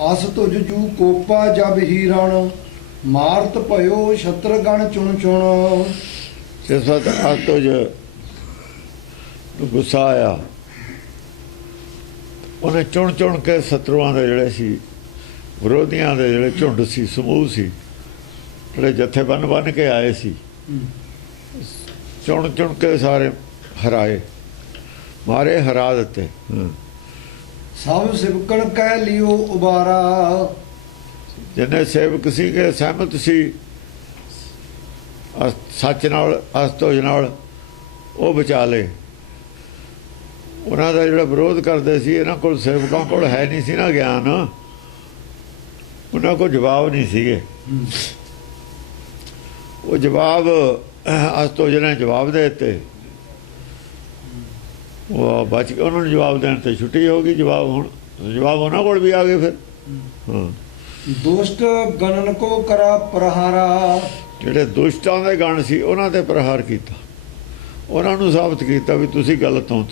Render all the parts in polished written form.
आस तुझ जू कोपा जब हीरण मारत भयो शत्रगण चुन चुन। जिस वक्त आतुज गुस्सा आया उन्हें चुन चुन के शत्रुआं दे जिहड़े सी विरोधियां दे जिहड़े झुंड सी समूह सी जिहड़े जत्थे बन बन के आए सी चुन चुन के सारे हराए मारे हरा दिते। सब सिवकण कह लियो उबारा। जिन्हें सेवक सी के सहमत सी सच नाल अस्तुज नाल वो बचा ले। उन्हों का जोड़ा विरोध करते सी इन्हों को सेवकों को है नहीं सी ना ज्ञान उन्होंने को जवाब नहीं सीगे। वो जवाब अस्तुज ने जवाब दे दिते वो बच के उन्होंने जवाब देने से छुट्टी होगी। जवाब हूँ जवाब उन्होंने को भी आ गए फिर। हाँ दुष्ट गणन को करा प्रहारा। ਜਿਹੜੇ ਦੁਸ਼ਟਾਂ ਦੇ ਗਣ ਸੀ ਉਹਨਾਂ ਤੇ ਪ੍ਰਹਾਰ ਕੀਤਾ ਉਹਨਾਂ ਨੂੰ ਸਾਬਤ ਕੀਤਾ ਵੀ ਤੁਸੀਂ ਗਲਤ ਹੋ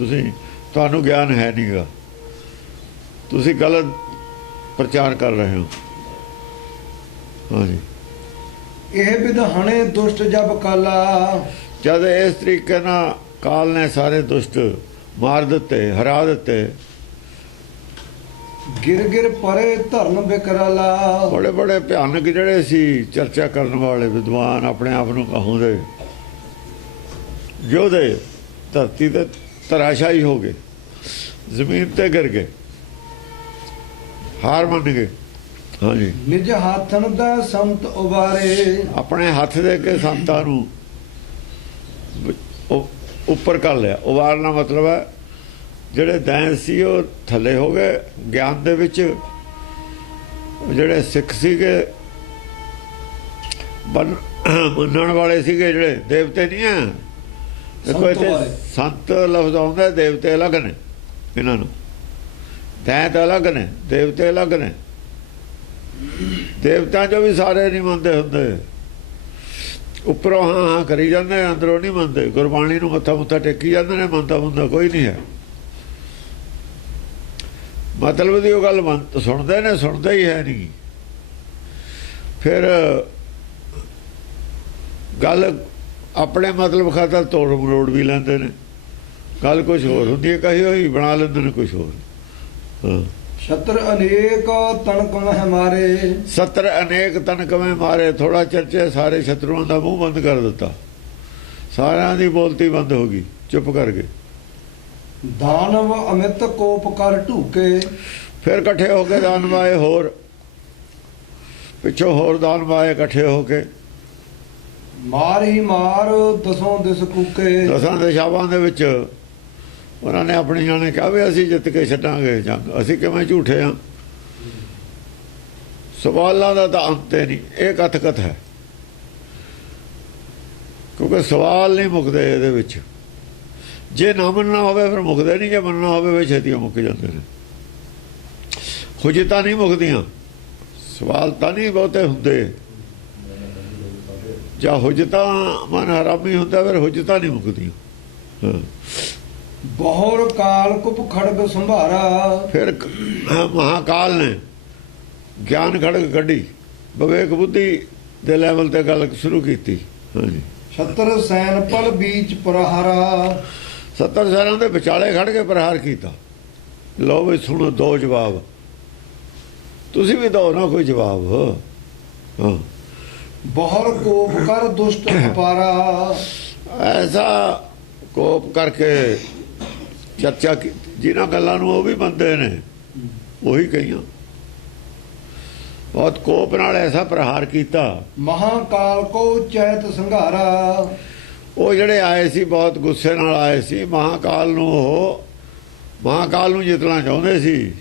ਤੁਹਾਨੂੰ ਗਿਆਨ ਹੈ ਨਹੀਂਗਾ ਤੁਸੀਂ ਗਲਤ ਪ੍ਰਚਾਰ ਕਰ ਰਹੇ ਹੋ। ਹਾਂਜੀ ਇਹ ਵਿਧਾਨੇ ਦੁਸ਼ਟ ਜਬ ਕਾਲਾ। ਜਦ ਇਸ ਤਰੀਕੇ ਨਾਲ ਕਾਲ ਨੇ ਸਾਰੇ ਦੁਸ਼ਟ ਮਾਰ ਦਿੱਤੇ ਹਰਾ ਦਿੱਤੇ। गिर गिर परे धर्म बिकराला। बड़े बड़े भयानक जड़े सी चर्चा करने वाले विद्वान अपने आप को कहूँदे योधे धरती ते तराशाई हो गए जमीन ते गिर गए हार मन गए। हाँ जी निज हाथन दा संत उबारे। अपने हाथ दे के संतां नूं उपर कर लिया। उबारना मतलब है ਜਿਹੜੇ दैन ਸੀ ਉਹ ਥੱਲੇ ਹੋ ਗਏ ਗਿਆਨ ਦੇ ਵਿੱਚ। ਜਿਹੜੇ ਸਿੱਖ ਸੀਗੇ ਮੰਨਣ ਵਾਲੇ ਸੀਗੇ ਜਿਹੜੇ ਦੇਵਤੇ ਨਹੀਂ ਆ। ਦੇਖੋ ਇੱਥੇ ਸੰਤ ਲਫ਼ਜ਼ ਆਉਂਦਾ ਦੇਵਤੇ ਅਲੱਗ ਨੇ ਇਹਨਾਂ ਨੂੰ ਦੈਂਤ ਅਲੱਗ ਨੇ ਦੇਵਤੇ ਅਲੱਗ ਨੇ। ਦੇਵਤਿਆਂ 'ਚੋਂ ਵੀ ਸਾਰੇ ਨਹੀਂ ਮੰਨਦੇ ਹੁੰਦੇ ਉੱਪਰੋਂ ਹਾਂ ਹਾਂ ਕਰੀ ਜਾਂਦੇ ਅੰਦਰੋਂ ਨਹੀਂ ਮੰਨਦੇ। ਗੁਰਬਾਣੀ ਨੂੰ ਮੱਥਾ ਮੁੱਥਾ ਟੇਕੀ ਜਾਂਦੇ ਨੇ ਮੰਨਦਾ ਮੁੰਦਾ ਕੋਈ ਨਹੀਂ ਹੈ। मतलब की वो गल सुनते ने सुनते ही है नहीं। फिर गल अपने मतलब खातर तोड़ मरोड़ भी लेंदे ने। गल कुछ होर हुंदी है कही हुई बना लेंदे ने कुछ होर। हाँ शत्र अनेक तनक में मारे। सत्र अनेक तनक में मारे। थोड़ा चर्चे सारे शत्रुओं का मुँह बंद कर दिता सारिਆਂ की बोलती बंद हो गई चुप कर गए। दानव अमित कोप कर ढूके। फिर कट्ठे होके दानव आए होर पिछों होर दानव आए कट्ठे होके मार ही मार दसों दिस कूके। दसां दिशावां दे विच उन्होंने ने अपनी जाने कहा भी असीं जित के छड्डांगे जंग असीं किवें झूठे हाँ। सवालों का तो अंत ही नहीं ये कथ कथ है क्योंकि सवाल नहीं मुकदे इहदे विच। जे ना मनना हो फिर मुकते नहीं जे मनना हो फिर छेतियां मुक जाते हैं। हुजतां नहीं मुकदियां सवाल तो नहीं बहुते होंगे। जा हुजतां मन हरामी होंदा फिर हुजतां नहीं मुकदियां। हाँ बहुर काल कुप खड़ग संभारा। फिर महाकाल ने ज्ञान खड़ग कढ़ी विवेक बुद्धि दे लैवल ते गल शुरू की। हाँ जी छत्र सैन पल बीच प्रहारा। 70 शहरों के विचाले खड़ के प्रहार किया। लो भी सुनो दो जवाब तुसी भी दो ना कोई जवाब। हाँ बहुर कोप कर दुष्ट अपारा। ऐसा कोप करके चर्चा की जिन्हों गलों वो भी मनते ने वही कही बहुत कोप नाल ऐसा प्रहार किया। महाकाल को चैत संघारा। वो जड़े आए सी बहुत गुस्से नाल आए सी महाकाल नूं जितना चाहते सी।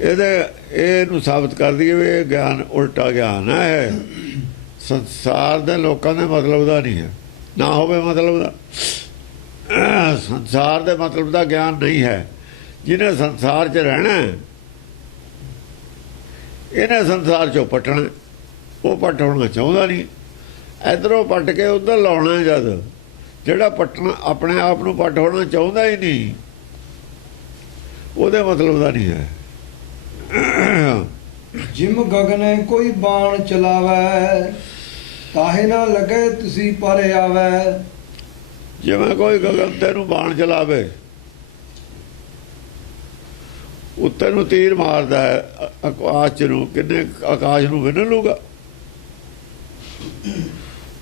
ये साबित कर दिए भी ज्ञान उल्टा ज्ञान है संसार के लोगों के मतलब का नहीं है ना हो मतलब का संसार के मतलब का ज्ञान नहीं है। जिन्हें संसार च रहना इन्हें संसार चो पटना वो पट होना चाहता नहीं। इधरों पट के उधर लाना जद जोड़ा पटना अपने आप को पट होना चाहता ही नहीं वो मतलब का नहीं है। ਜਿਮ ਗਗਨੇ ਕੋਈ ਬਾਣ ਚਲਾਵੈ, ਕਾਹੇ ਨਾ ਲਗੇ ਤੁਸੀਂ ਪਰ ਆਵੈ। ਜਿਵੇਂ ਕੋਈ ਗਗਨ ਤੈਨੂੰ ਬਾਣ ਚਲਾਵੇ, ਉੱਤੇ ਨੂੰ ਤੀਰ ਮਾਰਦਾ ਹੈ ਆਕਾਸ਼ ਨੂੰ, ਕਿੰਨੇ ਆਕਾਸ਼ ਨੂੰ ਵਿੰਨ ਲੂਗਾ।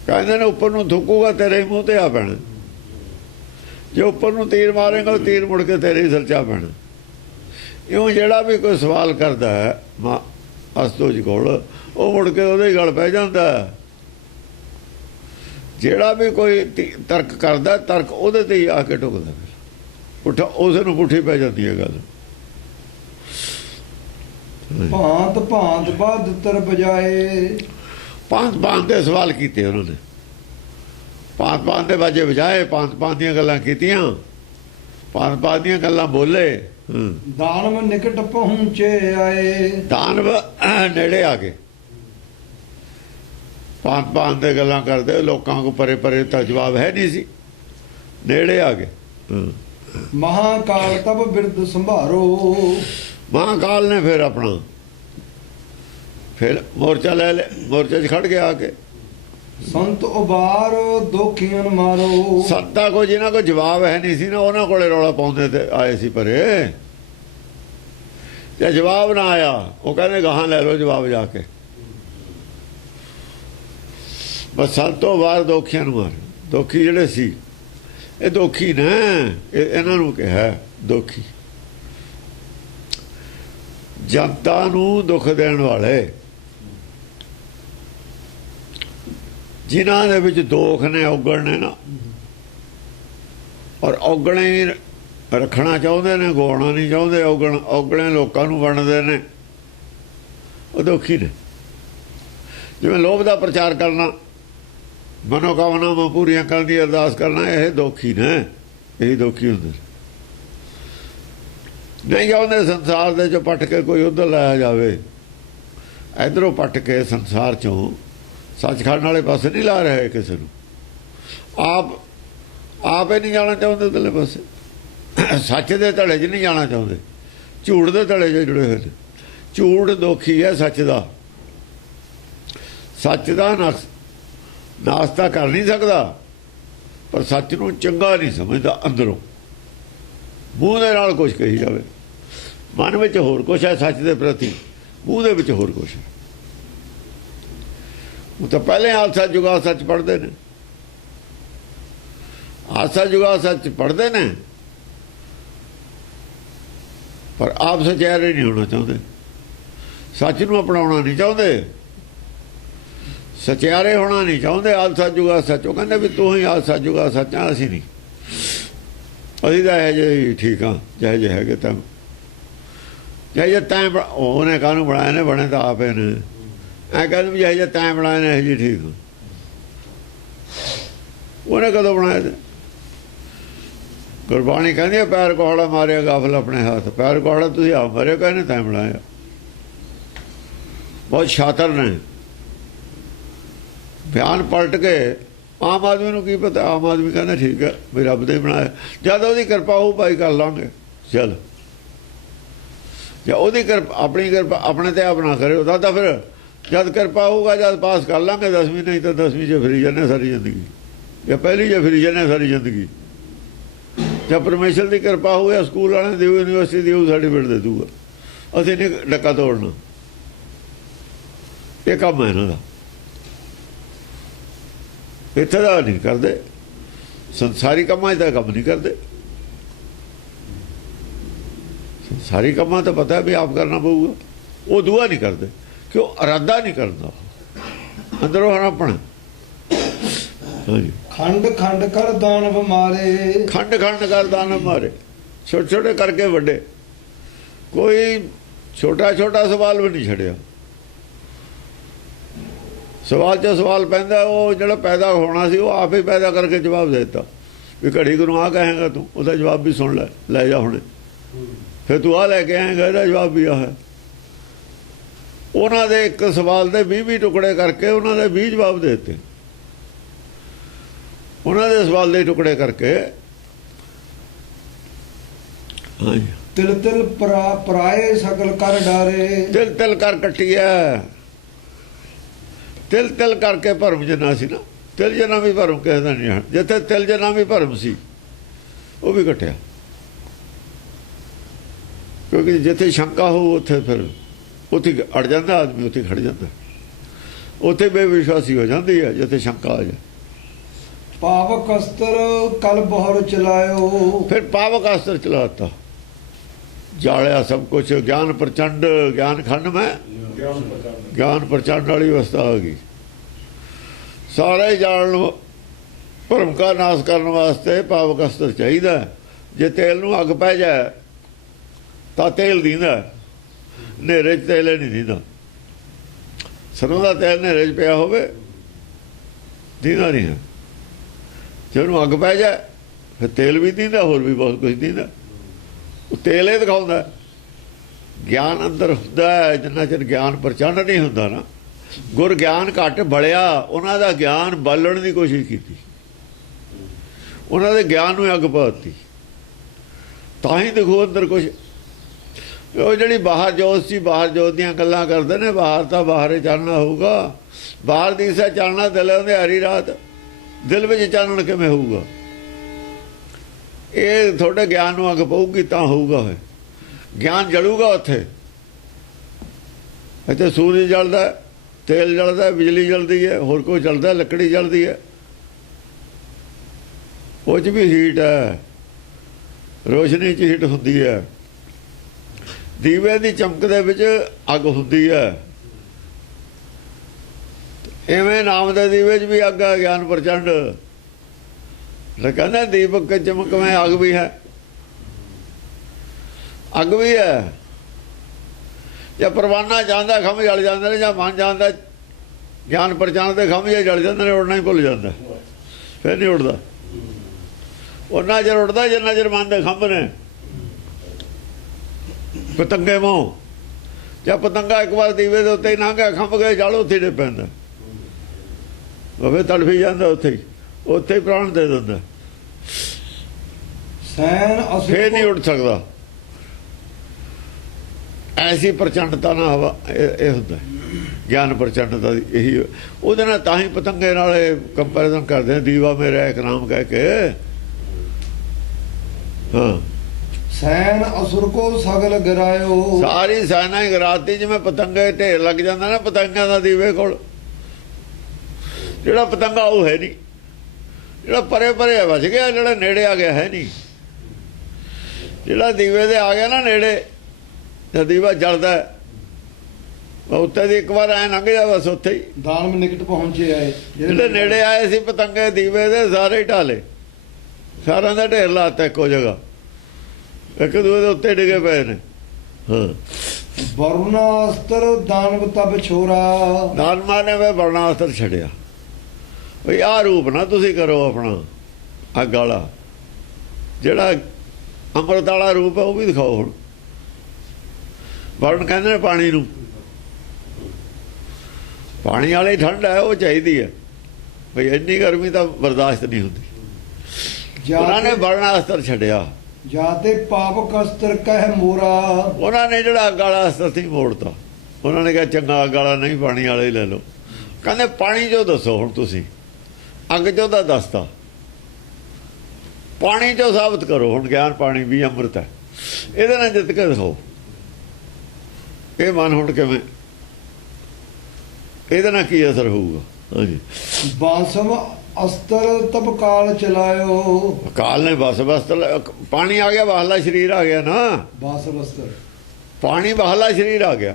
ਕਹਿੰਦੇ ਨੇ ਉੱਪਰ ਨੂੰ ਥੁੱਕੂਗਾ ਤੇਰੇ ਮੂੰਹ ਤੇ ਆ ਪੈਣਾ। ਜੇ ਉੱਪਰ ਨੂੰ ਤੀਰ ਮਾਰੇਗਾ ਉਹ ਤੀਰ ਮੁੜ ਕੇ ਤੇਰੇ ਹੀ ਸਿਰ 'ਚ ਆ ਪੈਣਾ। ਇਉਂ ਜਿਹੜਾ ਵੀ ਕੋਈ ਸਵਾਲ ਕਰਦਾ ਹੈ ਅਸਤੋਜ ਕੋਲ, ਉਹ ਮੁੜ ਕੇ ਉਹਦੇ ਗਲ ਪੈ ਜਾਂਦਾ। ਜਿਹੜਾ ਵੀ ਕੋਈ ਤਰਕ ਕਰਦਾ, ਤਰਕ ਉਹਦੇ ਤੇ ਹੀ ਆ ਕੇ ਟੁਕਦਾ, ਪੁੱਠਾ ਉਸ ਨੂੰ ਪੁੱਠੀ ਪੈ ਜਾਂਦੀ ਹੈ ਗੱਲ। ਭਾਂਤ ਭਾਂਤ ਬਹਾਦਰ ਬਜਾਏ, ਭਾਂਤ ਭਾਂਤ ਦੇ ਸਵਾਲ ਕੀਤੇ ਉਹਨਾਂ ਨੇ, ਭਾਂਤ ਭਾਂਤ ਦੇ ਬਾਜੇ ਵਜਾਏ, ਭਾਂਤ ਭਾਂਤ ਦੀਆਂ ਗੱਲਾਂ ਕੀਤੀਆਂ, ਭਾਂਤ ਭਾਂਤ ਦੀਆਂ ਗੱਲਾਂ ਬੋਲੇ। ਦਾਨਵ ਨਿਕਟ ਪਹੁੰਚੇ ਆਏ, ਦਾਨਵ ਨੇੜੇ ਆ ਗਏ। ਭਾਂਤ ਭਾਂਤ ਦੇ ਗੱਲਾਂ ਕਰਦੇ ਲੋਕਾਂ ਕੋ ਪਰੇ ਪਰੇ ਤਾਂ ਜਵਾਬ ਹੈ ਨਹੀਂ ਸੀ, ਨੇੜੇ ਆ ਗਏ। ਮਹਾਕਾਲ ਤਬ ਬਿਰਦ ਸੰਭਾਰੋ, ਮਹਾਕਾਲ ਨੇ ਫਿਰ ਆਪਣਾ ਫਿਰ ਮੋਰਚਾ ਲੈ ਲਿਆ, ਮੋਰਚੇ 'ਚ ਖੜ ਗਿਆ ਆ ਕੇ। ਸੰਤ ਉਬਾਰ ਦੋਖੀਆਂ ਮਾਰੋ, ਸੰਤਾਂ ਕੋ ਜਿਹਨਾਂ ਕੋ ਜਵਾਬ ਹੈ ਨਹੀਂ ਸੀ ਨਾ, ਉਹਨਾਂ ਕੋਲੇ ਰੌਲਾ ਪਾਉਂਦੇ ਤੇ ਆਏ ਸੀ ਪਰੇ। ਜੇ ਜਵਾਬ ਨਾ ਆਇਆ ਉਹ ਕਹਿੰਦੇ ਗਾਹਾਂ ਲੈ ਲਓ ਜਵਾਬ ਜਾ ਕੇ। ਬਸ ਸੰਤੋਂ ਬਾਹਰ ਦੋਖੀਆਂ ਨੂੰ ਮਾਰ। ਦੋਖੀ ਜਿਹੜੇ ਸੀ ਇਹ ਦੋਖੀ ਨੇ, ਇਹਨਾਂ ਨੂੰ ਕਿਹਾ ਦੋਖੀ, ਜਨਤਾ ਨੂੰ ਦੁੱਖ ਦੇਣ ਵਾਲੇ, ਜਿਨ੍ਹਾਂ ਦੇ ਵਿੱਚ ਦੋਖ ਨੇ, ਔਗਣ ਨੇ ਨਾ, ਔਰ ਔਗਣੇ ਰੱਖਣਾ ਚਾਹੁੰਦੇ ਨੇ, ਗਵਾਉਣਾ ਨਹੀਂ ਚਾਹੁੰਦੇ। ਔਗਣੇ ਲੋਕਾਂ ਨੂੰ ਵੰਡਦੇ ਨੇ, ਉਹ ਦੋਖੀ ਨੇ। ਜਿਵੇਂ ਲੋਭ ਦਾ ਪ੍ਰਚਾਰ ਕਰਨਾ, ਮਨੋਕਾਮਨਾਵਾਂ ਪੂਰੀਆਂ ਕਰਨ ਦੀ ਅਰਦਾਸ ਕਰਨਾ, ਇਹ ਦੋਖੀ ਨੇ, ਇਹ ਦੋਖੀ ਹੁੰਦੇ। ਨਹੀਂ ਚਾਹੁੰਦੇ ਸੰਸਾਰ ਦੇ ਚੋਂ ਪੱਟ ਕੇ ਕੋਈ ਉੱਧਰ ਲਾਇਆ ਜਾਵੇ, ਇੱਧਰੋਂ ਪੱਟ ਕੇ ਸੰਸਾਰ ਚੋਂ ਸੱਚਖੰਡ ਵਾਲੇ ਪਾਸੇ ਨਹੀਂ ਲਾ ਰਹੇ ਕਿਸੇ ਨੂੰ। ਆਪ ਹੀ ਨਹੀਂ ਜਾਣਾ ਚਾਹੁੰਦੇ ਉੱਧਰਲੇ ਪਾਸੇ, ਸੱਚ ਦੇ ਧੜੇ 'ਚ ਨਹੀਂ ਜਾਣਾ ਚਾਹੁੰਦੇ, ਝੂਠ ਦੇ ਧੜੇ 'ਚ ਜੁੜੇ ਹੋਏ ਨੇ। ਝੂਠ ਦੋਖੀ ਹੈ ਸੱਚ ਦਾ। ਸੱਚ ਦਾ ਨਾਸ ਤਾਂ ਕਰ ਨਹੀਂ ਸਕਦਾ, ਪਰ ਸੱਚ ਨੂੰ ਚੰਗਾ ਨਹੀਂ ਸਮਝਦਾ ਅੰਦਰੋਂ। ਮੂੰਹ ਦੇ ਨਾਲ ਕੁਛ ਕਹੀ ਜਾਵੇ, ਮਨ ਵਿੱਚ ਹੋਰ ਕੁਛ ਹੈ ਸੱਚ ਦੇ ਪ੍ਰਤੀ, ਮੂੰਹ ਦੇ ਵਿੱਚ ਹੋਰ ਕੁਛ ਹੈ। ਉਹ ਤਾਂ ਪਹਿਲੇ ਆਸਾ ਜੁਗਾ ਸੱਚ ਪੜ੍ਹਦੇ ਨੇ, ਆਸਾ ਜੁਗਾ ਸੱਚ ਪੜ੍ਹਦੇ ਨੇ, ਪਰ ਆਪ ਸਚਿਆਰੇ ਨਹੀਂ ਹੋਣਾ ਚਾਹੁੰਦੇ, ਸੱਚ ਨੂੰ ਅਪਣਾਉਣਾ ਨਹੀਂ ਚਾਹੁੰਦੇ, ਸਚਿਆਰੇ ਹੋਣਾ ਨਹੀਂ ਚਾਹੁੰਦੇ। ਆਸਾ ਜੁਗਾ ਸੱਚ, ਉਹ ਕਹਿੰਦੇ ਵੀ ਤੂੰ ਹੀ ਆਸਾ ਜੁਗਾ ਸੱਚ ਆ, ਅਸੀਂ ਨਹੀਂ। ਅਸੀਂ ਤਾਂ ਇਹ ਜਿਹੇ ਠੀਕ ਹਾਂ, ਜਿਹੇ ਜਿਹੇ ਹੈਗੇ ਤਾਂ ਜੇ ਤੈਂ ਉਹਨੇ ਕਾਹਨੂੰ ਬਣਾਏ ਨੇ, ਬਣੇ ਤਾਂ ਆਪੇ ਨੇ। ਐਂ ਕਹਿੰਦੇ ਵੀ ਜੇ ਤੈਂ ਬਣਾਏ ਨੇ ਇਹ ਜੀ ਠੀਕ ਹਾਂ, ਉਹਨੇ ਕਦੋਂ ਬਣਾਏ ਨੇ? ਗੁਰਬਾਣੀ ਕਹਿੰਦੀ ਹੈ ਪੈਰ ਕੋਹੜਾ ਮਾਰਿਆ ਗਾਫਲ ਆਪਣੇ ਹੱਥ। ਪੈਰ ਕੋਹੜਾ ਤੁਸੀਂ ਆਪ ਮਾਰਿਆ, ਕਹਿੰਦੇ ਤੈਂ ਬਣਾਇਆ। ਬਹੁਤ ਸ਼ਾਤਰ ਨੇ। ਬਿਆਨ ਪਲਟ ਕੇ ਆਮ ਆਦਮੀ ਨੂੰ ਕੀ ਪਤਾ, ਆਮ ਆਦਮੀ ਕਹਿੰਦਾ ਠੀਕ ਹੈ ਵੀ ਰੱਬ ਦੇ ਬਣਾਇਆ, ਜਦ ਉਹਦੀ ਕਿਰਪਾ ਹੋਊ ਭਾਈ ਕਰ ਲਾਂਗੇ। ਚੱਲ ਜੇ ਉਹਦੀ ਕਿਰਪਾ, ਆਪਣੀ ਕਿਰਪਾ ਆਪਣੇ ਤੇ ਆਪ ਨਾ ਕਰੇ ਉਹਦਾ, ਤਾਂ ਫਿਰ ਜਦ ਕਿਰਪਾ ਹੋਊਗਾ ਜਦ ਪਾਸ ਕਰ ਲਾਂਗੇ 10ਵੀਂ, ਨਹੀਂ ਤਾਂ 10ਵੀਂ 'ਚ ਫਿਰੀ ਜਾਂਦੇ ਸਾਰੀ ਜ਼ਿੰਦਗੀ, ਜਾਂ ਪਹਿਲੀ 'ਚ ਫਿਰੀ ਜਾਂਦੇ ਸਾਰੀ ਜ਼ਿੰਦਗੀ। ਜਾਂ ਪਰਮੇਸ਼ਰ ਦੀ ਕਿਰਪਾ ਹੋਊ, ਸਕੂਲ ਵਾਲਿਆਂ ਦੀ ਯੂਨੀਵਰਸਿਟੀ ਦੀ ਉਹ ਸਰਟੀਫਿਕੇਟ ਦੇ ਦੂਗਾ। ਅਸੀਂ ਨਹੀਂ ਡੱਕਾ ਤੋੜਨਾ, ਇਹ ਕੰਮ ਹੈ ਇਹਨਾਂ ਦਾ। ਇੱਥੇ ਦਾ ਨਹੀਂ ਕਰਦੇ, ਸੰਸਾਰੀ ਕੰਮਾਂ 'ਚ ਤਾਂ ਕੰਮ ਨਹੀਂ ਕਰਦੇ। ਸੰਸਾਰੀ ਕੰਮਾਂ ਤਾਂ ਪਤਾ ਵੀ ਆਪ ਕਰਨਾ ਪਊਗਾ, ਉਹ ਦੁਆ ਨਹੀਂ ਕਰਦੇ, ਕਿ ਉਹ ਇਰਾਦਾ ਨਹੀਂ ਕਰਦਾ ਅੰਦਰੋਂ ਆਪਣਾ। ਹਾਂਜੀ, ਖੰਡ ਖੰਡ ਕਰ ਦਾਨਵ ਮਾਰੇ, ਖੰਡ ਖੰਡ ਕਰ ਦਾਨਵ ਮਾਰੇ, ਛੋਟੇ ਛੋਟੇ ਕਰਕੇ ਵੱਡੇ। ਕੋਈ ਛੋਟਾ ਛੋਟਾ ਸਵਾਲ ਵੀ ਨਹੀਂ ਛੱਡਿਆ। ਸਵਾਲ 'ਚ ਸਵਾਲ ਪੈਂਦਾ, ਉਹ ਜਿਹੜਾ ਪੈਦਾ ਹੋਣਾ ਸੀ ਉਹ ਆਪ ਹੀ ਪੈਦਾ ਕਰਕੇ ਜਵਾਬ ਦੇ ਦਿੱਤਾ ਵੀ ਘੜੀ ਨੂੰ ਆ ਕਹੇਗਾ ਤੂੰ, ਉਹਦਾ ਜਵਾਬ ਵੀ ਸੁਣ ਲੈ ਜਾ ਹੁਣੇ, ਫਿਰ ਤੂੰ ਆ ਲੈ ਕੇ ਆਏਗਾ, ਇਹਦਾ ਜਵਾਬ ਵੀ ਆ ਹੈ। ਉਹਨਾਂ ਦੇ ਇੱਕ ਸਵਾਲ ਦੇ 20 ਟੁਕੜੇ ਕਰਕੇ ਉਹਨਾਂ ਦੇ 20 ਜਵਾਬ ਦੇ ਦਿੱਤੇ। ਉਹਨਾਂ ਦੇ ਸਵਾਲ ਦੇ ਟੁਕੜੇ ਕਰਕੇ ਹਾਂਜੀ ਤਿਲ ਤਿਲ ਪਰਾਏ ਸਗਲ ਕਰ ਡਾਰੇ। ਤਿਲ ਤਿਲ ਕਰ ਕੱਟਿਆ, ਤਿਲ ਤਿਲ ਕਰਕੇ ਭਰਮ ਜਨਾ ਸੀ ਨਾ। ਤਿਲ ਜਨਾ ਵੀ ਭਰਮ ਕਿਸੇ ਦਾ ਨਹੀਂ, ਜਿੱਥੇ ਤਿਲ ਜਨਾ ਵੀ ਭਰਮ ਸੀ ਉਹ ਵੀ ਕੱਟਿਆ, ਕਿਉਂਕਿ ਜਿੱਥੇ ਸ਼ੰਕਾ ਹੋ ਉੱਥੇ ਫਿਰ ਉੱਥੇ ਅੜ ਜਾਂਦਾ ਆਦਮੀ, ਉੱਥੇ ਖੜ ਜਾਂਦਾ, ਉੱਥੇ ਬੇਵਿਸ਼ਵਾਸੀ ਹੋ ਜਾਂਦੀ ਹੈ ਜਿੱਥੇ ਸ਼ੰਕਾ ਆ ਜਾਏ। ਪਾਵਕ ਅਸਤਰ ਕਲ ਬਹੁਰ ਚਲਾਇਓ। ਫਿਰ ਪਾਵਕ ਅਸਤਰ ਚਲਾਤਾ, ਜਾਲਿਆ ਸਭ ਕੁਛ। ਗਿਆਨ ਪ੍ਰਚੰਡ, ਗਿਆਨ ਖੰਡ ਮੈਂ ਗਿਆਨ ਪ੍ਰਚੰਡ ਵਾਲੀ ਅਵਸਥਾ ਆ ਗਈ। ਸਾਰੇ ਜਾਣ ਭਰਮ ਦਾ ਨਾਸ਼ ਕਰਨ ਵਾਸਤੇ ਪਾਵਕ ਅਸਤਰ ਚਾਹੀਦਾ। ਜੇ ਤੇਲ ਨੂੰ ਅੱਗ ਪੈ ਜਾਏ ਤਾਂ ਤੇਲ ਦੀਂਦਾ, ਹਨੇਰੇ 'ਚ ਤੇਲ ਨਹੀਂ ਦੀਂਦਾ। ਸਰੋਂ ਦਾ ਤੇਲ ਹਨੇਰੇ 'ਚ ਪਿਆ ਹੋਵੇ ਦੀਂਦਾ ਨਹੀਂ ਹੈ। ਜੇ ਉਹਨੂੰ ਅੱਗ ਪੈ ਜਾਏ ਫਿਰ ਤੇਲ ਵੀ ਦੀਂਦਾ, ਹੋਰ ਵੀ ਬਹੁਤ ਕੁਝ ਦੀਂਦਾ। ਉਹ ਤੇਲ ਇਹ ਦਿਖਾਉਂਦਾ। ਗਿਆਨ ਅੰਦਰ ਹੁੰਦਾ ਜਿੰਨਾ ਚਿਰ ਗਿਆਨ ਪ੍ਰਚੰਡ ਨਹੀਂ ਹੁੰਦਾ ਨਾ। ਗੁਰ ਗਿਆਨ ਘੱਟ ਬਲਿਆ, ਉਹਨਾਂ ਦਾ ਗਿਆਨ ਬਾਲਣ ਦੀ ਕੋਸ਼ਿਸ਼ ਕੀਤੀ, ਉਹਨਾਂ ਦੇ ਗਿਆਨ ਨੂੰ ਅੱਗ ਪਾਤੀ, ਤਾਂ ਹੀ ਦੇਖੋ ਅੰਦਰ ਕੁਛ। ਉਹ ਜਿਹੜੀ ਬਾਹਰ ਜੋਤ ਸੀ, ਬਾਹਰ ਜੋਤ ਦੀਆਂ ਗੱਲਾਂ ਕਰਦੇ ਨੇ। ਬਾਹਰ ਤਾਂ ਬਾਹਰ ਹੀ ਚਾਨਣਾ ਹੋਊਗਾ। ਬਾਹਰ ਦੀ ਸਾ ਚਾਨਣਾ ਦਿਲ ਦੇ ਹਰੀ ਰਾਤ, ਦਿਲ ਵਿੱਚ ਚਾਨਣ ਕਿਵੇਂ ਹੋਊਗਾ? ਇਹ ਤੁਹਾਡੇ ਗਿਆਨ ਨੂੰ ਅੱਗ ਪਊਗੀ ਤਾਂ ਹੋਊਗਾ। ਹੋਏ ਗਿਆਨ ਜਲੂਗਾ ਉੱਥੇ। ਇੱਥੇ ਸੂਰਜ ਜਲਦਾ, ਤੇਲ ਜਲਦਾ, ਬਿਜਲੀ ਜਲਦੀ ਹੈ, ਹੋਰ ਕੋਈ ਜਲਦਾ, ਲੱਕੜੀ ਜਲਦੀ ਹੈ, ਉਹ 'ਚ ਵੀ ਹੀਟ ਹੈ, ਰੋਸ਼ਨੀ 'ਚ ਹੀਟ ਹੁੰਦੀ ਹੈ। ਦੀਵੇ ਦੀ ਚਮਕ ਦੇ ਵਿੱਚ ਅੱਗ ਹੁੰਦੀ ਹੈ। ਇਵੇਂ ਨਾਮ ਦੇ ਦੀਵੇ 'ਚ ਵੀ ਅੱਗ ਹੈ, ਗਿਆਨ ਪ੍ਰਚੰਡ। ਕਹਿੰਦਾ ਦੀਪਕ ਚਮਕ में ਅੱਗ ਵੀ ਹੈ, ਅੱਗ ਵੀ ਹੈ। ਜਾਂ ਪਰਵਾਨਾ ਜਾਂਦਾ ਖੰਭ ਜਲ ਜਾਂਦੇ ਨੇ, ਜਾਂ ਮਨ ਜਾਂਦਾ ਗਿਆਨ ਪ੍ਰਚੰਡ ਦੇ ਖੰਭ ਜੇ ਜਲ ਜਾਂਦੇ ਨੇ, ਉੜਨਾ ਹੀ ਭੁੱਲ ਜਾਂਦਾ, ਫਿਰ ਨਹੀਂ ਉੱਡਦਾ। ਉਹਨਾਂ ਚਿਰ ਉੱਡਦਾ ਜਿੰਨਾ ਚਿਰ ਮਨ ਦੇ ਖੰਭ ਨੇ। ਪਤੰਗੇ ਮੋਹ, ਜਾਂ ਪਤੰਗਾ ਇੱਕ ਵਾਰ ਦੀਵੇ ਦੇ ਉੱਤੇ ਹੀ ਲੰਘ ਗਿਆ, ਖੰਭ ਗਏ ਜਲ, ਉੱਥੇ ਡੇ ਪੈਂਦਾ, ਉਹ ਤੜਫੀ ਜਾਂਦਾ ਉੱਥੇ ਹੀ, ਉੱਥੇ ਹੀ ਪ੍ਰਾਣ ਦੇ ਦਿੰਦਾ, ਫੇਰ ਨਹੀਂ ਉੱਡ ਸਕਦਾ। ਐਸੀ ਪ੍ਰਚੰਡਤਾ ਨਾ ਹਵਾ ਇਹ ਹੁੰਦਾ ਗਿਆਨ ਪ੍ਰਚੰਡਤਾ ਦੀ। ਇਹੀ ਉਹਦੇ ਨਾਲ ਤਾਂ ਹੀ ਪਤੰਗੇ ਨਾਲ ਕੰਪੈਰੀਜ਼ਨ ਕਰਦੇ ਆ, ਦੀਵਾ ਮੇਰਾ ਇੱਕ ਨਾਮ ਕਹਿ ਕੇ। ਹਾਂ, ਸੈਨ ਅਸੁਰ ਕੋ ਸਗਲ ਗਿਰਾਇਓ। ਸਾਰੀ ਸੈਨਾ ਹੀ ਗਿਰਾਤੀ। ਜਿਵੇਂ ਪਤੰਗੇ ਢੇਰ ਲੱਗ ਜਾਂਦਾ ਨਾ ਪਤੰਗਾਂ ਦਾ ਦੀਵੇ ਕੋਲ, ਜਿਹੜਾ ਪਤੰਗਾ ਉਹ ਹੈ ਨਹੀਂ, ਜਿਹੜਾ ਪਰੇ ਪਰੇ ਬਚ ਗਿਆ, ਜਿਹੜਾ ਨੇੜੇ ਆ ਗਿਆ ਹੈ ਨਹੀਂ। ਜਿਹੜਾ ਦੀਵੇ ਦੇ ਆ ਗਿਆ ਨਾ ਨੇੜੇ, ਤਾਂ ਦੀਵਾ ਜਲਦਾ, ਉੱਤੇ ਦੀ ਇੱਕ ਵਾਰ ਐ ਲੰਘ ਜਾ ਬਸ, ਉੱਥੇ ਹੀ ਦਾਨਵ ਨਿਕਟ ਪਹੁੰਚੇ ਆਏ। ਜਿਹੜੇ ਨੇੜੇ ਆਏ ਸੀ ਪਤੰਗੇ ਦੀਵੇ ਦੇ, ਸਾਰੇ ਢਾਲੇ, ਸਾਰਿਆਂ ਦਾ ਢੇਰ ਲਾਤਾ ਇੱਕੋ ਜਗ੍ਹਾ, ਇੱਕ ਦੂਏ ਦੇ ਉੱਤੇ ਡਿੱਗੇ ਪਏ ਨੇ। ਹਾਂ, ਵਰੁਣਾਸਤਰ ਦਾਨਵ ਤਬ ਛੋਰਾ। ਦਾਨਵਾਂ ਨੇ ਵੇ ਵਰੁਣਾਸਤਰ ਛੱਡਿਆ। ਬਈ ਆਹ ਰੂਪ ਨਾ ਤੁਸੀਂ ਕਰੋ ਆਪਣਾ, ਅੱਗ ਵਾਲਾ ਜਿਹੜਾ ਅੰਮ੍ਰਿਤ ਵਾਲਾ ਰੂਪ ਹੈ ਉਹ ਵੀ ਦਿਖਾਓ। ਹੁਣ ਵਰੁਣ ਕਹਿੰਦੇ ਨੇ ਪਾਣੀ ਨੂੰ, ਪਾਣੀ ਵਾਲੀ ਠੰਡ ਹੈ ਉਹ ਚਾਹੀਦੀ ਹੈ, ਬਈ ਇੰਨੀ ਗਰਮੀ ਤਾਂ ਬਰਦਾਸ਼ਤ ਨਹੀਂ ਹੁੰਦੀ। ਉਹਨਾਂ ਨੇ ਵਰੁਣਾਸਤਰ ਛੱਡਿਆ। ਜਾਤੇ ਪਾਵਕ ਅਸਤਰ ਕਹਿ ਮੋਰਾ। ਉਹਨਾਂ ਨੇ ਜਿਹੜਾ ਅੱਗ ਵਾਲਾ ਅਸਤਰ ਸੀ ਮੋੜਤਾ। ਉਹਨਾਂ ਨੇ ਕਿਹਾ ਚੰਗਾ ਅੱਗ ਵਾਲਾ ਨਹੀਂ, ਪਾਣੀ ਵਾਲਾ ਹੀ ਲੈ ਲਓ। ਕਹਿੰਦੇ ਪਾਣੀ ਚੋਂ ਦੱਸੋ ਹੁਣ ਤੁਸੀਂ, ਅੱਗ ਚੋਂ ਤਾਂ ਦੱਸਤਾ, ਪਾਣੀ ਚੋਂ ਸਾਬਤ ਕਰੋ। ਹੁਣ ਗਿਆਨ ਪਾਣੀ ਵੀ ਅੰਮ੍ਰਿਤ ਹੈ, ਇਹਦੇ ਨਾਲ ਜਿੱਤ ਕੇ ਦਿਖਾਓ। ਇਹ ਮਨ ਹੁਣ ਕਿਵੇਂ, ਇਹਦੇ ਨਾਲ ਕੀ ਅਸਰ ਹੋਊਗਾ? ਹਾਂਜੀ, ਬਾਸਮ ਅਸਤਰ ਤਬ ਕਾਲ ਚਲਾਇਓ। ਕਾਲ ਨੇ ਬਸ ਪਾਣੀ ਆ ਗਿਆ, ਬਾਹਲਾ ਸਰੀਰ ਆ ਗਿਆ ਨਾ। ਬਾਸਮ ਅਸਤਰ ਪਾਣੀ ਬਾਹਲਾ ਸਰੀਰ ਆ ਗਿਆ।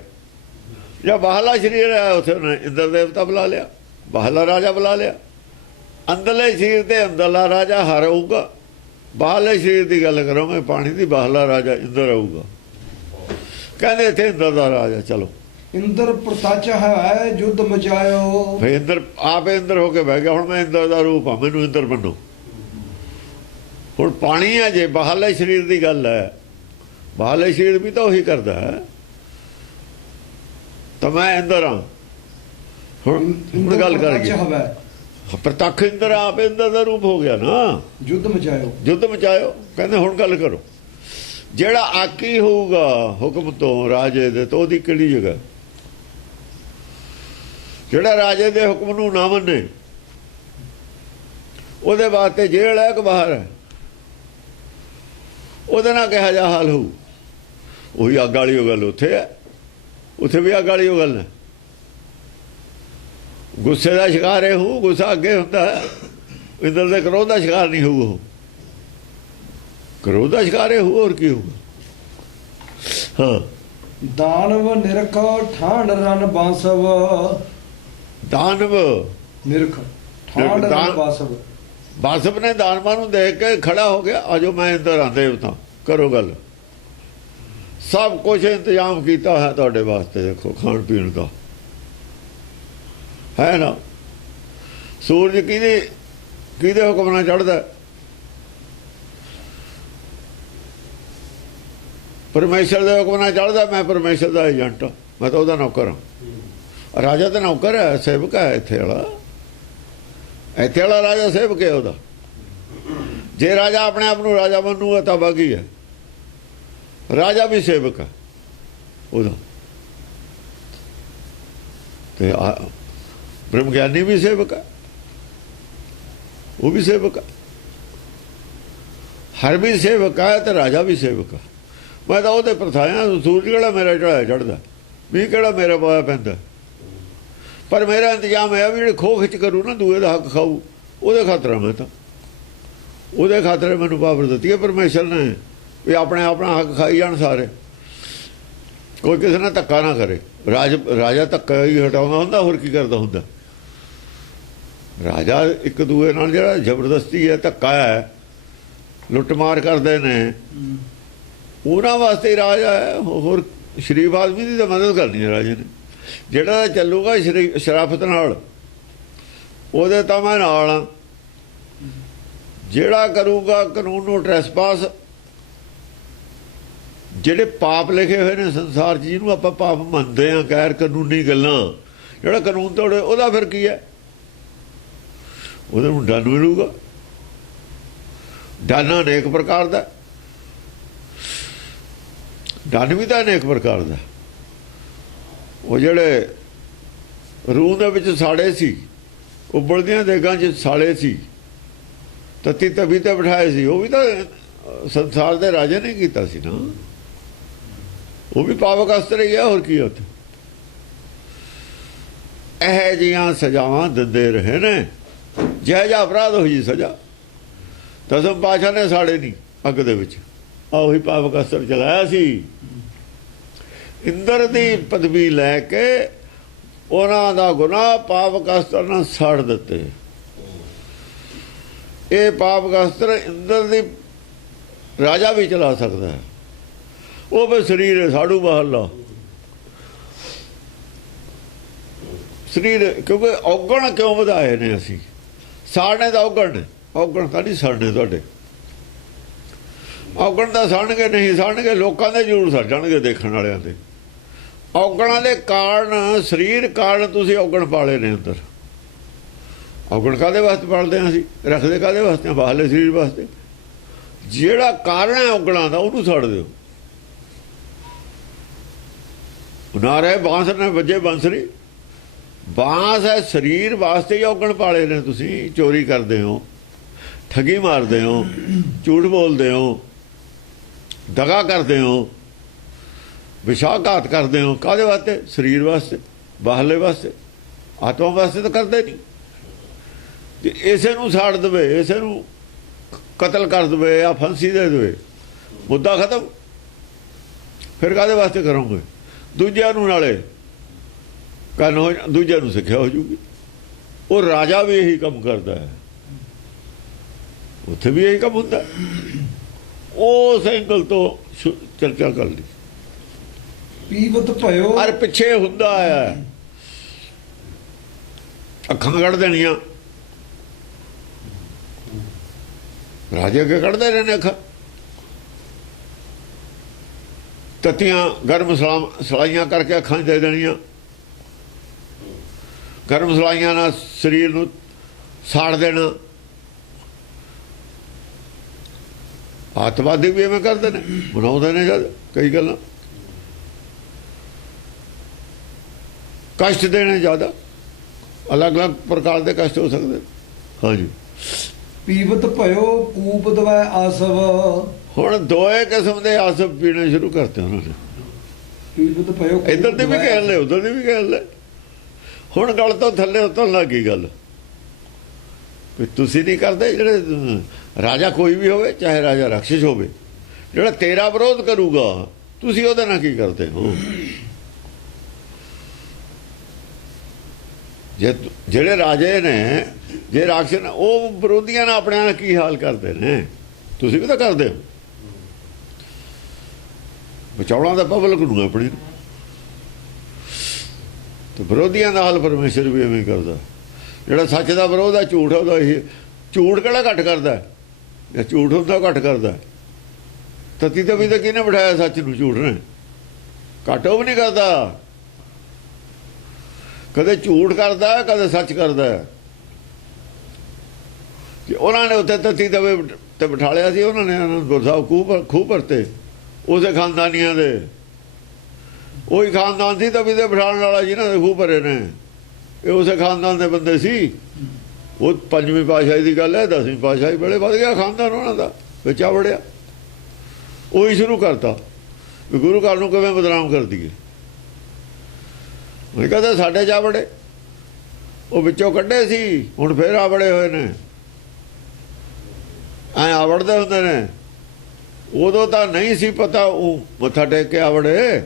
ਜਾਂ ਬਾਹਲਾ ਸਰੀਰ ਆਇਆ ਉੱਥੇ ਉਹਨੇ ਇੰਦਰ ਦੇਵਤਾ ਬੁਲਾ ਲਿਆ, ਬਾਹਲਾ ਰਾਜਾ ਬੁਲਾ ਲਿਆ। ਅੰਦਰਲੇ ਸਰੀਰ ਤੇ ਅੰਦਰਲਾ ਰਾਜਾ ਹਰ ਹੋਊਗਾ। ਬਾਹਰਲੇ ਸਰੀਰ ਦੀ ਗੱਲ ਕਰੋਗੇ ਪਾਣੀ ਦੀ, ਬਾਹਰਲਾ ਰਾਜਾ ਇੰਦਰ ਆਊਗਾ। ਕਹਿੰਦੇ ਇੱਥੇ ਇੰਦਰ ਦਾ ਰਾਜਾ। ਚਲੋ ਇੰਦਰ ਪ੍ਰਤੱਛ ਹੈ ਯੁੱਧ ਮਚਾਇਓ। ਫਿਰ ਇੰਦਰ ਆਪੇ ਇੰਦਰ ਹੋ ਕੇ ਬਹਿ ਗਿਆ। ਹੁਣ ਮੈਂ ਇੰਦਰ ਦਾ ਰੂਪ ਹਾਂ, ਮੈਨੂੰ ਇੰਦਰ ਮੰਨੋ। ਹੁਣ ਪਾਣੀ ਹੈ, ਜੇ ਬਾਹਰਲੇ ਸਰੀਰ ਦੀ ਗੱਲ ਹੈ, ਬਾਹਰਲੇ ਸਰੀਰ ਵੀ ਤਾਂ ਉਹੀ ਕਰਦਾ ਹੈ, ਤਾਂ ਮੈਂ ਇੰਦਰ ਹਾਂ। ਹੁਣ ਗੱਲ ਕਰ ਗਿਆ ਪ੍ਰਤੱਖ ਇੰਦਰ, ਆਪੇ ਇੰਦਰ ਦਾ ਰੂਪ ਹੋ ਗਿਆ ਨਾ। ਯੁੱਧ ਮਚਾਇਓ, ਯੁੱਧ ਮਚਾਇਓ। ਕਹਿੰਦੇ ਹੁਣ ਗੱਲ ਕਰੋ। ਜਿਹੜਾ ਆਕੀ ਹੋਊਗਾ ਹੁਕਮ ਤੋਂ ਰਾਜੇ ਦੇ, ਤਾਂ ਉਹਦੀ ਕਿਹੜੀ ਜਗ੍ਹਾ? ਜਿਹੜਾ ਰਾਜੇ ਦੇ ਹੁਕਮ ਨੂੰ ਨਾ ਮੰਨੇ ਉਹਦੇ ਵਾਸਤੇ ਜੇਲ੍ਹ ਹੈ ਕਿ ਬਾਹਰ ਹੈ? ਉਹਦੇ ਨਾਲ ਕਿਹਾ ਜਾ ਹਾਲ ਹੋਊ? ਉਹੀ ਅੱਗ ਵਾਲੀ ਉਹ ਗੱਲ ਉੱਥੇ ਹੈ, ਉੱਥੇ ਵੀ ਅੱਗ ਵਾਲੀ ਉਹ ਗੱਲ ਹੈ। ਗੁੱਸੇ ਦਾ ਸ਼ਿਕਾਰ ਇਹ ਹੋਊ, ਗੁੱਸਾ ਅੱਗੇ ਹੁੰਦਾ ਹੈ। ਇੰਦਰ ਦੇ ਕ੍ਰੋਧ ਦਾ ਸ਼ਿਕਾਰ ਨਹੀਂ ਹੋਊ, ਉਹ ਕ੍ਰੋਧ ਦਾ ਸ਼ਿਕਾਰ ਇਹ ਹੋਊ, ਹੋਰ ਕੀ ਹੋਊਗਾ? ਹਾਂ, ਦਾਨਵ ਨਿਰਖ ਠਾਂਡ ਰਨ ਬਾਂਸਵ। ਦਾਨਵ ਨਿਰਖ ਠਾਂਡ ਰਨ ਬਾਂਸਵ। ਬਾਸਬ ਨੇ ਦਾਨਵਾਂ ਨੂੰ ਦੇਖ ਕੇ ਖੜਾ ਹੋ ਗਿਆ, ਆਜੋ ਮੈਂ ਇੰਦਰ ਆ ਦੇਵਤਾ, ਕਰੋ ਗੱਲ। ਸਭ ਕੁਝ ਇੰਤਜ਼ਾਮ ਕੀਤਾ ਹੈ ਤੁਹਾਡੇ ਵਾਸਤੇ, ਦੇਖੋ ਖਾਣ ਪੀਣ ਦਾ ਹੈ ਨਾ। ਸੂਰਜ ਕਿਹਦੇ ਹੁਕਮ ਨਾਲ ਚੜ੍ਹਦਾ? ਪਰਮੇਸ਼ਰ ਦੇ ਹੁਕਮ ਨਾਲ ਚੜ੍ਹਦਾ। ਮੈਂ ਪਰਮੇਸ਼ਰ ਦਾ ਏਜੰਟ, ਮੈਂ ਤਾਂ ਉਹਦਾ ਨੌਕਰ ਹਾਂ। ਰਾਜਾ ਤਾਂ ਨੌਕਰ ਹੈ, ਸੇਵਕ ਹੈ। ਇੱਥੇ ਵਾਲਾ ਰਾਜਾ ਸੇਵਕ ਹੈ ਉਹਦਾ। ਜੇ ਰਾਜਾ ਆਪਣੇ ਆਪ ਨੂੰ ਰਾਜਾ ਮੰਨੂਗਾ ਤਾਂ ਬਾਗੀ ਹੈ। ਰਾਜਾ ਵੀ ਸੇਵਕ ਹੈ ਉਹਦਾ, ਤੇ ਬ੍ਰਹਮ ਗਿਆਨੀ ਵੀ ਸੇਵਕ ਹੈ, ਉਹ ਵੀ ਸੇਵਕ ਹੈ। ਹਰ ਵੀ ਸੇਵਕ ਹੈ ਤੇ ਰਾਜਾ ਵੀ ਸੇਵਕ ਹੈ। ਮੈਂ ਤਾਂ ਉਹਦੇ ਪ੍ਰਥਾਇਆ, ਸੂਰਜ ਕਿਹੜਾ ਮੇਰਾ ਚੜਾਇਆ ਚੜ੍ਹਦਾ, ਮੀਂਹ ਕਿਹੜਾ ਮੇਰਾ ਪਾਇਆ ਪੈਂਦਾ, ਪਰ ਮੇਰਾ ਇੰਤਜ਼ਾਮ ਹੈ ਵੀ ਜਿਹੜੇ ਖੋਹ ਖਿੱਚ ਕਰੂ ਨਾ, ਦੂਏ ਦਾ ਹੱਕ ਖਾਊ, ਉਹਦੇ ਖਾਤਰ ਮੈਂ ਤਾਂ ਉਹਦੇ ਖਾਤਰ ਮੈਨੂੰ ਪਾਵਰ ਦਿੱਤੀ ਹੈ ਪਰਮੇਸ਼ਰ ਨੇ, ਵੀ ਆਪਣਾ ਹੱਕ ਖਾਈ ਜਾਣ ਸਾਰੇ। ਕੋਈ ਕਿਸੇ ਨਾਲ ਧੱਕਾ ਨਾ ਕਰੇ। ਰਾਜਾ ਧੱਕਾ ਹੀ ਹਟਾਉਂਦਾ ਹੁੰਦਾ, ਹੋਰ ਕੀ ਕਰਦਾ ਹੁੰਦਾ? ਰਾਜਾ ਇੱਕ ਦੂਏ ਨਾਲ ਜਿਹੜਾ ਜ਼ਬਰਦਸਤੀ ਹੈ, ਧੱਕਾ ਹੈ, ਲੁੱਟਮਾਰ ਕਰਦੇ ਨੇ, ਉਹਨਾਂ ਵਾਸਤੇ ਰਾਜਾ ਹੈ। ਹੋਰ ਸ਼ਰੀਫ ਆਦਮੀ ਦੀ ਤਾਂ ਮਦਦ ਕਰਨੀ ਹੈ ਰਾਜੇ ਨੇ। ਜਿਹੜਾ ਚੱਲੂਗਾ ਸ਼ਰਾਫਤ ਨਾਲ, ਉਹਦੇ ਤਾਂ ਮੈਂ ਨਾਲ ਹਾਂ। ਜਿਹੜਾ ਕਰੂਗਾ ਕਾਨੂੰਨ ਨੂੰ ਟ੍ਰੈਸਪਾਸ, ਜਿਹੜੇ ਪਾਪ ਲਿਖੇ ਹੋਏ ਨੇ ਸੰਸਾਰ 'ਚ, ਜਿਹਨੂੰ ਆਪਾਂ ਪਾਪ ਮੰਨਦੇ ਹਾਂ, ਗੈਰ ਕਾਨੂੰਨੀ ਗੱਲਾਂ, ਜਿਹੜਾ ਕਾਨੂੰਨ ਤੋੜੇ ਉਹਦਾ ਫਿਰ ਕੀ ਹੈ? ਉਹਦੇ ਨੂੰ ਦੰਡ ਮਿਲੂਗਾ। ਦੰਡ ਅਨੇਕ ਪ੍ਰਕਾਰ ਦਾ, ਦੰਡ ਵੀ ਤਾਂ ਅਨੇਕ ਪ੍ਰਕਾਰ ਦਾ। ਉਹ ਜਿਹੜੇ ਰੂਹ ਦੇ ਵਿੱਚ ਸਾੜੇ ਸੀ, ਉਬਲਦੀਆਂ ਦੇਗਾਂ 'ਚ ਸਾੜੇ ਸੀ, ਤਤੀ ਤਵੀ ਤੇ ਬਿਠਾਏ ਸੀ, ਉਹ ਵੀ ਤਾਂ ਸੰਸਾਰ ਦੇ ਰਾਜੇ ਨੇ ਕੀਤਾ ਸੀ ਨਾ। ਉਹ ਵੀ ਪਾਵਕ ਅਸਤਰ ਹੀ ਆ, ਹੋਰ ਕੀ ਉੱਥੇ? ਇਹ ਜਿਹੀਆਂ ਸਜ਼ਾਵਾਂ ਦਿੰਦੇ ਰਹੇ ਨੇ, ਜਿਹੋ ਜਿਹਾ ਅਪਰਾਧ ਹੋਈ ਜੀ ਸਜ਼ਾ। ਦਸਮ ਪਾਤਸ਼ਾਹ ਨੇ ਸਾੜੇ ਨਹੀਂ ਅੱਗ ਦੇ ਵਿੱਚ, ਉਹੀ ਪਾਵਕ ਅਸਤਰ ਚਲਾਇਆ ਸੀ। ਇੰਦਰ ਦੀ ਪਦਵੀ ਲੈ ਕੇ ਉਹਨਾਂ ਦਾ ਗੁਨਾਹ ਪਾਵਕ ਅਸਤਰ ਨਾਲ ਸਾੜ ਦਿੱਤੇ। ਇਹ ਪਾਵਕ ਅਸਤਰ ਇੰਦਰ ਦੀ ਰਾਜਾ ਵੀ ਚਲਾ ਸਕਦਾ ਹੈ। ਉਹ ਵੀ ਸਰੀਰ ਸਾੜੂ ਬਾਹਰਲਾ ਸਰੀਰ, ਕਿਉਂਕਿ ਔਗਣ ਕਿਉਂ ਵਧਾਏ ਨੇ ਅਸੀਂ? ਸਾੜਨੇ ਦਾ ਔਗਣ ਤਾਂ ਨਹੀਂ ਸਾੜਨੇ ਤੁਹਾਡੇ। ਔਗਣ ਤਾਂ ਸਾੜਨਗੇ ਨਹੀਂ, ਸਾੜਨਗੇ ਲੋਕਾਂ ਦੇ ਜ਼ਰੂਰ ਸੜ ਜਾਣਗੇ, ਦੇਖਣ ਵਾਲਿਆਂ ਦੇ। ਔਗਣਾਂ ਦੇ ਕਾਰਨ, ਸਰੀਰ ਕਾਰਨ ਤੁਸੀਂ ਔਗਣ ਪਾਲੇ ਨੇ ਅੰਦਰ। ਔਗਣ ਕਾਹਦੇ ਵਾਸਤੇ ਪਾਲਦੇ ਹਾਂ ਅਸੀਂ? ਰੱਖਦੇ ਕਾਹਦੇ ਵਾਸਤੇ? ਬਾਹਰਲੇ ਸਰੀਰ ਵਾਸਤੇ। ਜਿਹੜਾ ਕਾਰਨ ਹੈ ਔਗਣਾਂ ਦਾ, ਉਹਨੂੰ ਛੱਡ ਦਿਓ। ਨਾ ਰਹੇ ਬਾਂਸ ਨੇ ਵੱਜੇ ਬੰਸਰੀ, ਬਾਂਸ ਹੈ ਸਰੀਰ ਵਾਸਤੇ ਹੀ ਔਗਣ ਪਾਲੇ ਨੇ ਤੁਸੀਂ। ਚੋਰੀ ਕਰਦੇ ਹੋ, ਠੱਗੀ ਮਾਰਦੇ ਹੋ, ਝੂਠ ਬੋਲਦੇ ਹੋ, ਦਗਾ ਕਰਦੇ ਹੋ, ਵਿਸ਼ਵਾਸਘਾਤ ਕਰਦੇ ਹੋ। ਕਾਹਦੇ ਵਾਸਤੇ? ਸਰੀਰ ਵਾਸਤੇ, ਬਾਹਰਲੇ ਵਾਸਤੇ। ਆਤਮਾ ਵਾਸਤੇ ਤਾਂ ਕਰਦੇ ਨਹੀਂ। ਤੇ ਇਸੇ ਨੂੰ ਸਾੜ ਦੇਵੇ, ਇਸੇ ਨੂੰ ਕਤਲ ਕਰ ਦੇਵੇ ਜਾਂ ਫਾਂਸੀ ਦੇ ਦੇਵੇ, ਮੁੱਦਾ ਖਤਮ। ਫਿਰ ਕਾਹਦੇ ਵਾਸਤੇ ਕਰੋਗੇ? ਦੂਜਿਆਂ ਨੂੰ ਨਾਲੇ ਕੰਨ ਹੋ, ਦੂਜਿਆਂ ਨੂੰ ਸਿੱਖਿਆ ਹੋ ਜੂਗੀ। ਉਹ ਰਾਜਾ ਵੀ ਇਹੀ ਕੰਮ ਕਰਦਾ ਹੈ, ਉੱਥੇ ਵੀ ਇਹੀ ਕੰਮ ਹੁੰਦਾ। ਉਸ ਐਂਗਲ ਤੋਂ ਚਰਚਾ ਕਰ ਲਈ। ਪੀਵਤ ਭਇਓ ਅਰ ਪਿੱਛੇ ਹੁੰਦਾ ਆ, ਅੱਖਾਂ ਕੱਢ ਦੇਣੀਆਂ। ਰਾਜੇ ਅੱਗੇ ਕੱਢਦੇ ਰਹੇ ਨੇ ਅੱਖਾਂ। ਤਤੀਆਂ ਗਰਮ ਸਲਾਈਆਂ ਕਰਕੇ ਅੱਖਾਂ 'ਚ ਦੇ ਦੇਣੀਆਂ। ਗਰਮ ਸਲਾਈਆਂ ਨਾਲ ਸਰੀਰ ਨੂੰ ਸਾੜ ਦੇਣਾ। ਆਤਵਾਦੀ ਵੀ ਐਵੇਂ ਕਰਦੇ ਨੇ, ਬਣਾਉਂਦੇ ਨੇ ਜਦ ਕਈ ਗੱਲਾਂ ਕਸ਼ਟ ਦੇਣੇ ਜ਼ਿਆਦਾ, ਅਲੱਗ-ਅਲੱਗ ਪ੍ਰਕਾਰ ਦੇ ਕਸ਼ਟ ਹੋ ਸਕਦੇ। ਹਾਂਜੀ, ਪੀਵਤ ਭਇਓ ਕੂਪ ਦਵੈ ਆਸਵ। ਹੁਣ ਦੋਏ ਕਿਸਮ ਦੇ ਆਸਬ ਪੀਣੇ ਸ਼ੁਰੂ ਕਰਤੇ ਉਹਨਾਂ ਨੇ। ਪੀਵਤ ਭਇਓ ਕੂਪ ਇੱਧਰ ਦੀ ਵੀ ਦਵੈ ਕਹਿ ਲੈ, ਉੱਧਰ ਦੀ ਵੀ ਕਹਿ ਲੈ। ਹੁਣ ਗੱਲ ਤੋਂ ਥੱਲੇ ਉਤਰਨ ਲੱਗ ਗਈ ਗੱਲ ਵੀ ਤੁਸੀਂ ਨਹੀਂ ਕਰਦੇ। ਜਿਹੜੇ ਰਾਜਾ ਕੋਈ ਵੀ ਹੋਵੇ, ਚਾਹੇ ਰਾਜਾ ਰਾਖਸ਼ ਹੋਵੇ, ਜਿਹੜਾ ਤੇਰਾ ਵਿਰੋਧ ਕਰੂਗਾ ਤੁਸੀਂ ਉਹਦੇ ਨਾਲ ਕੀ ਕਰਦੇ ਹੋ? ਜਿਹੜੇ ਰਾਜੇ ਨੇ, ਜੇ ਰਾਖਸ਼ ਨੇ, ਉਹ ਵਿਰੋਧੀਆਂ ਨਾਲ ਆਪਣੇ ਨਾਲ ਕੀ ਹਾਲ ਕਰਦੇ ਨੇ? ਤੁਸੀਂ ਵੀ ਤਾਂ ਕਰਦੇ ਹੋ। ਬਚਾਉਣਾ ਦਾ ਪਬਲਿਕ ਨੂੰ ਆਪਣੀ, ਤੇ ਵਿਰੋਧੀਆਂ ਦਾ ਹਾਲ ਪਰਮੇਸ਼ਰ ਵੀ ਐਵੇਂ ਕਰਦਾ। ਜਿਹੜਾ ਸੱਚ ਦਾ ਵਿਰੋਧ ਹੈ, ਝੂਠ ਉਹਦਾ, ਇਹ ਝੂਠ ਕਿਹੜਾ ਘੱਟ ਕਰਦਾ ਜਾਂ ਝੂਠ ਹੁੰਦਾ ਘੱਟ ਕਰਦਾ? ਤਤੀ ਤਵੀ ਤਾਂ ਕਿਹਨੇ ਬਿਠਾਇਆ ਸੱਚ ਨੂੰ? ਝੂਠ ਨੇ। ਘੱਟ ਉਹ ਵੀ ਨਹੀਂ ਕਰਦਾ, ਕਦੇ ਝੂਠ ਕਰਦਾ, ਕਦੇ ਸੱਚ ਕਰਦਾ। ਕਿ ਉਹਨਾਂ ਨੇ ਉੱਥੇ ਤਤੀ ਤਵੇ ਤੇ ਬਿਠਾ ਲਿਆ ਸੀ, ਉਹਨਾਂ ਨੇ ਅਨੰਦਪੁਰ ਸਾਹਿਬ ਖੂਹ ਭਰਤੇ ਉਸੇ ਖਾਨਦਾਨੀਆਂ ਦੇ। ਉਹੀ ਖਾਨਦਾਨ ਸੀ ਤਵੀ ਤੇ ਬਿਠਾਉਣ ਵਾਲਾ ਜਿਹਨਾਂ ਦੇ ਖੂਹ ਭਰੇ ਨੇ, ਇਹ ਉਸੇ ਖਾਨਦਾਨ ਦੇ ਬੰਦੇ ਸੀ। ਉਹ 5ਵੀਂ ਪਾਤਸ਼ਾਹੀ ਦੀ ਗੱਲ ਹੈ, 10ਵੀਂ ਪਾਤਸ਼ਾਹੀ ਵੇਲੇ ਵੱਧ ਗਿਆ ਖਾਨਦਾਨ ਉਹਨਾਂ ਦਾ, ਵਿੱਚ ਆ ਵੜਿਆ। ਉਹੀ ਸ਼ੁਰੂ ਕਰਤਾ ਵੀ ਗੁਰੂ ਘਰ ਨੂੰ ਕਿਵੇਂ ਬਦਨਾਮ ਕਰ ਦਈਏ। ਉਹ ਕਹਿੰਦਾ ਸਾਡੇ ਜਾ ਵੜੇ, ਉਹ ਵਿੱਚੋਂ ਕੱਢੇ ਸੀ, ਹੁਣ ਫੇਰ ਆ ਵੜੇ ਹੋਏ ਨੇ। ਐਂ ਆਵੜਦੇ ਹੁੰਦੇ ਨੇ। ਉਦੋਂ ਤਾਂ ਨਹੀਂ ਸੀ ਪਤਾ, ਉਹ ਮੱਥਾ ਟੇਕ ਕੇ ਆਵੜੇ,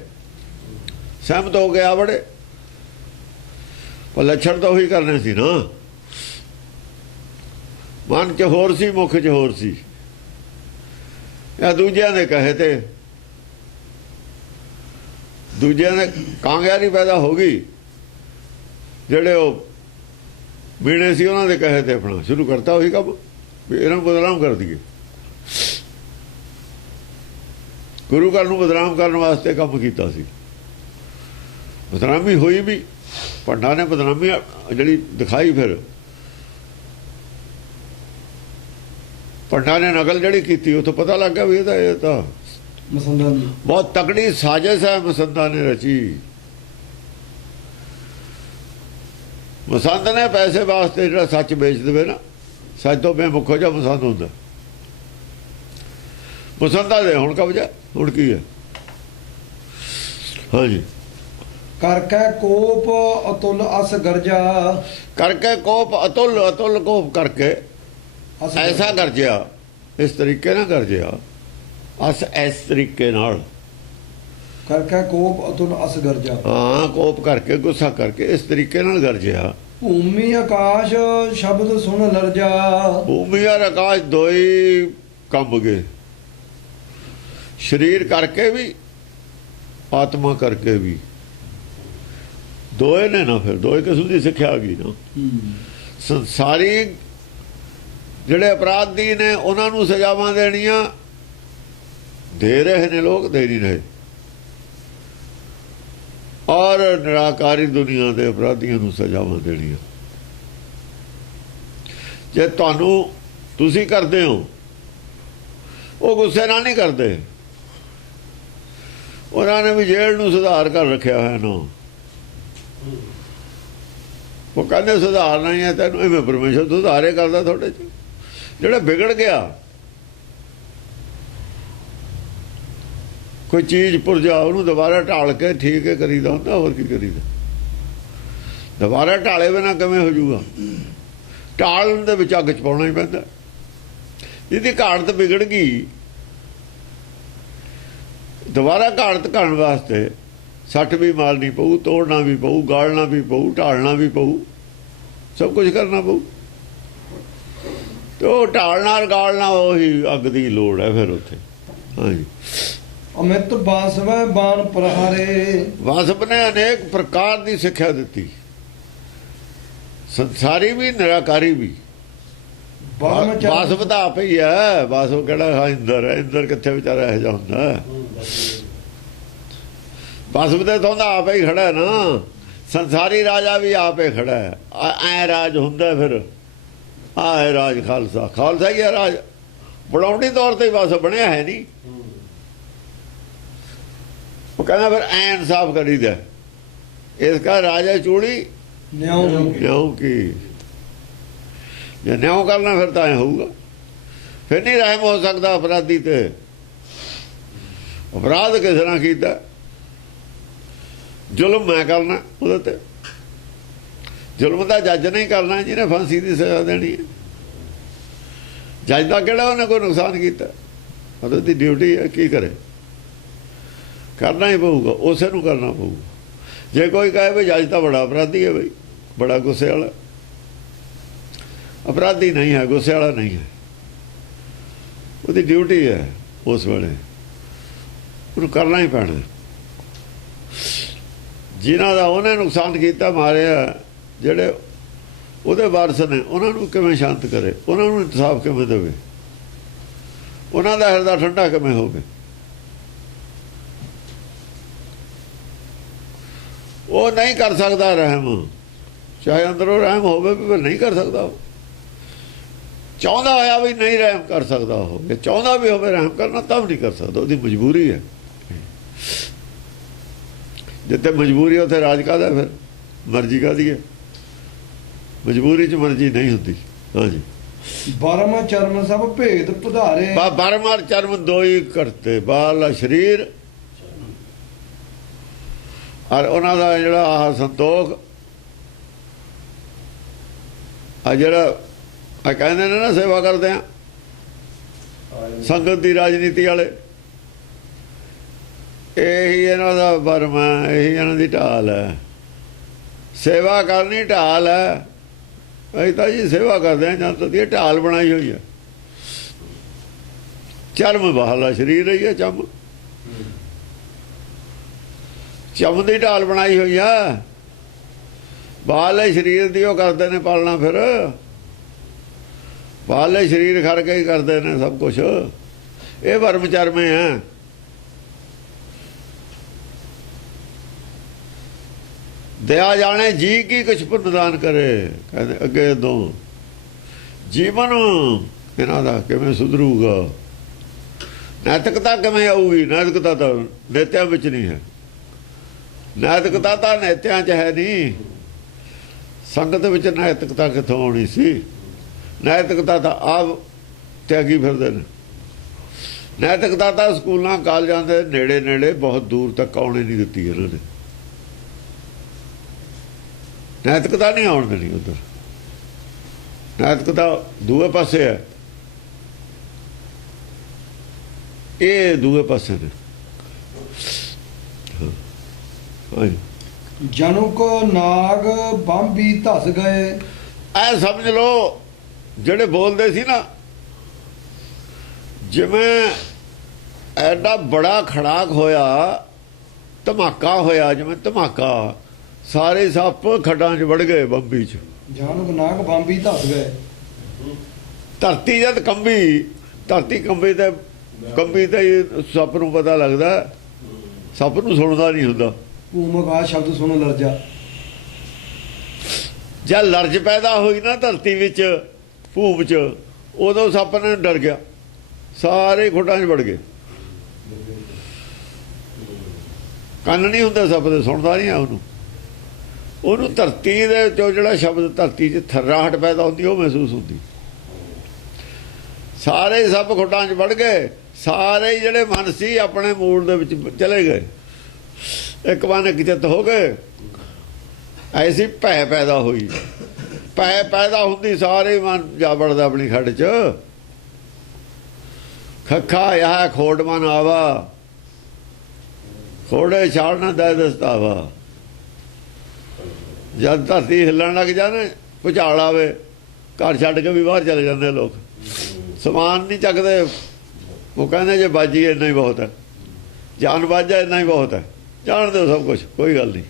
ਸਹਿਮਤ ਹੋ ਕੇ ਆਵੜੇ, ਪਰ ਲੱਛਣ ਤਾਂ ਉਹੀ ਕਰਨੇ ਸੀ ਨਾ। ਮਨ 'ਚ ਹੋਰ ਸੀ, ਮੁੱਖ 'ਚ ਹੋਰ ਸੀ। ਇਹ ਦੂਜਿਆਂ ਦੇ ਕਹੇ ਤੇ, ਦੂਜਿਆਂ ਦੇ ਕਾਂਗਿਆਰੀ ਪੈਦਾ ਹੋ ਗਈ। ਜਿਹੜੇ ਉਹ ਬੀੜੇ ਸੀ ਉਹਨਾਂ ਦੇ ਕਹੇ ਤੇ ਆਪਣਾ ਸ਼ੁਰੂ ਕਰਤਾ ਉਹੀ ਕੰਮ ਵੀ ਇਹਨਾਂ ਨੂੰ ਬਦਨਾਮ ਕਰ ਦਈਏ। ਗੁਰੂ ਘਰ ਨੂੰ ਬਦਨਾਮ ਕਰਨ ਵਾਸਤੇ ਕੰਮ ਕੀਤਾ ਸੀ। ਬਦਨਾਮੀ ਹੋਈ ਵੀ, ਪੰਡਾ ਨੇ ਬਦਨਾਮੀ ਜਿਹੜੀ ਦਿਖਾਈ। ਫਿਰ ਪੰਡਾ ਨੇ ਨਕਲ ਜਿਹੜੀ ਕੀਤੀ, ਉਹ ਤੋਂ ਪਤਾ ਲੱਗ ਗਿਆ ਵੀ ਇਹ ਤਾਂ ਮਸੰਦਾਂ ਦੀ ਬਹੁਤ ਤਕੜੀ ਸਾਜ਼ਿਸ਼ ਹੈ ਮਸੰਦਾਂ ਨੇ ਰਚੀ। ਮਸੰਦ ਨੇ ਪੈਸੇ ਵਾਸਤੇ ਜਿਹੜਾ ਸੱਚ ਵੇਚ ਦੇਵੇ ਨਾ, ਸੱਚ ਤੋਂ ਬੇਮੁਖ ਹੋ ਜਾ ਮਸੰਦ ਹੁੰਦਾ। ਮਸੰਦਾਂ ਦੇ ਹੁਣ ਕਬਜ਼ਾ, ਹੁਣ ਕੀ ਹੈ? ਹਾਂਜੀ, ਕਰਕੇ ਕੋਪ ਅਤੁਲ ਅਸ ਗਰਜਾ। ਕਰਕੇ ਕੋਪ ਅਤੁਲ, ਅਤੁਲ ਕੋਪ ਕਰਕੇ ਐਸਾ ਗਰਜਿਆ, ਇਸ ਤਰੀਕੇ ਨਾਲ ਗਰਜਿਆ। ਅਸ ਇਸ ਤਰੀਕੇ ਨਾਲ, ਕਰਕੇ ਕੋਪ ਅਤੁਲ ਅਸ ਗਰਜਾ। ਹਾਂ, ਕੋਪ ਕਰਕੇ, ਗੁੱਸਾ ਕਰਕੇ, ਇਸ ਤਰੀਕੇ ਨਾਲ ਗਰਜਿਆ। ਭੂਮੀ ਆਕਾਸ਼ ਸ਼ਬਦ ਸੁਣ ਲਰਜਾ। ਭੂਮੀ ਔਰ ਆਕਾਸ਼ ਦੋਈ ਕੰਬ ਗਏ। ਸਰੀਰ ਕਰਕੇ ਵੀ, ਆਤਮਾ ਕਰਕੇ ਵੀ, ਦੋਏ ਨੇ ਨਾ। ਫਿਰ ਦੋਏ ਕਿਸਮ ਦੀ ਸਿੱਖਿਆ ਆ ਗਈ ਨਾ। ਸੰਸਾਰੀ ਜਿਹੜੇ ਅਪਰਾਧੀ ਨੇ ਉਹਨਾਂ ਨੂੰ ਸਜ਼ਾਵਾਂ ਦੇਣੀਆਂ ਦੇ ਰਹੇ ਨੇ ਲੋਕ, ਦੇ ਨਹੀਂ ਰਹੇ। ਔਰ ਨਿਰਾਕਾਰੀ ਦੁਨੀਆ ਦੇ ਅਪਰਾਧੀਆਂ ਨੂੰ ਸਜ਼ਾਵਾਂ ਦੇਣੀਆਂ। ਜੇ ਤੁਹਾਨੂੰ ਤੁਸੀਂ ਕਰਦੇ ਹੋ, ਉਹ ਗੁੱਸੇ ਨਾਲ ਨਹੀਂ ਕਰਦੇ। ਉਹਨਾਂ ਨੇ ਵੀ ਜੇਲ੍ਹ ਨੂੰ ਸੁਧਾਰ ਕਰ ਰੱਖਿਆ ਹੋਇਆ ਨਾ। ਉਹ ਕਹਿੰਦੇ ਸੁਧਾਰਨਾ ਹੀ ਹੈ ਤੈਨੂੰ, ਐਵੇਂ ਪਰਮੇਸ਼ਰ ਸੁਧਾਰੇ ਕਰਦਾ ਤੁਹਾਡੇ 'ਚ। ਜਿਹੜਾ ਵਿਗੜ ਗਿਆ, ਕੋਈ ਚੀਜ਼ ਪੁਰਜਾ, ਉਹਨੂੰ ਦੁਬਾਰਾ ਢਾਲ ਕੇ ਠੀਕ ਹੈ ਕਰੀਦਾ ਹੁੰਦਾ। ਹੋਰ ਕੀ ਕਰੀਦਾ? ਦੁਬਾਰਾ ਢਾਲੇ ਬਿਨਾਂ ਕਿਵੇਂ ਹੋ ਜੂਗਾ? ਢਾਲਣ ਦੇ ਵਿੱਚ ਅੱਗ 'ਚ ਪਾਉਣਾ ਹੀ ਪੈਂਦਾ। ਜਿਹਦੀ ਘਾੜਤ ਵਿਗੜ ਗਈ, ਦੁਬਾਰਾ ਘਾੜਤ ਕਰਨ ਵਾਸਤੇ ਸੱਟ ਵੀ ਮਾਰਨੀ ਪਊ, ਤੋੜਨਾ ਵੀ ਪਊ, ਗਾਲਣਾ ਵੀ ਪਊ, ਢਾਲਣਾ ਵੀ ਪਊ, ਸਭ ਕੁਝ ਕਰਨਾ ਪਊ। ਤੇ ਉਹ ਢਾਲਣਾ ਗਾਲਣਾ ਉਹੀ ਅੱਗ ਦੀ ਲੋੜ ਹੈ ਫਿਰ ਉੱਥੇ। ਹਾਂਜੀ, ਅਮਿਤ ਬਾਸਵੈ ਬਾਣ ਪ੍ਰਹਾਰੇ। ਵਾਸਪ ਨੇ ਅਨੇਕ ਪ੍ਰਕਾਰ ਦੀ ਸਿੱਖਿਆ ਦਿੱਤੀ, ਸੰਸਾਰੀ ਵੀ ਨਿਰਾਕਾਰੀ ਵੀ। ਵਾਸਪ ਤਾਂ ਆਪ ਹੀ ਹੈ। ਵਾਸਪ ਕਿਹੜਾ ਇੰਦਰ ਹੈ? ਇੰਦਰ ਕਿੱਥੇ ਵਿਚਾਰਾ ਇਹੋ ਜਿਹਾ ਹੁੰਦਾ? ਵਾਸਪ ਦੇ ਤੋਂ ਤਾਂ ਆਪ ਹੀ ਖੜਾ ਨਾ। ਸੰਸਾਰੀ ਰਾਜਾ ਵੀ ਆਪੇ ਖੜਾ ਹੈ। ਐ ਰਾਜ ਹੁੰਦਾ ਫਿਰ। ਆਹ ਰਾਜ ਖਾਲਸਾ, ਖਾਲਸਾ ਹੀ ਹੈ ਰਾਜ। ਬਣਾਉਣੀ ਤੌਰ ਤੇ ਬਸ ਬਣਿਆ ਹੈ ਨਹੀਂ। ਉਹ ਕਹਿੰਦਾ ਫਿਰ ਐ ਇਨਸਾਫ ਕਰੀਦਾ, ਇਸ ਕਾ ਰਾਜਾ ਚੂੜੀ ਨਿਉ ਕੀ, ਜੇ ਨਿਉ ਕਰਨਾ ਫਿਰ ਤਾਂ ਐ ਹੋਊਗਾ, ਫਿਰ ਨਹੀਂ ਰਹਿਮ ਹੋ ਸਕਦਾ ਅਪਰਾਧੀ ਤੇ। ਅਪਰਾਧ ਕਿਸ ਤਰ੍ਹਾਂ ਕੀਤਾ, ਜ਼ੁਲਮ ਮੈਂ ਕਰਨਾ ਉਹਦੇ ਤੇ, ਜ਼ੁਲਮ ਦਾ ਜੱਜ ਨਹੀਂ ਕਰਨਾ ਜਿਹਨੇ ਫਾਂਸੀ ਦੀ ਸਜ਼ਾ ਦੇਣੀ ਹੈ। ਜੱਜ ਦਾ ਕਿਹੜਾ ਉਹਨੇ ਕੋਈ ਨੁਕਸਾਨ ਕੀਤਾ, ਉਹਦੀ ਡਿਊਟੀ ਹੈ, ਕੀ ਕਰੇ, ਕਰਨਾ ਹੀ ਪਊਗਾ, ਉਸੇ ਨੂੰ ਕਰਨਾ ਪਊਗਾ। ਜੇ ਕੋਈ ਕਹੇ ਵੀ ਜੱਜ ਤਾਂ ਬੜਾ ਅਪਰਾਧੀ ਹੈ, ਬਈ ਬੜਾ ਗੁੱਸੇ ਵਾਲਾ, ਅਪਰਾਧੀ ਨਹੀਂ ਹੈ, ਗੁੱਸੇ ਵਾਲਾ ਨਹੀਂ ਹੈ, ਉਹਦੀ ਡਿਊਟੀ ਹੈ, ਉਸ ਵੇਲੇ ਉਹਨੂੰ ਕਰਨਾ ਹੀ ਪੈਣਾ। ਜਿਨ੍ਹਾਂ ਦਾ ਉਹਨੇ ਨੁਕਸਾਨ ਕੀਤਾ, ਮਾਰਿਆ, ਜਿਹੜੇ ਉਹਦੇ ਵਾਰਸ ਨੇ, ਉਹਨਾਂ ਨੂੰ ਕਿਵੇਂ ਸ਼ਾਂਤ ਕਰੇ, ਉਹਨਾਂ ਨੂੰ ਇਨਸਾਫ ਕਿਵੇਂ ਦੇਵੇ, ਉਹਨਾਂ ਦਾ ਹਿਰਦਾ ਠੰਡਾ ਕਿਵੇਂ ਹੋਵੇ। ਉਹ ਨਹੀਂ ਕਰ ਸਕਦਾ ਰਹਿਮ, ਚਾਹੇ ਅੰਦਰੋਂ ਰਹਿਮ ਹੋਵੇ ਵੀ ਪਰ ਨਹੀਂ ਕਰ ਸਕਦਾ। ਉਹ ਚਾਹੁੰਦਾ ਹੋਇਆ ਵੀ ਨਹੀਂ ਰਹਿਮ ਕਰ ਸਕਦਾ, ਉਹ ਜੇ ਚਾਹੁੰਦਾ ਵੀ ਹੋਵੇ ਰਹਿਮ ਕਰਨਾ ਤਾਂ ਵੀ ਨਹੀਂ ਕਰ ਸਕਦਾ, ਉਹਦੀ ਮਜਬੂਰੀ ਹੈ। ਜਿੱਥੇ ਮਜਬੂਰੀ ਉੱਥੇ ਰਾਜ ਕਾਹਦਾ, ਫਿਰ ਮਰਜ਼ੀ ਕਾਹਦੀ ਹੈ, ਮਜਬੂਰੀ 'ਚ ਮਰਜ਼ੀ ਨਹੀਂ ਹੁੰਦੀ। ਹਾਂਜੀ, ਬਰਮ ਚਰਮ ਸਭ ਭੇਦ ਪੁਧਾਰੇ, ਬਰਮ ਔਰ ਚਰਮ ਦੋ ਹੀ ਕਰਤੇ, ਬਾਲ ਸਰੀਰ ਔਰ ਉਹਨਾਂ ਦਾ ਜਿਹੜਾ ਆਹ ਸੰਤੋਖ, ਆ ਜਿਹੜਾ ਆ ਕਹਿੰਦੇ ਨੇ ਨਾ ਸੇਵਾ ਕਰਦੇ ਆ ਸੰਗਤ ਦੀ ਰਾਜਨੀਤੀ ਵਾਲੇ, ਇਹੀ ਇਹਨਾਂ ਦਾ ਬਰਮ ਹੈ, ਇਹੀ ਇਹਨਾਂ ਦੀ ਢਾਲ ਹੈ। ਸੇਵਾ ਕਰਨੀ ਢਾਲ ਹੈ, ਅਸੀਂ ਤਾਂ ਜੀ ਸੇਵਾ ਕਰਦੇ ਹਾਂ, ਜਨਤਾ ਦੀ ਢਾਲ ਬਣਾਈ ਹੋਈ ਹੈ। ਚਰਮ ਬਾਹਲਾ ਸਰੀਰ ਰਹੀ ਹੈ, ਚਮ ਦੀ ਢਾਲ ਬਣਾਈ ਹੋਈ ਆ, ਬਾਹਲੇ ਸਰੀਰ ਦੀ ਉਹ ਕਰਦੇ ਨੇ ਪਾਲਣਾ, ਫਿਰ ਬਾਹਲੇ ਸਰੀਰ ਖੜ ਕੇ ਹੀ ਕਰਦੇ ਨੇ ਸਭ ਕੁਛ। ਇਹ ਵਰਮ ਚਰਮੇ ਆ। ਦਇਆ ਜਾਣੇ ਜੀ ਕੀ ਕੁਛ ਪੁੰਨਦਾਨ ਕਰੇ, ਕਹਿੰਦੇ ਅੱਗੇ ਦੋ ਜੀਵਨ ਇਹਨਾਂ ਦਾ ਕਿਵੇਂ ਸੁਧਰੂਗਾ, ਨੈਤਿਕਤਾ ਕਿਵੇਂ ਆਊਗੀ। ਨੈਤਿਕਤਾ ਤਾਂ ਨੇਤਿਆਂ ਵਿੱਚ ਨਹੀਂ ਹੈ, ਨੈਤਿਕਤਾ ਤਾਂ ਨੇਤਿਆਂ 'ਚ ਹੈ ਨਹੀਂ, ਸੰਗਤ ਵਿੱਚ ਨੈਤਿਕਤਾ ਕਿੱਥੋਂ ਆਉਣੀ ਸੀ। ਨੈਤਿਕਤਾ ਤਾਂ ਆਪ ਤਿਆਗੀ ਫਿਰਦੇ ਨੇ। ਨੈਤਿਕਤਾ ਤਾਂ ਸਕੂਲਾਂ ਕਾਲਜਾਂ ਦੇ ਨੇੜੇ ਨੇੜੇ ਬਹੁਤ ਦੂਰ ਤੱਕ ਆਉਣੇ ਨਹੀਂ ਦਿੱਤੀ ਇਹਨਾਂ ਨੇ। ਨੈਤਿਕਤਾ ਨਹੀਂ ਆਉਣ ਦੇਣੀ ਉੱਧਰ, ਨੈਤਿਕਤਾ ਦੂਏ ਪਾਸੇ ਹੈ, ਇਹ ਦੂਏ ਪਾਸੇ ਨੇ। ਜਨੂ ਕੋ ਨਾਗ ਬੰਬੀ ਧਸ ਗਏ, ਐ ਸਮਝ ਲਓ ਜਿਹੜੇ ਬੋਲਦੇ ਸੀ ਨਾ, ਜਿਵੇਂ ਐਡਾ ਬੜਾ ਖੜਾਕ ਹੋਇਆ, ਧਮਾਕਾ ਹੋਇਆ, ਜਿਵੇਂ ਧਮਾਕਾ, ਸਾਰੇ ਸੱਪ ਖੱਡਾਂ 'ਚ ਵੜ ਗਏ ਬੰਬੀ 'ਚ। ਜਨੂ ਕੋ ਨਾਗ ਬੰਬੀ ਧਸ ਗਏ, ਧਰਤੀ ਜਦ ਕੰਬੀ, ਧਰਤੀ ਕੰਬੀ ਤੇ ਸੱਪ ਨੂੰ ਪਤਾ ਲੱਗਦਾ, ਸੱਪ ਨੂੰ ਸੁਣਦਾ ਨਹੀਂ ਹੁੰਦਾ। ਭੂਮਕ ਆ ਸ਼ਬਦ ਸੁਣੋ ਲਰਜਾ, ਜਦ ਲਰਜ ਪੈਦਾ ਹੋਈ ਨਾ ਧਰਤੀ ਵਿੱਚ, ਭੂਮ 'ਚ, ਉਦੋਂ ਸੱਪ ਨੇ ਡਰ ਗਿਆ, ਸਾਰੇ ਖੁੱਡਾਂ 'ਚ ਵੜ ਗਏ। ਕੰਨ ਨਹੀਂ ਹੁੰਦੇ ਸੱਪ ਦੇ, ਸੁਣਦਾ ਨਹੀਂ ਆ ਉਹਨੂੰ ਧਰਤੀ ਦੇ ਵਿੱਚੋਂ ਜਿਹੜਾ ਸ਼ਬਦ ਧਰਤੀ 'ਚ ਥਰਾਹਟ ਪੈਦਾ ਹੁੰਦੀ ਉਹ ਮਹਿਸੂਸ ਹੁੰਦੀ। ਸਾਰੇ ਸੱਪ ਖੁੱਡਾਂ 'ਚ ਵੜ ਗਏ, ਸਾਰੇ ਜਿਹੜੇ ਮਨ ਸੀ ਆਪਣੇ ਮੂਲ ਦੇ ਵਿੱਚ ਚਲੇ ਗਏ, ਇੱਕ ਬੰਨ ਇੱਕ ਚਿੱਤ ਹੋ ਗਏ। ਐਸੀ ਭੈ ਪੈਦਾ ਹੋਈ, ਭੈ ਪੈਦਾ ਹੁੰਦੀ ਸਾਰੇ ਮਨ ਜਾ ਵੜਦਾ ਆਪਣੀ ਖੱਡ 'ਚ। ਖੱਖਾ ਇਹ ਖੋੜ ਮਨ ਆਵਾ, ਖੋੜੇ ਛਾੜਨਾ ਦਾ ਦਸਤਾਵਾ। ਜਦ ਧਰਤੀ ਹਿੱਲਣ ਲੱਗ ਜਾਵੇ, ਭੁਚਾਲ ਆਵੇ, ਘਰ ਛੱਡ ਕੇ ਵੀ ਬਾਹਰ ਚਲੇ ਜਾਂਦੇ ਲੋਕ, ਸਮਾਨ ਨਹੀਂ ਚੱਕਦੇ। ਉਹ ਕਹਿੰਦੇ ਜੇ ਬਾਜੀ ਇੰਨਾ ਹੀ ਬਹੁਤ ਹੈ, ਜਾਨ ਬਾਜਾ ਇੰਨਾ ਹੀ ਬਹੁਤ ਹੈ, ਜਾਣਦੇ ਹੋ ਸਭ ਕੁਛ, ਕੋਈ ਗੱਲ ਨਹੀਂ।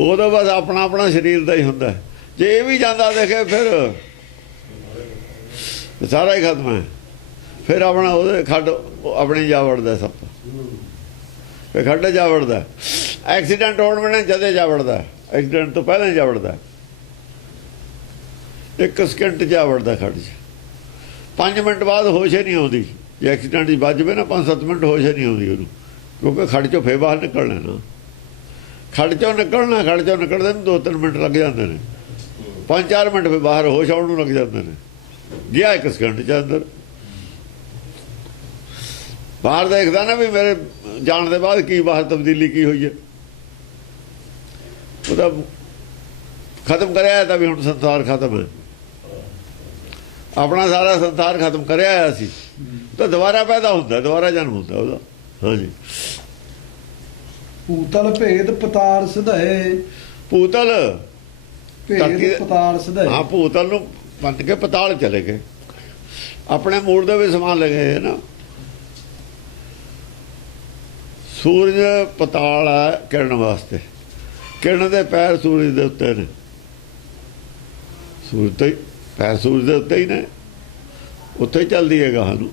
ਉਦੋਂ ਬਸ ਆਪਣਾ ਆਪਣਾ ਸਰੀਰ ਦਾ ਹੀ ਹੁੰਦਾ। ਜੇ ਇਹ ਵੀ ਜਾਂਦਾ ਦੇਖੇ ਫਿਰ ਸਾਰਾ ਹੀ ਖਤਮ ਹੈ। ਫਿਰ ਆਪਣਾ ਉਹਦੇ ਖੱਡ ਆਪਣੀ ਜਾ ਵੜਦਾ ਸੱਪ, ਫਿਰ ਖੱਡ ਜਾ ਵੜਦਾ। ਐਕਸੀਡੈਂਟ ਹੋਣ ਵੇਲੇ ਜਦੇ ਜਾ ਵੜਦਾ, ਐਕਸੀਡੈਂਟ ਤੋਂ ਪਹਿਲਾਂ ਹੀ ਜਾ ਵੜਦਾ, 1 ਸਕਿੰਟ ਜਾ ਵੜਦਾ ਖੱਡ 'ਚ। 5 ਮਿੰਟ ਬਾਅਦ ਹੋਸ਼ ਹੀ ਨਹੀਂ ਆਉਂਦੀ। ਜੇ ਐਕਸੀਡੈਂਟ ਦੀ ਵੱਜ ਜਵੇ ਨਾ 5-7 ਮਿੰਟ ਹੋਸ਼ ਹੀ ਨਹੀਂ ਆਉਂਦੀ ਉਹਨੂੰ, ਕਿਉਂਕਿ ਖੜ ਚੋਂ ਫੇਰ ਬਾਹਰ ਨਿਕਲਣਾ ਨਾ, ਖੜ ਚੋਂ ਨਿਕਲਦੇ ਨੂੰ 2-3 ਮਿੰਟ ਲੱਗ ਜਾਂਦੇ ਨੇ, 5-4 ਮਿੰਟ ਫੇਰ ਬਾਹਰ ਹੋਸ਼ ਆਉਣ ਨੂੰ ਲੱਗ ਜਾਂਦੇ ਨੇ। ਗਿਆ 1 ਸਕਿੰਟ ਚ ਅੰਦਰ ਬਾਹਰ ਦੇਖਦਾ ਨਾ ਵੀ ਮੇਰੇ ਜਾਣ ਦੇ ਬਾਅਦ ਕੀ ਬਾਹਰ ਤਬਦੀਲੀ ਕੀ ਹੋਈ ਹੈ। ਉਹਦਾ ਖਤਮ ਕਰਿਆ ਤਾਂ ਵੀ ਹੁਣ ਸੰਸਾਰ ਖਤਮ ਹੈ, ਆਪਣਾ ਸਾਰਾ ਸੰਸਾਰ ਖਤਮ ਕਰਿਆ ਆਇਆ ਸੀ ਤਾਂ ਦੁਬਾਰਾ ਪੈਦਾ ਹੁੰਦਾ, ਦੁਬਾਰਾ ਜਨਮ ਹੁੰਦਾ ਉਹਦਾ। ਹਾਂਜੀ। ਭੂਤਲ ਭੇਦ ਪਤਾਰ ਸਿਧਾਏ, ਭੂਤਲ ਭੇਦ ਪਤਾਰ ਸਿਧਾਏ। ਹਾਂ, ਭੂਤਲ ਨੂੰ ਬੰਦ ਕੇ ਪਤਾਲ ਚਲੇ ਗਏ, ਆਪਣੇ ਮੂਲ ਦੇ ਵਿੱਚ ਸਮਾਨ ਲਗੇ ਨਾ। ਸੂਰਜ ਪਤਾਲ ਹੈ ਕਿਰਨ ਵਾਸਤੇ, ਕਿਰਨ ਦੇ ਪੈਰ ਸੂਰਜ ਦੇ ਉੱਤੇ ਨੇ, ਸੂਰਜ ਤੇ ਪੈਰ ਸੂਰਜ ਦੇ ਉੱਤੇ ਹੀ ਨੇ, ਉੱਥੇ ਹੀ ਚੱਲਦੀ ਹੈ ਗਾਹਾਂ ਨੂੰ।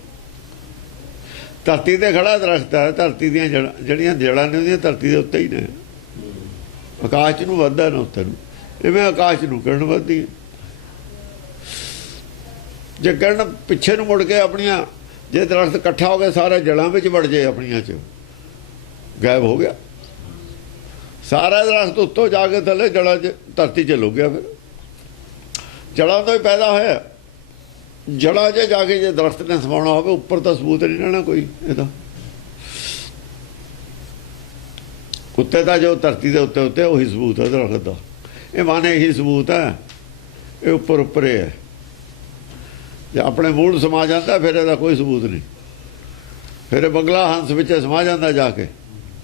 ਧਰਤੀ ਤੇ ਖੜਾ ਦਰਖਤ ਹੈ, ਧਰਤੀ ਦੀਆਂ ਜਿਹੜੀਆਂ ਜੜ੍ਹਾਂ ਨੇ ਉਹਦੀਆਂ ਧਰਤੀ ਦੇ ਉੱਤੇ ਹੀ ਨੇ, ਆਕਾਸ਼ ਨੂੰ ਵੱਧਦਾ ਨਾ ਉੱਤੇ ਨੂੰ, ਇਵੇਂ ਆਕਾਸ਼ ਨੂੰ ਕਿਰਨ ਵੱਧਦੀ ਹੈ। ਜੇ ਕਿਰਨ ਪਿੱਛੇ ਨੂੰ ਮੁੜ ਕੇ ਆਪਣੀਆਂ, ਜੇ ਦਰਖਤ ਇਕੱਠਾ ਹੋ ਕੇ ਸਾਰਾ ਜੜ੍ਹਾਂ ਵਿੱਚ ਵੜ ਜਾਏ ਆਪਣੀਆਂ 'ਚ, ਗਾਇਬ ਹੋ ਗਿਆ ਸਾਰਾ ਦਰਖਤ, ਉੱਤੋਂ ਜਾ ਕੇ ਥੱਲੇ ਜੜ੍ਹਾਂ 'ਚ ਧਰਤੀ 'ਚ ਲੁਕ ਗਿਆ। ਫਿਰ ਜੜ੍ਹਾਂ ਤੋਂ ਹੀ ਪੈਦਾ ਹੋਇਆ, ਜੜ੍ਹਾਂ 'ਚ ਜਾ ਕੇ ਜੇ ਦਰਖਤ ਨੇ ਸਮਾਉਣਾ ਹੋਵੇ, ਉੱਪਰ ਤਾਂ ਸਬੂਤ ਨਹੀਂ ਰਹਿਣਾ ਕੋਈ ਇਹਦਾ। ਉੱਤੇ ਤਾਂ ਜੋ ਧਰਤੀ ਦੇ ਉੱਤੇ ਉਹੀ ਸਬੂਤ ਹੈ ਦਰਖਤ ਦਾ, ਇਹ ਮਾਨੇ ਇਹੀ ਸਬੂਤ ਹੈ, ਇਹ ਉੱਪਰ ਹੈ। ਜੇ ਆਪਣੇ ਮੂਲ ਸਮਾ ਜਾਂਦਾ ਫਿਰ ਇਹਦਾ ਕੋਈ ਸਬੂਤ ਨਹੀਂ, ਫਿਰ ਇਹ ਬੰਗਲਾ ਹੰਸ ਵਿੱਚ ਸਮਾ ਜਾਂਦਾ ਜਾ ਕੇ।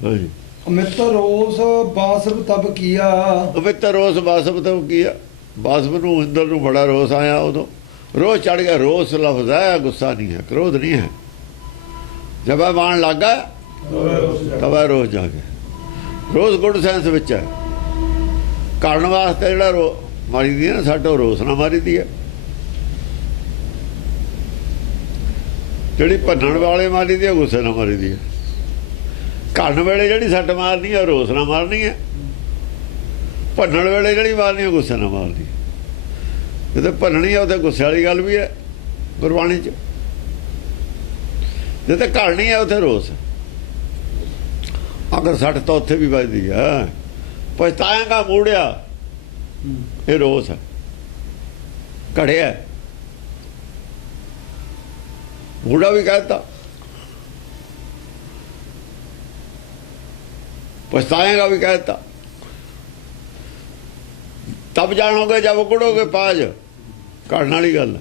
ਹਾਂਜੀ। ਅਮਿਤ ਰੋਸ ਬਾਸਬ ਤਬ ਕੀਆ, ਅਮਿਤ ਰੋਸ ਬਾਸਬ ਤਬ ਕੀਆ, ਬਾਸਬ ਨੂੰ ਇੰਦਰ ਨੂੰ ਬੜਾ ਰੋਸ ਆਇਆ, ਉਦੋਂ ਰੋਸ ਚੜ ਗਿਆ। ਰੋਸ ਲਫ਼ਜ਼ ਹੈ, ਗੁੱਸਾ ਨਹੀਂ ਹੈ, ਕ੍ਰੋਧ ਨਹੀਂ ਹੈ। ਜਬ ਬਾਣ ਲੱਗਾ ਤਬ ਰੋਸ ਜਾ ਕੇ, ਰੋਸ ਗੁੱਡ ਸੈਂਸ ਵਿੱਚ ਹੈ, ਕਰਨ ਵਾਸਤੇ ਜਿਹੜਾ ਮਾਰੀ ਦੀ ਹੈ ਨਾ, ਸਾਡਾ ਰੋਸ ਨਾ ਮਾਰੀ ਦੀ ਹੈ। ਜਿਹੜੀ ਭੰਨਣ ਵਾਲੇ ਮਾਰੀ ਦੀ ਹੈ, ਗੁੱਸੇ ਨਾਲ ਮਾਰੀ ਦੀ ਹੈ। ਕਰਨ ਵੇਲੇ ਜਿਹੜੀ ਸੱਟ ਮਾਰਨੀ ਹੈ, ਰੋਸ ਨਾਲ ਮਾਰਨੀ ਹੈ। ਭੰਨਣ ਵੇਲੇ ਜਿਹੜੀ ਮਾਰਨੀ ਹੈ, ਗੁੱਸੇ ਨਾਲ ਮਾਰਨੀ। ਜਿੱਥੇ ਭੰਨਣੀ ਹੈ ਉੱਥੇ ਗੁੱਸੇ ਵਾਲੀ ਗੱਲ ਵੀ ਹੈ ਗੁਰਬਾਣੀ 'ਚ, ਜਿੱਥੇ ਘੜਨੀ ਹੈ ਉੱਥੇ ਰੋਸ। ਅਗਰ ਸੱਟ ਤਾਂ ਉੱਥੇ ਵੀ ਵੱਜਦੀ ਹੈ। ਪਛਤਾਏਗਾ ਮੂੜਿਆ, ਇਹ ਰੋਸ ਹੈ, ਘੜਿਆ ਮੂੜਾ ਵੀ ਕਹਿਤਾ। पछताएगा भी कहता, तब जानोगे जब उगड़ोगे पाज। काढ़ने वाली गल,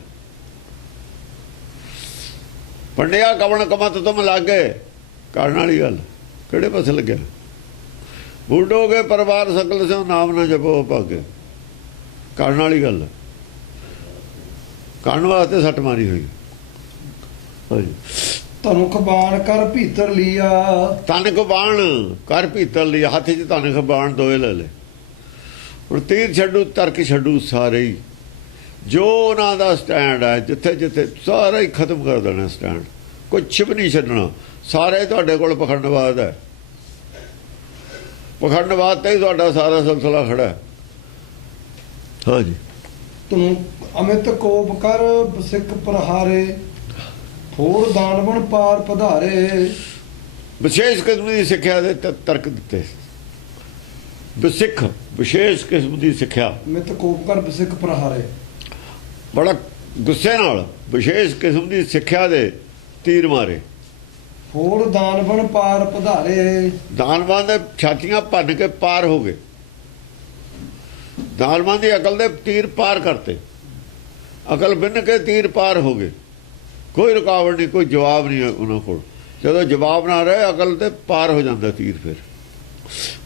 पंडिया कवन कमत तुम लागे, काढ़ने वाली गल, किहड़े पासे लगे। बूढ़ोगे परिवार सकल से नाम न जपो भागे, काढ़ने वाली गल। काढ़ने वास्ते सट मारी हुई। तनुख बाण कर भीतर लिया, तनक बाण कर भीतर लिया, हथ च तनक बाण दोए ले ले। ਹੁਣ ਤੀਰ ਛੱਡੂ ਤਰਕ ਛੱਡੂ ਸਾਰੇ ਹੀ, ਜੋ ਉਹਨਾਂ ਦਾ ਸਟੈਂਡ ਹੈ ਜਿੱਥੇ ਜਿੱਥੇ ਸਾਰਾ ਹੀ ਖਤਮ ਕਰ ਦੇਣਾ ਸਟੈਂਡ, ਕੁਛ ਵੀ ਨਹੀਂ ਛੱਡਣਾ। ਸਾਰੇ ਤੁਹਾਡੇ ਕੋਲ ਪਖੰਡਵਾਦ ਹੈ, ਪਖੰਡਵਾਦ ਤੇ ਹੀ ਤੁਹਾਡਾ ਸਾਰਾ ਸਿਲਸਿਲਾ ਖੜਾ ਹੈ। ਹਾਂਜੀ। ਤੂੰ ਅਮਿਤ ਕੋਪ ਕਰ ਸਿੱਖ ਪ੍ਰਹਾਰੇ, ਹੋਰ ਦਾਨਵਣ ਪਾਰ ਪਧਾਰੇ। ਵਿਸ਼ੇਸ਼ ਕਿਸਮ ਦੀ ਸਿੱਖਿਆ ਦੇ ਤਰਕ ਦਿੱਤੇ, ਵਿਸਿੱਖ ਵਿਸ਼ੇਸ਼ ਕਿਸਮ ਦੀ ਸਿੱਖਿਆ। ਮਿਤ ਕੋਪ ਕਰ ਵਿਸਿੱਖ ਪ੍ਰਹਾਰੇ, ਬੜਾ ਗੁੱਸੇ ਨਾਲ ਵਿਸ਼ੇਸ਼ ਕਿਸਮ ਦੀ ਸਿੱਖਿਆ ਦੇ ਤੀਰ ਮਾਰੇ। ਹੋਰ ਦਾਨਵਣ ਪਾਰ ਪਧਾਰੇ, ਦਾਨਵਾਂ ਦੇ ਛਾਤੀਆਂ ਭੰਨ ਕੇ ਪਾਰ ਹੋ ਗਏ। ਦਾਨਵਾਂ ਦੀ ਅਕਲ ਦੇ ਤੀਰ ਪਾਰ ਕਰਤੇ, ਅਕਲ ਬਿੰਨ ਕੇ ਤੀਰ ਪਾਰ ਹੋ ਗਏ। ਕੋਈ ਰੁਕਾਵਟ ਨਹੀਂ, ਕੋਈ ਜਵਾਬ ਨਹੀਂ ਉਹਨਾਂ ਕੋਲ। ਜਦੋਂ ਜਵਾਬ ਨਾ ਰਹੇ ਅਕਲ ਤੇ ਪਾਰ ਹੋ ਜਾਂਦਾ ਤੀਰ। ਫਿਰ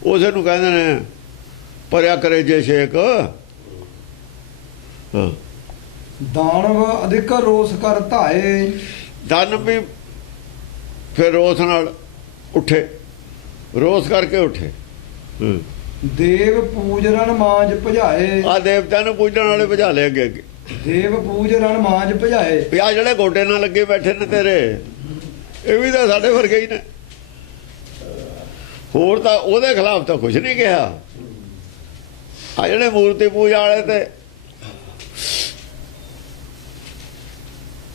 ਉਸੇ ਨੂੰ ਕਹਿੰਦੇ ਨੇ ਭਰਿਆ ਕਰੇ ਜੇ ਸ਼ੇਕ। ਹਾਂ। ਦਾਨਵ ਅਧਿਕ ਰੋਸ ਕਰ ਧਾਏ, ਦਾਨਵ ਵੀ ਫਿਰ ਰੋਸ ਨਾਲ ਉੱਠੇ, ਰੋਸ ਕਰਕੇ ਉੱਠੇ। ਦੇਵ ਪੂਜ ਰਨ ਮਾਂਜ ਭਜਾਏ, ਆ ਦੇਵਤਿਆਂ ਨੂੰ ਪੂਜਣ ਵਾਲੇ ਭਜਾ ਲਏ ਅੱਗੇ ਅੱਗੇ। ਦੇਵ ਪੂਜ ਰਨ ਮਾਂਜ ਭਜਾਏ, ਵੀ ਆ ਜਿਹੜੇ ਗੋਡੇ ਨਾਲ ਲੱਗੇ ਬੈਠੇ ਨੇ ਤੇਰੇ, ਇਹ ਵੀ ਤਾਂ ਸਾਡੇ ਵਰਗੇ ਹੀ ਨੇ। ਹੋਰ ਤਾਂ ਉਹਦੇ ਖਿਲਾਫ ਤਾਂ ਕੁਝ ਨਹੀਂ ਕਿਹਾ। ਆ ਜਿਹੜੇ ਮੂਰਤੀ ਪੂਜਾ ਵਾਲੇ ਤੇ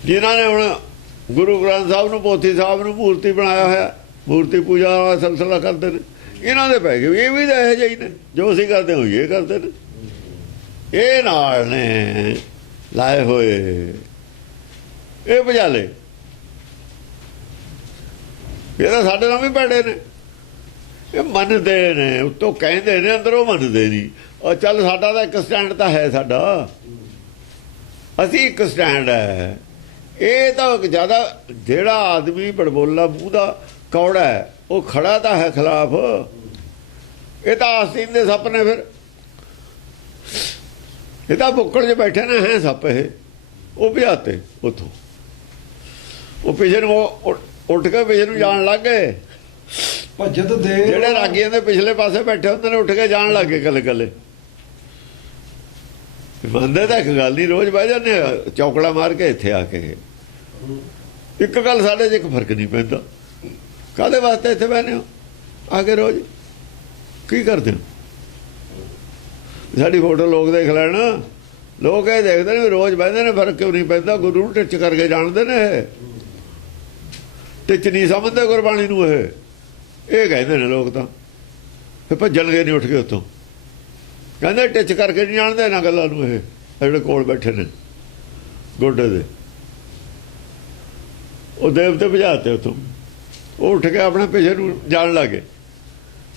ਜਿਨ੍ਹਾਂ ਨੇ ਹੁਣ ਗੁਰੂ ਗ੍ਰੰਥ ਸਾਹਿਬ ਨੂੰ, ਪੋਥੀ ਸਾਹਿਬ ਨੂੰ ਮੂਰਤੀ ਬਣਾਇਆ ਹੋਇਆ, ਮੂਰਤੀ ਪੂਜਾ ਦਾ ਸਿਲਸਿਲਾ ਕਰਦੇ ਨੇ, ਇਹਨਾਂ ਦੇ ਪੈ ਗਏ। ਇਹ ਵੀ ਤਾਂ ਇਹੋ ਜਿਹੇ ਨੇ, ਜੋ ਅਸੀਂ ਕਰਦੇ ਹੋਈਏ ਇਹ ਕਰਦੇ ਨੇ। ਇਹ ਨਾਲ ਨੇ ਲਾਏ ਹੋਏ, ਇਹ ਭਜਾਲੇ, ਇਹ ਤਾਂ ਸਾਡੇ ਨਾਲ ਵੀ ਪੈੜੇ ਨੇ। ਇਹ ਮੰਨਦੇ ਨੇ, ਉੱਤੋਂ ਕਹਿੰਦੇ ਨੇ, ਅੰਦਰੋਂ ਮੰਨਦੇ ਨਹੀਂ। ਉਹ ਚੱਲ ਸਾਡਾ ਤਾਂ ਇੱਕ ਸਟੈਂਡ ਤਾਂ ਹੈ, ਸਾਡਾ ਅਸੀਂ ਇੱਕ ਸਟੈਂਡ ਹੈ। ਇਹ ਤਾਂ ਜ਼ਿਆਦਾ ਜਿਹੜਾ ਆਦਮੀ ਬੜਬੋਲਾ ਮੂੰਹ ਦਾ ਕੌੜਾ ਹੈ, ਉਹ ਖੜਾ ਤਾਂ ਹੈ ਖਿਲਾਫ। ਇਹ ਤਾਂ ਆਸਤੀਨ ਦੇ ਸੱਪ ਨੇ, ਫਿਰ ਇਹ ਤਾਂ ਬੁੱਕੜ 'ਚ ਬੈਠੇ ਨੇ, ਹੈ ਸੱਪ ਇਹ। ਉਹ ਭਜਾਤੇ ਉੱਥੋਂ, ਉਹ ਪਿਛੇ ਨੂੰ ਉੱਠ ਕੇ ਪਿਛੇ ਨੂੰ ਜਾਣ ਲੱਗ ਗਏ। ਭਜਤ ਦੇ ਜਿਹੜੇ ਰਾਗੀਆਂ ਦੇ ਪਿਛਲੇ ਪਾਸੇ ਬੈਠੇ ਹੁੰਦੇ ਨੇ, ਉੱਠ ਕੇ ਜਾਣ ਲੱਗ ਗਏ ਕੱਲੇ ਕੱਲੇ। ਬੰਦੇ ਤਾਂ ਇੱਕ ਗੱਲ ਨਹੀਂ, ਰੋਜ਼ ਬਹਿ ਜਾਂਦੇ ਆ ਚੌਕੜਾ ਮਾਰ ਕੇ ਇੱਥੇ ਆ ਕੇ। ਇੱਕ ਗੱਲ ਸਾਡੇ 'ਚ ਇੱਕ ਫਰਕ ਨਹੀਂ ਪੈਂਦਾ, ਕਾਹਦੇ ਵਾਸਤੇ ਇੱਥੇ ਬਹਿਨੇ ਹੋ ਆ ਕੇ? ਰੋਜ਼ ਕੀ ਕਰਦੇ ਹੋ? ਸਾਡੀ ਫੋਟੋ ਲੋਕ ਦੇਖ ਲੈਣ, ਲੋਕ ਇਹ ਦੇਖਦੇ ਨੇ ਰੋਜ਼ ਬਹਿੰਦੇ ਨੇ, ਫਰਕ ਕਿਉਂ ਨਹੀਂ ਪੈਂਦਾ? ਗੁਰੂ ਨੂੰ ਟਿੱਚ ਕਰਕੇ ਜਾਣਦੇ ਨੇ, ਟਿੱਚ ਨਹੀਂ ਸਮਝਦੇ ਗੁਰਬਾਣੀ ਨੂੰ। ਇਹ ਕਹਿੰਦੇ ਨੇ ਲੋਕ, ਤਾਂ ਫਿਰ ਭੱਜਣਗੇ ਨਹੀਂ ਉੱਠ ਕੇ ਉੱਥੋਂ। ਕਹਿੰਦੇ ਟਿੱਚ ਕਰਕੇ ਨਹੀਂ ਜਾਣਦੇ ਇਹਨਾਂ ਗੱਲਾਂ ਨੂੰ। ਇਹ ਜਿਹੜੇ ਕੋਲ ਬੈਠੇ ਨੇ ਗੋਡੇ ਦੇ, ਉਹ ਦੇਵਤੇ ਭਜਾਤੇ ਉੱਥੋਂ। ਉਹ ਉੱਠ ਕੇ ਆਪਣੇ ਪਿਛੇ ਨੂੰ ਜਾਣ ਲੱਗੇ।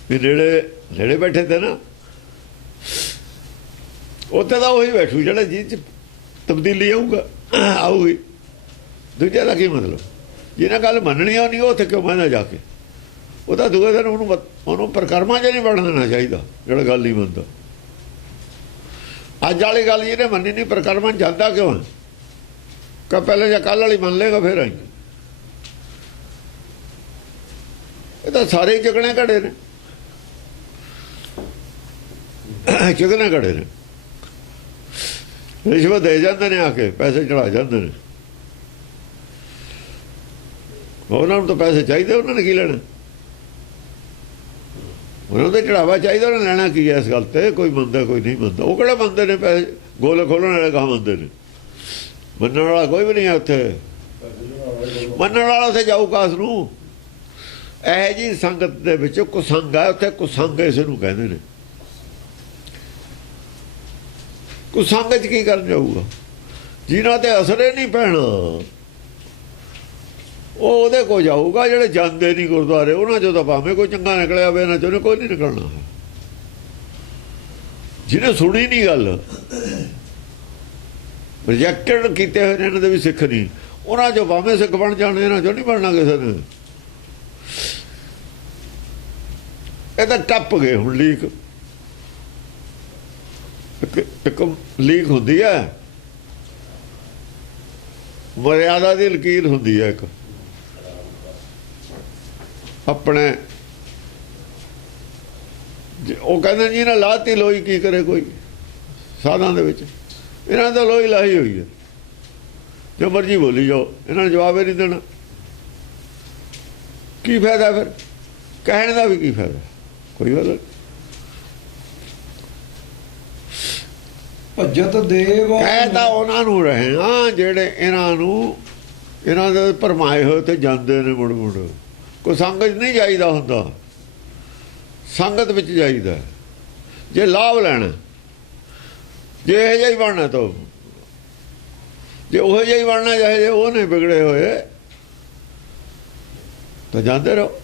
ਵੀ ਨੇੜੇ ਬੈਠੇ ਤੇ ਨਾ, ਉੱਥੇ ਤਾਂ ਉਹੀ ਬੈਠੂ ਜਿਹੜਾ ਜਿਹ 'ਚ ਤਬਦੀਲੀ ਆਊਗੀ। ਦੂਜੇ ਦਾ ਕੀ ਮਤਲਬ? ਜਿਹਨਾਂ ਗੱਲ ਮੰਨਣੀ ਆ ਨਹੀਂ, ਉਹ ਉੱਥੇ ਕਿਉਂ ਬਹਿੰਦਾ ਜਾ ਕੇ? ਉਹ ਤਾਂ ਦੂਏ ਦਿਨ ਉਹਨੂੰ ਪ੍ਰਕਰਮਾਂ 'ਚ ਨਹੀਂ ਵੜਨ ਦੇਣਾ ਚਾਹੀਦਾ, ਜਿਹੜਾ ਗੱਲ ਨਹੀਂ ਮੰਨਦਾ। ਅੱਜ ਵਾਲੀ ਗੱਲ ਜਿਹਨੇ ਮੰਨੀ ਨਹੀਂ, ਪ੍ਰਕਰਮਾਂ 'ਚ ਜਾਂਦਾ ਕਿਉਂ ਹੈ? ਕਿ ਪਹਿਲੇ ਜਾਂ ਕੱਲ੍ਹ ਵਾਲੀ ਮੰਨ ਲੇਗਾ ਫਿਰ ਆਈ। ਇਹ ਤਾਂ ਸਾਰੇ ਚਿਕਣੇ ਘੜੇ ਨੇ, ਚਿਕਣੇ ਘੜੇ ਨੇ। ਰਿਸ਼ਵਤ ਦੇ ਜਾਂਦੇ ਨੇ, ਆ ਕੇ ਪੈਸੇ ਚੜਾ ਜਾਂਦੇ ਨੇ। ਉਹਨਾਂ ਨੂੰ ਤਾਂ ਪੈਸੇ ਚਾਹੀਦੇ, ਉਹਨਾਂ ਨੇ ਕੀ ਲੈਣਾ? ਉਹਨਾਂ ਨੂੰ ਤਾਂ ਚੜਾਵਾ ਚਾਹੀਦਾ, ਉਹਨਾਂ ਲੈਣਾ ਕੀ ਹੈ? ਇਸ ਗੱਲ ਤੇ ਕੋਈ ਮੰਨਦਾ ਕੋਈ ਨਹੀਂ ਮੰਨਦਾ। ਉਹ ਕਿਹੜਾ ਮੰਨਦੇ ਨੇ? ਪੈਸੇ ਗੋਲੇ ਖੋਲਣ ਵਾਲੇ ਕਹਾਂ ਮੰਨਦੇ ਨੇ? ਮੰਨਣ ਵਾਲਾ ਕੋਈ ਵੀ ਨਹੀਂ ਹੈ ਉੱਥੇ। ਮੰਨਣ ਵਾਲਾ ਉੱਥੇ ਜਾਊ ਕਾਸ ਨੂੰ? ਇਹੋ ਜਿਹੀ ਸੰਗਤ ਦੇ ਵਿੱਚ ਕੁਸੰਗ ਹੈ ਉੱਥੇ। ਕੁਸੰਗ ਇਸ ਨੂੰ ਕਹਿੰਦੇ ਨੇ। ਕੁਸੰਗ 'ਚ ਕੀ ਕਰਨ ਜਾਊਗਾ? ਜਿਨ੍ਹਾਂ ਤੇ ਅਸਰ ਹੀ ਨਹੀਂ ਪੈਣਾ, ਉਹ ਉਹਦੇ ਕੋਲ ਜਾਊਗਾ। ਜਿਹੜੇ ਜਾਂਦੇ ਨਹੀਂ ਗੁਰਦੁਆਰੇ, ਉਹਨਾਂ 'ਚੋਂ ਤਾਂ ਭਾਵੇਂ ਕੋਈ ਚੰਗਾ ਨਿਕਲਿਆ ਹੋਵੇ, ਇਹਨਾਂ 'ਚੋਂ ਕੋਈ ਨਹੀਂ ਨਿਕਲਣਾ। ਜਿਹਨੇ ਸੁਣੀ ਨਹੀਂ ਗੱਲ, ਰਿਜੈਕਟਡ ਕੀਤੇ ਹੋਏ ਨੇ ਇਹਨਾਂ ਦੇ ਵੀ ਸਿੱਖ ਨਹੀਂ, ਉਹਨਾਂ 'ਚੋਂ ਭਾਵੇਂ ਸਿੱਖ ਬਣ ਜਾਣੇ, ਇਹਨਾਂ 'ਚੋਂ ਨਹੀਂ ਬਣਨਾ ਕਿਸੇ ਨੇ। ਇਹ ਤਾਂ ਟੱਪ ਗਏ ਹੁਣ। ਲੀਕ ਇੱਕ ਲੀਕ ਹੁੰਦੀ ਹੈ, ਮਰਿਆਦਾ ਦੀ ਲਕੀਰ ਹੁੰਦੀ ਹੈ ਇੱਕ। ਆਪਣੇ ਉਹ ਕਹਿੰਦੇ ਜੀ ਨਾ ਲਾਤੀ ਲੋਈ ਕੀ ਕਰੇ ਕੋਈ? ਸਾਧਾਂ ਦੇ ਵਿੱਚ ਇਹਨਾਂ ਦਾ ਲੋਈ ਲਾਹੀ ਹੋਈ ਹੈ, ਜੋ ਮਰਜੀ ਬੋਲੀ ਜਾਓ, ਇਹਨਾਂ ਨੇ ਜਵਾਬ ਹੀ ਨਹੀਂ ਦੇਣਾ। ਕੀ ਫਾਇਦਾ ਫਿਰ ਕਹਿਣ ਦਾ? ਵੀ ਕੀ ਫਾਇਦਾ? ਕੋਈ ਗੱਲ ਨਹੀਂ। ਭਜਤ ਦੇਵ ਕਹਿ ਤਾਂ ਉਹਨਾਂ ਨੂੰ ਰਹੇ ਹਾਂ ਜਿਹੜੇ ਇਹਨਾਂ ਦੇ ਭਰਮਾਏ ਹੋਏ ਤੇ ਜਾਂਦੇ ਨੇ ਮੁੜ ਮੁੜ। ਕੋਈ ਸੰਗਤ ਨਹੀਂ ਜਾਈਦਾ ਹੁੰਦਾ, ਸੰਗਤ ਵਿੱਚ ਜਾਈਦਾ ਜੇ ਲਾਭ ਲੈਣਾ। ਜੇ ਇਹ ਜਿਹਾ ਹੀ ਬਣਨਾ ਤਾਂ, ਜੇ ਉਹ ਜਿਹਾ ਹੀ ਬਣਨਾ ਚਾਹੇ ਜੇ ਉਹ ਨਹੀਂ ਵਿਗੜੇ ਹੋਏ ਤਾਂ ਜਾਂਦੇ ਰਹੋ।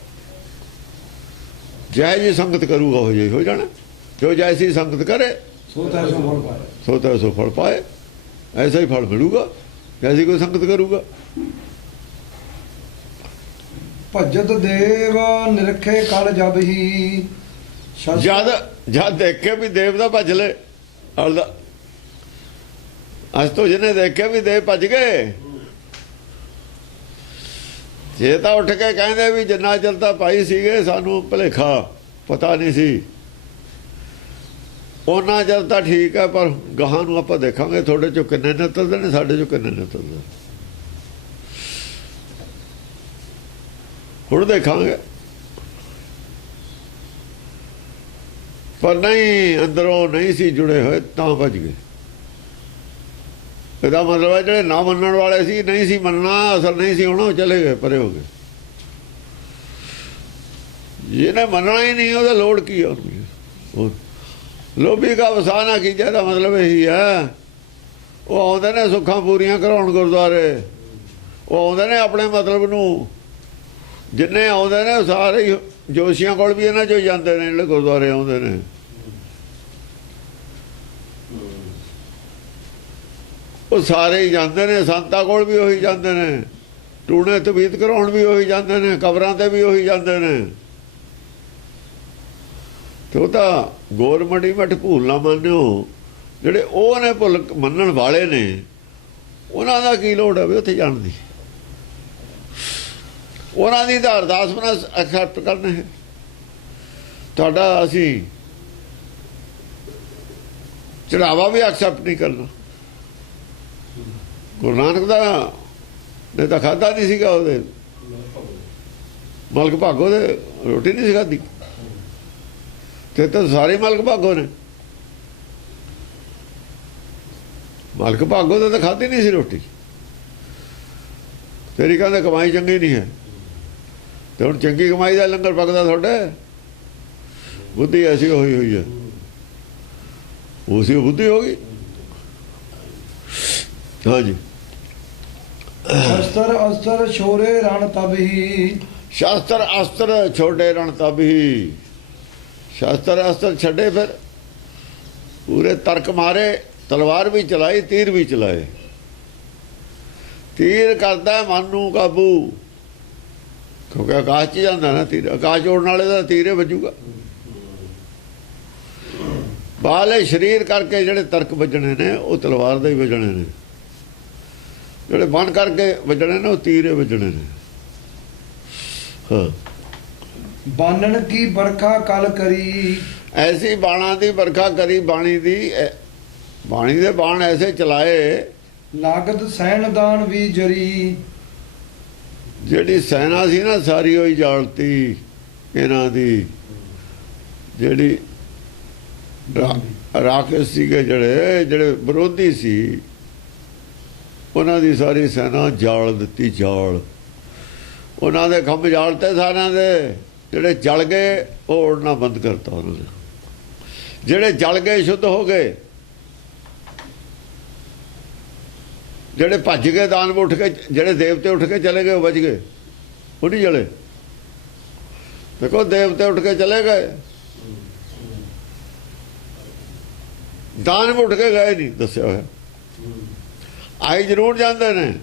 ਜੈ ਜੀ ਸੰਗਤ ਕਰੂਗਾ ਉਹ ਜਿਹੀ ਹੋ ਜਾਣਾ। ਜੋ ਜੈਸੀ ਸੰਗਤ ਕਰੇ ਸੋ ਤੈਸੋ ਫਲ ਪਾਏ। ਐਸਾ ਹੀ ਫਲ ਮਿਲੂਗਾ ਜੈਸੀ ਕੋਈ ਸੰਗਤ ਕਰੂਗਾ। ਭਜਤ ਦੇਵ ਨਿਰਖੇ ਕਲ ਜਬ ਹੀ ਜਦ ਦੇਖਿਆ ਵੀ ਦੇਵ ਦਾ ਭੱਜ ਲੈ। ਅੱਜ ਤੋਂ ਜਿਹਨੇ ਦੇਖਿਆ ਵੀ ਦੇਵ ਭੱਜ ਗਏ, ਜੇ ਤਾਂ ਉੱਠ ਕੇ ਕਹਿੰਦੇ ਵੀ ਜਿੰਨਾ ਚਿਰ ਤਾਂ ਭਾਈ ਸੀਗੇ ਸਾਨੂੰ ਭੁਲੇਖਾ ਪਤਾ ਨਹੀਂ ਸੀ, ਉਹਨਾਂ ਚਿਰ ਤਾਂ ਠੀਕ ਹੈ, ਪਰ ਗਾਹਾਂ ਨੂੰ ਆਪਾਂ ਦੇਖਾਂਗੇ ਤੁਹਾਡੇ ਚੋਂ ਕਿੰਨੇ ਨਿਕਲਦੇ ਨੇ, ਸਾਡੇ ਚੋਂ ਕਿੰਨੇ ਨਿਕਲਦੇ। ਹੁਣ ਦੇਖਾਂਗੇ। ਪਰ ਨਹੀਂ, ਅੰਦਰੋਂ ਨਹੀਂ ਸੀ ਜੁੜੇ ਹੋਏ ਤਾਂ ਭੱਜ ਗਏ। ਇਹਦਾ ਮਤਲਬ ਹੈ ਜਿਹੜੇ ਨਾ ਮੰਨਣ ਵਾਲੇ ਸੀ, ਨਹੀਂ ਸੀ ਮੰਨਣਾ, ਅਸਲ ਨਹੀਂ ਸੀ ਹੋਣਾ, ਉਹ ਚਲੇ ਗਏ, ਪਰੇ ਹੋ ਗਏ। ਜਿਹਨੇ ਮੰਨਣਾ ਹੀ ਨਹੀਂ ਉਹਦਾ ਲੋੜ ਕੀ ਹੈ? ਲੋਭੀ ਦਾ ਵਸਾ ਨਾ ਕੀਜੇ ਦਾ ਮਤਲਬ ਇਹੀ ਹੈ। ਉਹ ਆਉਂਦੇ ਨੇ ਸੁੱਖਾਂ ਪੂਰੀਆਂ ਕਰਾਉਣ ਗੁਰਦੁਆਰੇ, ਉਹ ਆਉਂਦੇ ਨੇ ਆਪਣੇ ਮਤਲਬ ਨੂੰ, ਜਿੰਨੇ ਆਉਂਦੇ ਨੇ ਸਾਰੇ ਹੀ ਜੋਸ਼ੀਆਂ ਕੋਲ ਵੀ ਇਹਨਾਂ 'ਚੋਂ ਜਾਂਦੇ ਨੇ, ਜਿਹੜੇ ਗੁਰਦੁਆਰੇ ਆਉਂਦੇ ਨੇ। ਉਹ ਸਾਰੇ ਹੀ ਜਾਂਦੇ ਨੇ, ਸੰਤਾਂ ਕੋਲ ਵੀ ਉਹੀ ਜਾਂਦੇ ਨੇ, ਟੂਣੇ ਤਬੀਤ ਕਰਾਉਣ ਵੀ ਉਹੀ ਜਾਂਦੇ ਨੇ, ਕਬਰਾਂ ਤੇ ਵੀ ਉਹੀ ਜਾਂਦੇ ਨੇ। ਤੇ ਉਹ ਤਾਂ ਗੌਰਮੈਂਟ ਮਠ ਭੁੱਲ ਨਾ ਮੰਨਿਓ, ਜਿਹੜੇ ਉਹ ਨੇ ਭੁੱਲ ਮੰਨਣ ਵਾਲੇ ਨੇ, ਉਹਨਾਂ ਦਾ ਕੀ ਲੋੜ ਹੈ ਵੀ ਉੱਥੇ ਜਾਣ ਦੀ? ਉਹਨਾਂ ਦੀ ਤਾਂ ਅਰਦਾਸ ਬਣਾ ਐਕਸੈਪਟ ਕਰਨਾ ਹੈ। ਤੁਹਾਡਾ ਅਸੀਂ ਚੜਾਵਾ ਵੀ ਐਕਸੈਪਟ ਨਹੀਂ ਕਰਨਾ। ਗੁਰੂ ਨਾਨਕ ਦਾ ਨੇ ਤਾਂ ਖਾਧਾ ਨਹੀਂ ਸੀਗਾ, ਉਹਦੇ ਮਲਕ ਭਾਗੋ ਦੇ ਰੋਟੀ ਨਹੀਂ ਸੀ ਖਾਧੀ, ਤੇ ਤਾਂ ਸਾਰੇ ਮਲਕ ਭਾਗੋ ਨੇ, ਮਲਕ ਭਾਗੋ ਦਾ ਤਾਂ ਖਾਧੀ ਨਹੀਂ ਸੀ ਰੋਟੀ। ਤੇਰੀ ਕਹਿੰਦੇ ਕਮਾਈ ਚੰਗੀ ਨਹੀਂ ਹੈ, ਤੇ ਹੁਣ ਚੰਗੀ ਕਮਾਈ ਦਾ ਲੰਗਰ ਪੱਕਦਾ ਤੁਹਾਡੇ? ਬੁੱਧੀ ਐਸੀ ਹੋਈ ਹੋਈ ਹੈ, ਉਸੇ ਬੁੱਧੀ ਹੋ ਗਈ। ਹਾਂਜੀ। ਸ਼ਸਤਰ ਅਸਤਰ ਛੋਰੇ ਰਣ ਤਬਹੀ, ਸ਼ਾਸਤਰ ਅਸਤਰ ਛੋੜੇ ਰਣ ਤਬਹੀ। ਸ਼ਾਸਤਰ ਅਸਤਰ ਛੱਡੇ, ਫਿਰ ਪੂਰੇ ਤਰਕ ਮਾਰੇ, ਤਲਵਾਰ ਵੀ ਚਲਾਈ, ਤੀਰ ਵੀ ਚਲਾਏ। ਤੀਰ ਕਰਦਾ ਮਨ ਨੂੰ ਕਾਬੂ, ਕਿਉਂਕਿ ਆਕਾਸ਼ 'ਚ ਜਾਂਦਾ ਨਾ ਤੀਰ, ਆਕਾਸ਼ ਉੜਨ ਵਾਲੇ ਦਾ ਤੀਰੇ ਵੱਜੂਗਾ। ਬਾਹਲੇ ਸਰੀਰ ਕਰਕੇ ਜਿਹੜੇ ਤਰਕ ਵੱਜਣੇ ਨੇ ਉਹ ਤਲਵਾਰ ਦੇ ਹੀ ਵੱਜਣੇ ਨੇ, ਜਿਹੜੇ ਮਨ ਕਰਕੇ ਵੱਜਣੇ ਨੇ ਉਹ ਤੀਰੇ ਵੱਜਣੇ ਨੇ। ਹਾਂ। ਬਾਨਣ ਕੀ ਬਰਖਾ ਕਲ ਕਰੀ, ਐਸੀ ਬਾਣਾਂ ਦੀ ਵਰਖਾ ਕਰੀ, ਬਾਣੀ ਦੀ, ਬਾਣੀ ਦੇ ਬਾਣ ਐਸੇ ਚਲਾਏ, ਲਾਗਤ ਸੈਨਦਾਨ ਵੀ ਜਰੀ। ਜਿਹੜੀ ਸੈਨਾ ਸੀ ਨਾ ਸਾਰੀ ਹੋਈ ਜਾਲਤੀ ਇਹਨਾਂ ਦੀ, ਜਿਹੜੀ ਰਾਕੇਸ਼ ਸੀਗੇ, ਜਿਹੜੇ ਵਿਰੋਧੀ ਸੀ, ਉਹਨਾਂ ਦੀ ਸਾਰੀ ਸੈਨਾ ਜਾਲ ਦਿੱਤੀ। ਜਾਲ ਉਹਨਾਂ ਦੇ ਖੰਭ ਜਾਲਤੇ ਸਾਰਿਆਂ ਦੇ, ਜਿਹੜੇ ਜਲ ਗਏ ਉਹ ਉੜਨਾ ਬੰਦ ਕਰਤਾ ਉਹਨਾਂ ਨੇ। ਜਿਹੜੇ ਜਲ ਗਏ ਸ਼ੁੱਧ ਹੋ ਗਏ, ਜਿਹੜੇ ਭੱਜ ਗਏ ਦਾਨਵ ਉੱਠ ਕੇ, ਜਿਹੜੇ ਦੇਵਤੇ ਉੱਠ ਕੇ ਚਲੇ ਗਏ ਉਹ ਬਚ ਗਏ, ਉਹ ਨਹੀਂ ਜਲੇ। ਦੇਖੋ ਦੇਵਤੇ ਉੱਠ ਕੇ ਚਲੇ ਗਏ, ਦਾਨਵ ਉੱਠ ਕੇ ਗਏ ਨਹੀਂ, ਦੱਸਿਆ ਹੋਇਆ। ਆਈ ਜ਼ਰੂਰ ਜਾਂਦੇ ਨੇ,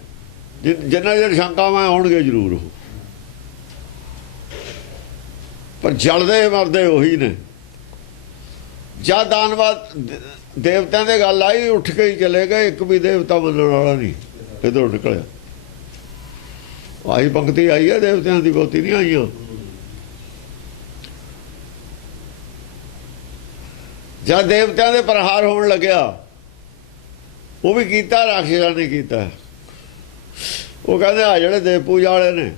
ਜਿੰਨਾ ਚਿਰ ਸ਼ੰਕਾਵਾਂ ਹੋਣਗੇ ਜ਼ਰੂਰ ਉਹ, ਪਰ ਜਲਦੇ ਮਰਦੇ ਉਹੀ ਨੇ। ਜਦ ਦਾਨਵਾਦ ਦੇਵਤਿਆਂ ਦੇ ਗੱਲ ਆਈ, ਉੱਠ ਕੇ ਹੀ ਚਲੇ ਗਏ, ਇੱਕ ਵੀ ਦੇਵਤਾ ਮੰਨਣ ਵਾਲਾ ਨਹੀਂ ਇੱਧਰੋਂ ਨਿਕਲਿਆ। ਆਹੀ ਪੰਕਤੀ ਆਈ ਹੈ, ਦੇਵਤਿਆਂ ਦੀ ਬਹੁਤੀ ਨਹੀਂ ਆਈਆਂ। ਜਦ ਦੇਵਤਿਆਂ ਦੇ ਪ੍ਰਹਾਰ ਹੋਣ ਲੱਗਿਆ, ਉਹ ਵੀ ਕੀਤਾ, ਰਾਖਸ਼ਾਂ ਨੇ ਕੀਤਾ। ਉਹ ਕਹਿੰਦੇ ਆ ਜਿਹੜੇ ਦੇਵ ਪੂਜਾ ਵਾਲੇ ਨੇ,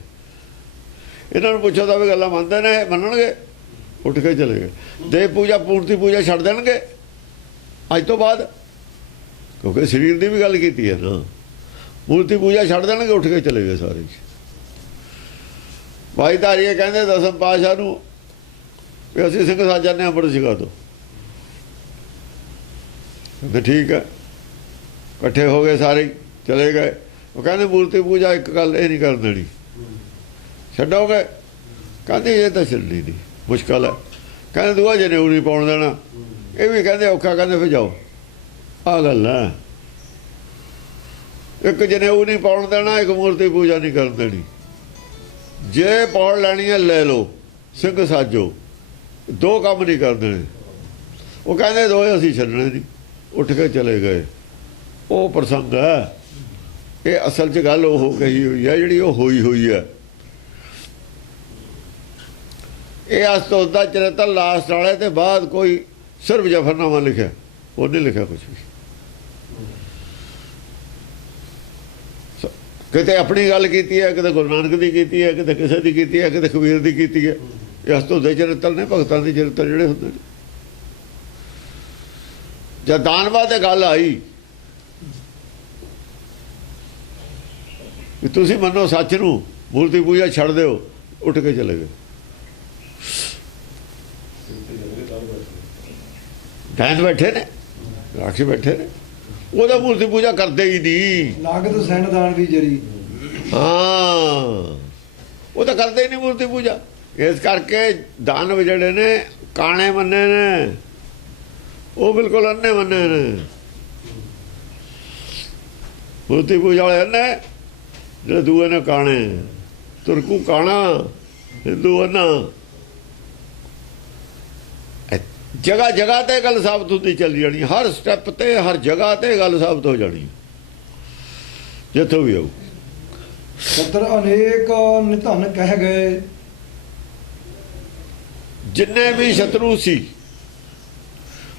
ਇਹਨਾਂ ਨੂੰ ਪੁੱਛੋ ਤਾਂ ਵੀ ਗੱਲਾਂ ਮੰਨਦੇ ਨੇ, ਮੰਨਣਗੇ? ਉੱਠ ਕੇ ਚਲੇ ਗਏ। ਦੇਵ ਪੂਜਾ ਮੂਰਤੀ ਪੂਜਾ ਛੱਡ ਦੇਣਗੇ ਅੱਜ ਤੋਂ ਬਾਅਦ, ਕਿਉਂਕਿ ਸਰੀਰ ਦੀ ਵੀ ਗੱਲ ਕੀਤੀ ਹੈ ਨਾ। ਮੂਰਤੀ ਪੂਜਾ ਛੱਡ ਦੇਣਗੇ, ਉੱਠ ਕੇ ਚਲੇ ਗਏ ਸਾਰੇ। ਭਾਈ ਧਾਰੀਏ ਕਹਿੰਦੇ ਦਸਮ ਪਾਤਸ਼ਾਹ ਨੂੰ ਵੀ ਅਸੀਂ ਸਿੰਘ ਸਾਜਾਂ ਨੇ ਅੰਮ੍ਰਿਤ ਛਕਾ ਦਿਓ। ਕਹਿੰਦੇ ਠੀਕ ਹੈ, ਇਕੱਠੇ ਹੋ ਗਏ ਸਾਰੇ, ਚਲੇ ਗਏ। ਉਹ ਕਹਿੰਦੇ ਮੂਰਤੀ ਪੂਜਾ ਇੱਕ ਗੱਲ ਇਹ ਨਹੀਂ ਕਰ ਦੇਣੀ, ਛੱਡੋਗੇ? ਕਹਿੰਦੇ ਇਹ ਤਾਂ ਛੱਡਣੀ ਨਹੀਂ, ਮੁਸ਼ਕਲ ਹੈ। ਕਹਿੰਦੇ ਦੂਆ ਜਨੇਊ ਨਹੀਂ ਪਾਉਣ ਦੇਣਾ, ਇਹ ਵੀ ਕਹਿੰਦੇ ਔਖਾ। ਕਹਿੰਦੇ ਫਿਰ ਜਾਓ, ਆਹ ਗੱਲ ਹੈ, ਇੱਕ ਜਨੇਊ ਨਹੀਂ ਪਾਉਣ ਦੇਣਾ, ਇੱਕ ਮੂਰਤੀ ਪੂਜਾ ਨਹੀਂ ਕਰਨ ਦੇਣੀ। ਜੇ ਪਾਉਣ ਲੈਣੀ ਹੈ ਲੈ ਲਓ, ਸਿੰਘ ਸਾਜੋ, ਦੋ ਕੰਮ ਨਹੀਂ ਕਰ ਦੇਣੇ। ਉਹ ਕਹਿੰਦੇ ਦੋਏ ਅਸੀਂ ਛੱਡਣੇ ਨਹੀਂ, ਉੱਠ ਕੇ ਚਲੇ ਗਏ। ਉਹ ਪ੍ਰਸੰਗ ਹੈ, ਇਹ ਅਸਲ 'ਚ ਗੱਲ ਉਹ ਕਹੀ ਹੋਈ ਹੈ ਜਿਹੜੀ ਉਹ ਹੋਈ ਹੋਈ ਹੈ। ਇਹ ਅਸਤੋਤ ਦਾ ਚਰਿੱਤਰ ਲਾਸਟ ਵਾਲੇ ਤੇ ਬਾਅਦ ਕੋਈ ਸਿਰਫ ਜਫਰਨਾਮਾ ਲਿਖਿਆ, ਉਹ ਨਹੀਂ ਲਿਖਿਆ ਕੁਛ ਵੀ। ਕਿਤੇ ਆਪਣੀ ਗੱਲ ਕੀਤੀ ਹੈ, ਕਿਤੇ ਗੁਰੂ ਨਾਨਕ ਦੀ ਕੀਤੀ ਹੈ, ਕਿਤੇ ਕਿਸੇ ਦੀ ਕੀਤੀ ਹੈ, ਕਿਤੇ ਕਬੀਰ ਦੀ ਕੀਤੀ ਹੈ। ਇਹ ਅਸਤੋਤ ਦੇ ਚਰਿੱਤਰ ਨੇ, ਭਗਤਾਂ ਦੇ ਚਰਿੱਤਰ ਜਿਹੜੇ ਹੁੰਦੇ ਨੇ। ਜਦ ਦਾਨਵਾਦ ਤੇ ਗੱਲ ਆਈ, ਵੀ ਤੁਸੀਂ ਮੰਨੋ ਸੱਚ ਨੂੰ, ਮੂਰਤੀ ਪੂਜਾ ਛੱਡ ਦਿਓ, ਉੱਠ ਕੇ ਚਲੇ ਗਏ। ਗੈਂਦ ਬੈਠੇ ਨੇ, ਰਾਖੀ ਬੈਠੇ ਨੇ, ਉਹਦਾ ਮੂਰਤੀ ਪੂਜਾ ਕਰਦੇ ਹੀ ਨਹੀਂ। ਲਾਗਤ ਸੈਨਦਾਨ ਵੀ ਜਰੀ। ਹਾਂ, ਉਹ ਤਾਂ ਕਰਦੇ ਹੀ ਨਹੀਂ ਮੂਰਤੀ ਪੂਜਾ। ਇਸ ਕਰਕੇ ਦਾਨਵ ਜਿਹੜੇ ਨੇ ਕਾਣੇ ਮੰਨੇ ਨੇ, ਉਹ ਬਿਲਕੁਲ ਅੰਨੇ ਮੰਨੇ ਨੇ। ਮੂਰਤੀ ਪੂਜਾ ਵਾਲੇ ਅੰਨੇ, ਜਿਹੜੇ ਦੂਏ ਨੇ ਕਾਣੇ। ਤੁਰਕੂ ਕਾਣਾ, ਹਿੰਦੂ ਅੰਨਾ। ਜਗ੍ਹਾ ਜਗ੍ਹਾ ਤੇ ਗੱਲ ਸਾਬਤ ਹੁੰਦੀ ਚੱਲੀ ਜਾਣੀ, ਹਰ ਸਟੈਪ ਤੇ, ਹਰ ਜਗ੍ਹਾ ਤੇ ਗੱਲ ਸਾਬਤ ਹੋ ਜਾਣੀ, ਜਿੱਥੋਂ ਵੀ ਆਊ। ਸਤਰ ਅਨੇਕ ਨਿਧਨ ਕਹਿ ਗਏ। ਜਿੰਨੇ ਵੀ ਸ਼ਤਰੂ ਸੀ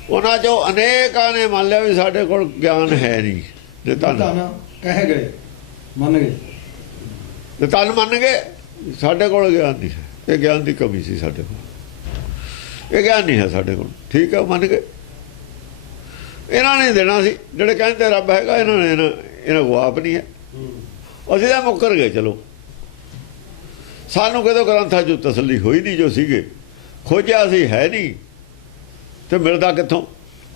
ਉਹਨਾਂ ਚੋਂ ਅਨੇਕਾਂ ਨੇ ਮੰਨ ਲਿਆ ਵੀ ਸਾਡੇ ਕੋਲ ਗਿਆਨ ਹੈ ਨਹੀਂ। ਨਿਧਨ ਕਹਿ ਗਏ, ਮੰਨ ਗਏ। ਨਿਧਨ ਮੰਨ ਗਏ, ਸਾਡੇ ਕੋਲ ਗਿਆਨ ਨਹੀਂ ਹੈ, ਇਹ ਗਿਆਨ ਦੀ ਕਮੀ ਸੀ ਸਾਡੇ ਕੋਲ, ਇਹ ਗਿਆਨ ਨਹੀਂ ਹੈ ਸਾਡੇ ਕੋਲ। ਠੀਕ ਹੈ, ਮੰਨ ਗਏ। ਇਹਨਾਂ ਨੇ ਦੇਣਾ ਸੀ, ਜਿਹੜੇ ਕਹਿੰਦੇ ਰੱਬ ਹੈਗਾ, ਇਹਨਾਂ ਕੋਲ ਆਪ ਨਹੀਂ ਹੈ। ਅਸੀਂ ਤਾਂ ਮੁੱਕਰ ਗਏ। ਚਲੋ, ਸਾਨੂੰ ਕਦੋਂ ਗ੍ਰੰਥਾਂ 'ਚੋਂ ਤਸੱਲੀ ਹੋਈ ਨਹੀਂ, ਜੋ ਸੀਗੇ ਖੋਜਿਆ ਸੀ ਹੈ ਨਹੀਂ, ਤੇ ਮਿਲਦਾ ਕਿੱਥੋਂ?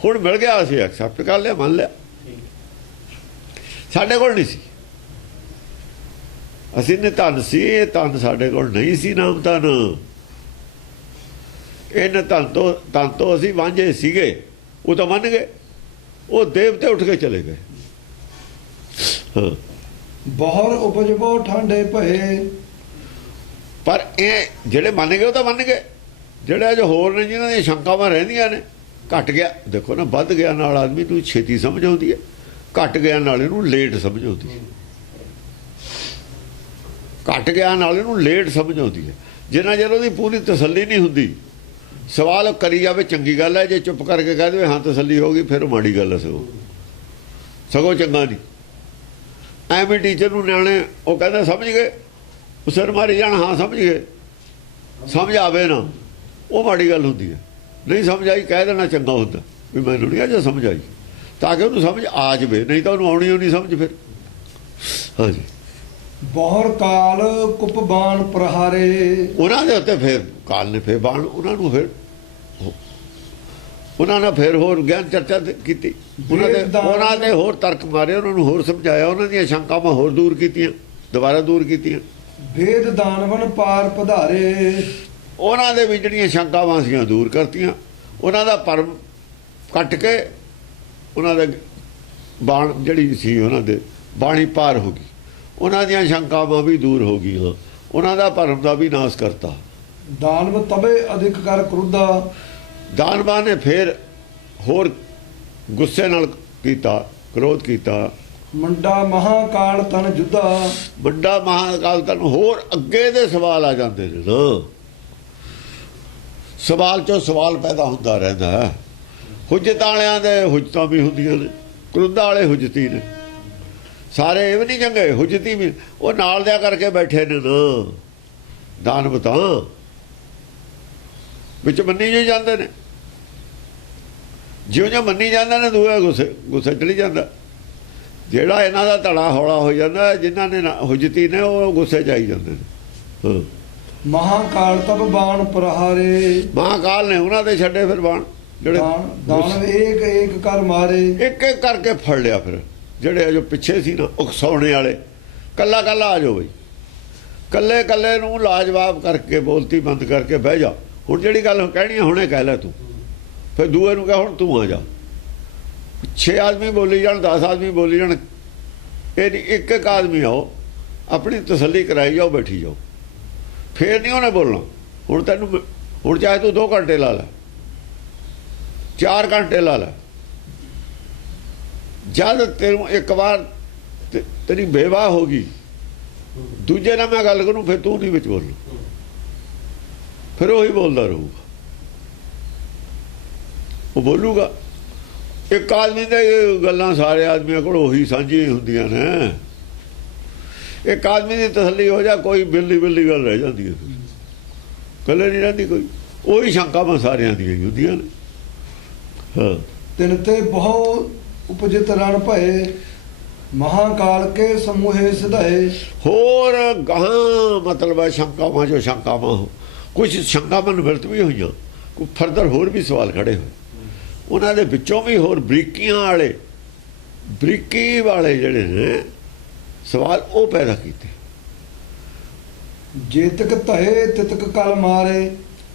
ਹੁਣ ਮਿਲ ਗਿਆ, ਅਸੀਂ ਐਕਸੈਪਟ ਕਰ ਲਿਆ, ਮੰਨ ਲਿਆ। ਸਾਡੇ ਕੋਲ ਨਹੀਂ ਸੀ, ਅਸੀਂ ਨੇ ਧਨ ਸੀ, ਇਹ ਧਨ ਸਾਡੇ ਕੋਲ ਨਹੀਂ ਸੀ। ਨਾਮ ਧਨ, ਇਹਨਾਂ ਧਨ ਤੋਂ ਅਸੀਂ ਵਾਂਝੇ ਸੀਗੇ। ਉਹ ਤਾਂ ਮੰਨ ਗਏ, ਉਹ ਦੇਵਤੇ ਉੱਠ ਕੇ ਚਲੇ ਗਏ। ਹਾਂ, ਬਹੁਰ ਉਪਜਬੋ ਠਾਂਡੇ ਭਏ। ਪਰ ਇਹ ਜਿਹੜੇ ਮੰਨ ਗਏ ਉਹ ਤਾਂ ਮੰਨ ਗਏ। ਜਿਹੜੇ ਜੋ ਹੋਰ ਨੇ, ਜਿਨ੍ਹਾਂ ਦੀਆਂ ਸ਼ੰਕਾਵਾਂ ਰਹਿੰਦੀਆਂ ਨੇ, ਘਟ ਗਿਆ। ਦੇਖੋ ਨਾ, ਵੱਧ ਗਿਆ ਨਾਲ ਆਦਮੀ ਨੂੰ ਛੇਤੀ ਸਮਝ ਆਉਂਦੀ ਹੈ, ਘਟ ਗਿਆ ਨਾਲ ਇਹਨੂੰ ਲੇਟ ਸਮਝ ਆਉਂਦੀ ਹੈ। ਘਟ ਗਿਆ ਨਾਲ ਇਹਨੂੰ ਲੇਟ ਸਮਝ ਆਉਂਦੀ ਹੈ। ਜਿੰਨਾ ਚਿਰ ਉਹਦੀ ਪੂਰੀ ਤਸੱਲੀ ਨਹੀਂ ਹੁੰਦੀ, ਸਵਾਲ ਕਰੀ ਜਾਵੇ ਚੰਗੀ ਗੱਲ ਹੈ, ਜੇ ਚੁੱਪ ਕਰਕੇ ਕਹਿ ਦੇਵੇ ਹਾਂ ਤਸੱਲੀ ਹੋ ਗਈ, ਫਿਰ ਉਹ ਮਾੜੀ ਗੱਲ ਹੈ। ਸਗੋਂ ਚੰਗਾ ਨਹੀਂ। ਐਵੇਂ ਟੀਚਰ ਨੂੰ ਨਿਆਣੇ ਉਹ ਕਹਿੰਦਾ ਸਮਝ ਗਏ, ਉਹ ਸਿਰ ਮਾਰੀ ਜਾਣ, ਹਾਂ ਸਮਝ ਗਏ, ਸਮਝ ਆਵੇ ਨਾ, ਉਹ ਮਾੜੀ ਗੱਲ ਹੁੰਦੀ ਹੈ। ਨਹੀਂ ਸਮਝ ਆਈ, ਕਹਿ ਦੇਣਾ ਚੰਗਾ ਹੁੰਦਾ ਵੀ ਮੈਨੂੰ ਨਹੀਂ ਅਜੇ ਸਮਝ ਆਈ, ਤਾਂ ਕਿ ਉਹਨੂੰ ਸਮਝ ਆ ਜਾਵੇ, ਨਹੀਂ ਤਾਂ ਉਹਨੂੰ ਆਉਣੀ ਨਹੀਂ ਸਮਝ ਫਿਰ। ਹਾਂਜੀ, ਬਹੁਰ ਕਾਲ ਕੁਪਬਾਨ ਪ੍ਰਹਾਰੇ। ਉਹਨਾਂ ਦੇ ਉੱਤੇ ਫਿਰ ਕਾਲ ਨੇ ਫਿਰ ਬਾਣ, ਉਹਨਾਂ ਨੂੰ ਫਿਰ ਉਹਨਾਂ ਨੇ ਫਿਰ ਹੋਰ ਗਿਆਨ ਚਰਚਾ ਕੀਤੀ, ਉਹਨਾਂ ਦੇ ਹੋਰ ਤਰਕ ਮਾਰੇ, ਉਹਨਾਂ ਨੂੰ ਹੋਰ ਸਮਝਾਇਆ, ਉਹਨਾਂ ਦੀਆਂ ਸ਼ੰਕਾਵਾਂ ਹੋਰ ਦੂਰ ਕੀਤੀਆਂ, ਦੁਬਾਰਾ ਦੂਰ ਕੀਤੀਆਂ। ਵੇਦ ਦਾਨਵਨ ਪਾਰ ਪਧਾਰੇ। ਉਹਨਾਂ ਦੇ ਵੀ ਜਿਹੜੀਆਂ ਸ਼ੰਕਾਵਾਂ ਸੀਆਂ ਦੂਰ ਕਰਤੀਆਂ, ਉਹਨਾਂ ਦਾ ਭਰਮ ਕੱਟ ਕੇ, ਉਹਨਾਂ ਦੇ ਬਾਣ ਜਿਹੜੀ ਸੀ, ਉਹਨਾਂ ਦੇ ਬਾਣੀ ਪਾਰ ਹੋ ਗਈ, ਉਹਨਾਂ ਦੀਆਂ ਸ਼ੰਕਾਵਾਂ ਵੀ ਦੂਰ ਹੋ ਗਈਆਂ, ਉਹਨਾਂ ਦਾ ਭਰਮ ਦਾ ਵੀ ਨਾਸ਼ ਕਰਤਾ। ਦਾਨਵ ਤਬੇ ਅਧਿਕ ਕਰ ਕ੍ਰੋਧਾ। ਦਾਨਵਾਂ ਨੇ ਫਿਰ ਹੋਰ ਗੁੱਸੇ ਨਾਲ ਕੀਤਾ, ਕ੍ਰੋਧ ਕੀਤਾ। ਮੰਡਾ ਮਹਾਕਾਲ ਤਨ ਜੁਦਾ। ਵੱਡਾ ਮਹਾਕਾਲ ਤਨ, ਹੋਰ ਅੱਗੇ ਦੇ ਸਵਾਲ ਆ ਜਾਂਦੇ ਨੇ ਨਾ, ਸਵਾਲ ਚੋਂ ਸਵਾਲ ਪੈਦਾ ਹੁੰਦਾ ਰਹਿੰਦਾ ਹੈ। ਹੁਜਤ ਵਾਲਿਆਂ ਦੇ ਹੁਜਤਾਂ ਵੀ ਹੁੰਦੀਆਂ ਨੇ, ਕ੍ਰੋਧ ਵਾਲੇ ਹੁਜਤੀ ਨੇ, ਸਾਰੇ ਇਹ ਵੀ ਨਹੀਂ ਚੰਗੇ, ਹੁਜਤੀ ਵੀ। ਉਹ ਨਾਲ ਦਿਆ ਕਰਕੇ ਬੈਠੇ ਨੇ ਨਾ ਦਾਨਵ, ਤਾਂ ਵਿੱਚ ਮੰਨੀ ਜੋ ਜਾਂਦੇ ਨੇ, ਜਿਉਂ ਮੰਨੀ ਜਾਂਦੇ ਨੇ ਦੂਆ ਗੁੱਸੇ ਚੜੀ ਜਾਂਦਾ। ਜਿਹੜਾ ਇਹਨਾਂ ਦਾ ਧੜਾ ਹੌਲਾ ਹੋ ਜਾਂਦਾ, ਜਿਨ੍ਹਾਂ ਨੇ ਹੁਜਤੀ ਨੇ, ਉਹ ਗੁੱਸੇ ਚ ਆਈ ਜਾਂਦੇ ਨੇ। ਮਹਾਕਾਲ ਤਬ ਬਾਣ ਪ੍ਰਹਾਰੇ। ਮਹਾਕਾਲ ਨੇ ਉਹਨਾਂ ਦੇ ਛੱਡੇ ਫਿਰ ਬਾਣ, ਜਿਹੜੇ ਦਾਨਵ ਏਕ ਏਕ ਕਰ ਮਾਰੇ। ਇੱਕ ਇੱਕ ਕਰਕੇ ਫੜ ਲਿਆ। ਫਿਰ ਜਿਹੜੇ ਜੋ ਪਿੱਛੇ ਸੀ ਨਾ ਉਕਸਾਉਣੇ ਵਾਲੇ, ਕੱਲਾ ਕੱਲਾ ਆ ਜਾਓ ਬਈ, ਕੱਲੇ ਕੱਲੇ ਨੂੰ ਲਾਜਵਾਬ ਕਰਕੇ ਬੋਲਤੀ ਬੰਦ ਕਰਕੇ ਬਹਿ ਜਾ। ਹੁਣ ਜਿਹੜੀ ਗੱਲ ਕਹਿਣੀ ਹੁਣੇ ਕਹਿ ਲੈ ਤੂੰ, ਫਿਰ ਦੂਏ ਨੂੰ ਕਹਿ ਹੁਣ ਤੂੰ ਆ ਜਾ। 6 ਆਦਮੀ ਬੋਲੀ ਜਾਣ, 10 ਆਦਮੀ ਬੋਲੀ ਜਾਣ, ਇਹ ਨਹੀਂ ਇੱਕ ਇੱਕ ਆਦਮੀ ਆਓ, ਆਪਣੀ ਤਸੱਲੀ ਕਰਾਈ ਜਾਓ, ਬੈਠੀ ਜਾਓ, ਫੇਰ ਨਹੀਂ ਉਹਨੇ ਬੋਲਣਾ। ਹੁਣ ਤੈਨੂੰ, ਹੁਣ ਚਾਹੇ ਤੂੰ 2 ਘੰਟੇ ਲਾ ਲੈ, 4 ਘੰਟੇ ਲਾ ਲੈ, ਜਦ ਤੈਨੂੰ ਇੱਕ ਵਾਰ ਤੇਰੀ ਬੇਵਾਹ ਹੋ ਗਈ, ਦੂਜੇ ਨਾਲ ਮੈਂ ਗੱਲ ਕਰੂੰ, ਫਿਰ ਤੂੰ ਨਹੀਂ ਵਿੱਚ ਬੋਲਣਾ, ਫਿਰ ਉਹੀ ਬੋਲਦਾ ਰਹੂਗਾ, ਉਹ ਬੋਲੂਗਾ। ਇੱਕ ਆਦਮੀ ਦੇ ਗੱਲਾਂ ਸਾਰੇ ਆਦਮੀਆਂ ਕੋਲ ਉਹੀ ਸਾਂਝੀਆਂ ਹੁੰਦੀਆਂ ਨੇ। ਇੱਕ ਆਦਮੀ ਦੀ ਤਸੱਲੀ ਹੋ ਜਾ, ਕੋਈ ਬਿੱਲੀ ਗੱਲ ਰਹਿ ਜਾਂਦੀ ਹੈ, ਕੱਲੇ ਨਹੀਂ ਰਹਿੰਦੀ ਕੋਈ। ਉਹੀ ਸ਼ੰਕਾਵਾਂ ਸਾਰਿਆਂ ਦੀਆਂ ਹੀ ਹੁੰਦੀਆਂ ਨੇ। ਹਾਂ, ਤਿਨ ਤੇ ਬਹੁ ਉਪਜਿਤ ਰਣ ਭਏ। महाकाल के समूहे सिधाए। ਹੋਰ ਗਾਹਾਂ ਮਤਲਬ ਹੈ ਸ਼ੰਕਾਵਾਂ ਜੋ ਸ਼ੰਕਾਵਾਂ ਹੋ ਕੁਝ ਸ਼ੰਕਾਵਾਂ ਨਿਵਰਤ ਵੀ ਹੋਈਆਂ, ਕੋਈ ਫਰਦਰ ਹੋਰ ਵੀ ਸਵਾਲ ਖੜੇ ਹੋਏ, ਉਹਨਾਂ ਦੇ ਵਿੱਚੋਂ ਵੀ ਹੋਰ ਬਰੀਕੀ ਵਾਲੇ ਜਿਹੜੇ ਨੇ ਸਵਾਲ ਉਹ ਪੈਦਾ ਕੀਤੇ। जेतक तहे तितक कल मारे,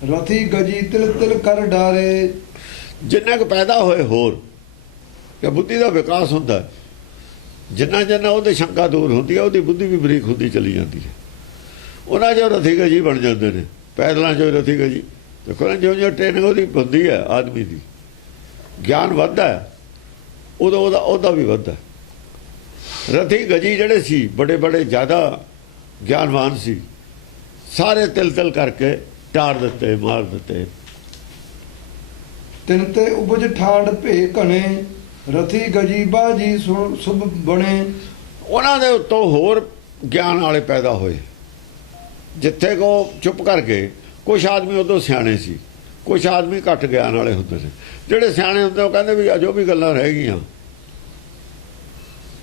रथी गजी तिल तिल कर डारे। ਜਿੰਨਾ ਕੁ ਪੈਦਾ ਹੋਏ ਹੋਰ ਕਿ ਬੁੱਧੀ ਦਾ ਵਿਕਾਸ ਹੁੰਦਾ ਹੈ, ਜਿੰਨਾ ਜਿੰਨਾ ਉਹਦੇ ਸ਼ੰਕਾ ਦੂਰ ਹੁੰਦੀ ਹੈ ਉਹਦੀ ਬੁੱਧੀ ਵੀ ਬਰੀਕ ਹੁੰਦੀ ਚਲੀ ਜਾਂਦੀ ਹੈ। ਉਹਨਾਂ ਜੋ ਰਥੀ ਗਜੀ ਬਣ ਜਾਂਦੇ ਨੇ, ਪੈਦਲਾਂ ਜੋ ਰਥੀ ਗਜੀ। ਦੇਖੋ ਨਾ ਜਿਉਂ ਜਿਉਂ ਟ੍ਰੇਨਿੰਗ ਉਹਦੀ ਹੁੰਦੀ ਹੈ ਆਦਮੀ ਦੀ, ਗਿਆਨ ਵੱਧਦਾ ਹੈ, ਉਹਦਾ ਵੀ ਵੱਧਦਾ। ਰਥੀ ਗਜੀ ਜਿਹੜੇ ਸੀ ਬੜੇ ਬੜੇ ਜ਼ਿਆਦਾ ਗਿਆਨਵਾਨ ਸੀ, ਸਾਰੇ ਤਿਲ ਕਰਕੇ ਟਾਰ ਦਿੱਤੇ, ਮਾਰ ਦਿੱਤੇ। तिन ते उपज ठाड़ भे घने, रथी गजी बाजी शुभ बने। ਉਹਨਾਂ ਦੇ ਉੱਤੋਂ ਹੋਰ ਗਿਆਨ ਵਾਲੇ ਪੈਦਾ ਹੋਏ, ਜਿੱਥੇ ਕੋ ਚੁੱਪ ਕਰਕੇ। ਕੁਛ ਆਦਮੀ ਉਦੋਂ ਸਿਆਣੇ ਸੀ, ਕੁਛ ਆਦਮੀ ਘੱਟ ਗਿਆਨ ਵਾਲੇ ਹੁੰਦੇ ਨੇ। ਜਿਹੜੇ ਸਿਆਣੇ ਹੁੰਦੇ ਉਹ ਕਹਿੰਦੇ ਵੀ ਅਜੋ ਵੀ ਗੱਲਾਂ ਰਹਿ ਗਈਆਂ,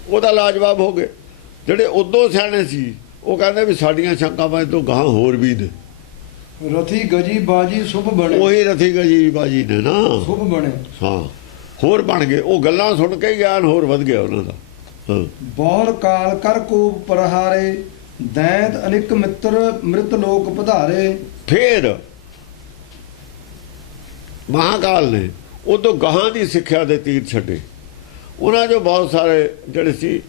ਉਹਦਾ ਲਾਜਵਾਬ ਹੋ ਗਏ। ਜਿਹੜੇ ਉਦੋਂ ਸਿਆਣੇ ਸੀ ਉਹ ਕਹਿੰਦੇ ਵੀ ਸਾਡੀਆਂ ਸ਼ੰਕਾਵਾਂ ਤੋਂ ਗਾਹਾਂ ਹੋਰ ਵੀ ਨੇ। रथी गजी बाजी शुभ बने। ਉਹੀ ਰਥੀ ਗਜੀ ਬਾਜੀ ਨੇ ਨਾ, शुभ बने। ਹਾਂ ਹੋਰ ਬਣ ਗਏ। ਉਹ ਗੱਲਾਂ ਸੁਣ ਕੇ ਗਿਆਨ ਹੋਰ ਵੱਧ ਗਿਆ ਉਹਨਾਂ ਦਾ। ਹਾਂ ਬਹੁਰ ਕਾਲ ਕਰ ਕੋਪ ਪ੍ਰਹਾਰੇ, ਦੈਂਤ ਅਨਿਕ ਮਿੱਤਰ ਮ੍ਰਿਤ ਲੋਕ ਪਧਾਰੇ। ਫਿਰ ਮਹਾਕਾਲ ਨੇ ਉਦੋਂ ਗਾਹਾਂ ਦੀ ਸਿੱਖਿਆ ਦੇ ਤੀਰ ਛੱਡੇ। ਉਹਨਾਂ ਜੋ ਬਹੁਤ ਸਾਰੇ ਜਿਹੜੇ ਸੀ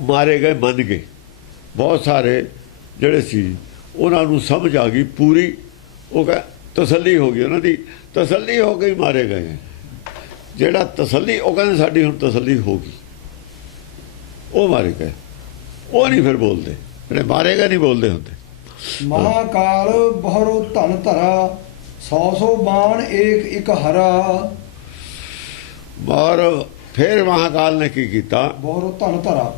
ਮਾਰੇ ਗਏ, ਮੰਨ ਗਏ। ਬਹੁਤ ਸਾਰੇ ਜਿਹੜੇ ਸੀ ਉਹਨਾਂ ਨੂੰ ਸਮਝ ਆ ਗਈ ਪੂਰੀ, ਉਹ ਕਹ ਤਸੱਲੀ ਹੋ ਗਈ, ਉਹਨਾਂ ਦੀ ਤਸੱਲੀ ਹੋ ਗਈ, ਮਾਰੇ ਗਏ। ਜਿਹੜਾ ਤਸੱਲੀ ਉਹ ਕਹਿੰਦੇ ਸਾਡੀ ਹੁਣ ਤਸੱਲੀ ਹੋ ਗਈ, ਉਹ ਮਾਰੇ ਗਏ। ਉਹ ਨਹੀਂ ਫਿਰ ਬੋਲਦੇ, ਜਿਹੜੇ ਮਾਰੇ ਗਏ ਨਹੀਂ ਬੋਲਦੇ ਹੁੰਦੇ। ਮਹਾਕਾਲ ਬਹੁਰੋ ਧਨ ਧਰਾ, 100 ਬਾਣ ਏਕ ਇਕ ਹਰਾ। ਔਰ ਫਿਰ ਮਹਾਕਾਲ ਨੇ ਕੀ ਕੀਤਾ, ਬਹੁਰੋ ਧਨ ਧਰਾ,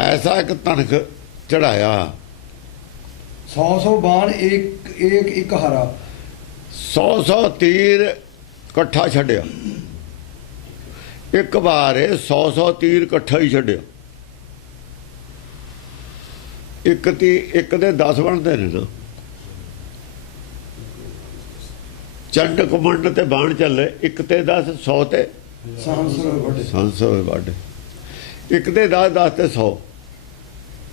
ਐਸਾ ਇੱਕ ਤਨਖ ਚੜਾਇਆ। 100 ਬਾਣ ਏਕ ਇਕ ਹਰਾ। 100 ਤੀਰ ਇਕੱਠਾ ਛੱਡਿਆ। ਇੱਕ ਵਾਰ 100 ਤੀਰ ਇਕੱਠਾ ਹੀ ਛੱਡਿਆ। ਇੱਕ ਦੇ 10 ਬਣਦੇ ਨੇ ਨਾ। ਚੰਡ ਕਮੰਡ ਤੇ ਬਾਣ ਚੱਲੇ, ਇੱਕ ਤੇ 10, 100 ਤੇ ਸੰਸਰ ਵੱਡੇ। ਇੱਕ ਤੇ 10 ਤੇ 100,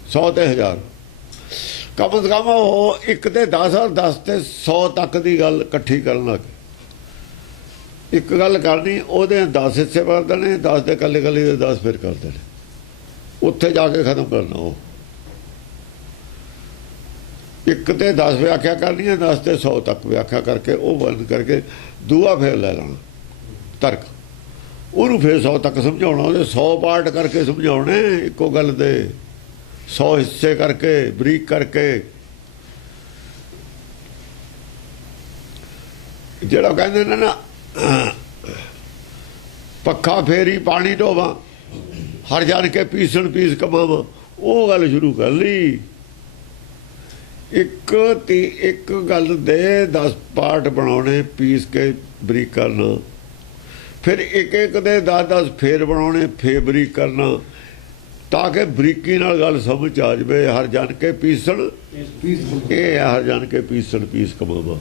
100 ਤੇ 1000। ਕਮ ਸੇ ਕਮ ਉਹ ਇੱਕ ਤੇ 10 ਔਰ 10 ਤੇ 100 ਤੱਕ ਦੀ ਗੱਲ ਇਕੱਠੀ ਕਰਨ ਲੱਗ। ਇੱਕ ਗੱਲ ਕਰਨੀ, ਉਹਦੇ 10 ਹਿੱਸੇ ਕਰ ਦੇਣੇ, 10 ਦੇ ਕੱਲੇ ਦੇ 10 ਫਿਰ ਕਰ ਦੇਣੇ, ਉੱਥੇ ਜਾ ਕੇ ਖਤਮ ਕਰਨਾ। ਉਹ ਇੱਕ ਤੇ 10 ਵਿਆਖਿਆ ਕਰਨੀ ਹੈ, 10 ਤੇ 100 ਤੱਕ ਵਿਆਖਿਆ ਕਰਕੇ ਉਹ ਬੰਦ ਕਰਕੇ ਦੂਆ ਫੇਰ ਲੈ ਲੈਣਾ ਤਰਕ। ਉਹਨੂੰ ਫੇਰ 100 ਤੱਕ ਸਮਝਾਉਣਾ, ਉਹਦੇ 100 ਪਾਰਟ ਕਰਕੇ ਸਮਝਾਉਣੇ ਇੱਕੋ ਗੱਲ ਦੇ, 100 ਹਿੱਸੇ ਕਰਕੇ ਬਰੀਕ ਕਰਕੇ। ਜਿਹੜਾ ਕਹਿੰਦੇ ਨੇ ਨਾ ਪੱਖਾ ਫੇਰੀ ਪਾਣੀ ਢੋਵਾ, ਹਰ ਜਾਣ ਕੇ ਪੀਸਣ ਪੀਸ ਕਮਾਵਾ, ਉਹ ਗੱਲ ਸ਼ੁਰੂ ਕਰ ਲਈ। ਇੱਕ ਗੱਲ ਦੇ 10 ਪਾਰਟ ਬਣਾਉਣੇ, ਪੀਸ ਕੇ ਬਰੀਕ ਕਰਨਾ। ਫਿਰ ਇੱਕ ਦੇ 10 ਫੇਰ ਬਣਾਉਣੇ, ਫੇਰ ਬਰੀਕ ਕਰਨਾ, ਤਾਂ ਕਿ ਬਰੀਕੀ ਨਾਲ ਗੱਲ ਸਮਝ ਆ ਜਾਵੇ। ਹਰ ਜਾਣ ਕੇ ਪੀਸਣ, ਇਹ ਹਰ ਜਾਣ ਕੇ ਪੀਸਣ ਪੀਸ ਕਮਾਵਾ,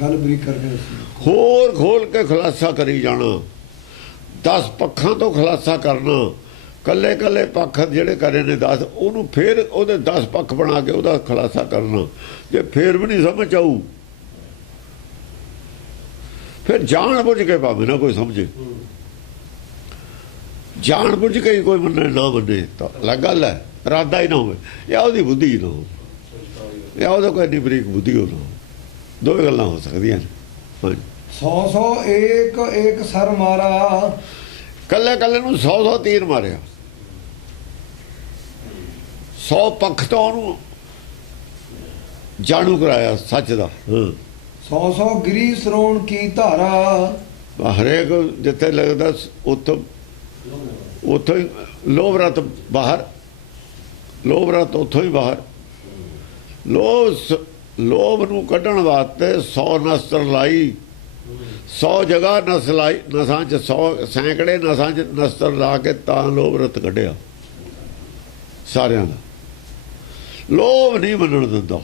ਗੱਲ ਬਰੀਕ ਕਰਕੇ ਹੋਰ ਖੋਲ ਕੇ ਖੁਲਾਸਾ ਕਰੀ ਜਾਣਾ। 10 ਪੱਖਾਂ ਤੋਂ ਖੁਲਾਸਾ ਕਰਨਾ, ਕੱਲੇ ਪੱਖ ਜਿਹੜੇ ਕਰੇ ਨੇ 10, ਉਹਨੂੰ ਫੇਰ ਉਹਦੇ 10 ਪੱਖ ਬਣਾ ਕੇ ਉਹਦਾ ਖੁਲਾਸਾ ਕਰਨਾ। ਜੇ ਫੇਰ ਵੀ ਨਹੀਂ ਸਮਝ ਆਊ, ਫਿਰ ਜਾਣ ਬੁੱਝ ਕੇ ਭਾਵੇਂ ਨਾ ਕੋਈ ਸਮਝੇ, ਜਾਣ ਬੁੱਝ ਕੇ ਹੀ ਕੋਈ ਮੰਨੇ ਨਾ ਮੰਨੇ ਤਾਂ ਅਲੱਗ ਗੱਲ ਹੈ। ਇਰਾਦਾ ਹੀ ਨਾ ਹੋਵੇ, ਜਾਂ ਉਹਦੀ ਬੁੱਧੀ ਹੀ ਨਾ ਹੋਵੇ, ਜਾਂ ਉਹਦਾ ਕੋਈ ਇੰਨੀ ਬਰੀਕ ਬੁੱਧੀ ਹੋ ਨਾ ਹੋਵੇ। ਦੋਵੇਂ ਗੱਲਾਂ ਹੋ ਸਕਦੀਆਂ ਨੇ। ਹਾਂਜੀ, 100 ਏਕ ਸਰ ਮਾਰਾ। ਕੱਲੇ ਨੂੰ 100 ਤੀਰ ਮਾਰਿਆ। 100 ਪੱਖ ਤੋਂ ਉਹਨੂੰ ਜਾਣੂ ਕਰਾਇਆ ਸੱਚ ਦਾ। 100 ਗਿਰੀ ਸਰੋਣ ਕੀ ਧਾਰਾ। ਹਰੇਕ ਜਿੱਥੇ ਲੱਗਦਾ ਉੱਥੋਂ ਹੀ ਲੋਭ ਰਤ ਬਾਹਰ, ਲੋਭ ਰਤ ਉੱਥੋਂ ਹੀ ਬਾਹਰ। ਲੋਭ ਨੂੰ ਕੱਢਣ ਵਾਸਤੇ 100 ਨਸਤਰ ਲਾਈ, 100 ਜਗ੍ਹਾ ਨਸਾਂ 'ਚ 100 ਸੈਂਕੜੇ ਨਸਾਂ 'ਚ ਨਸਤਰ ਲਾ ਕੇ ਤਾਂ ਲੋਭ ਰਤ ਕੱਢਿਆ ਸਾਰਿਆਂ ਦਾ। ਲੋਭ ਨਹੀਂ ਮੰਨਣ ਦਿੰਦਾ,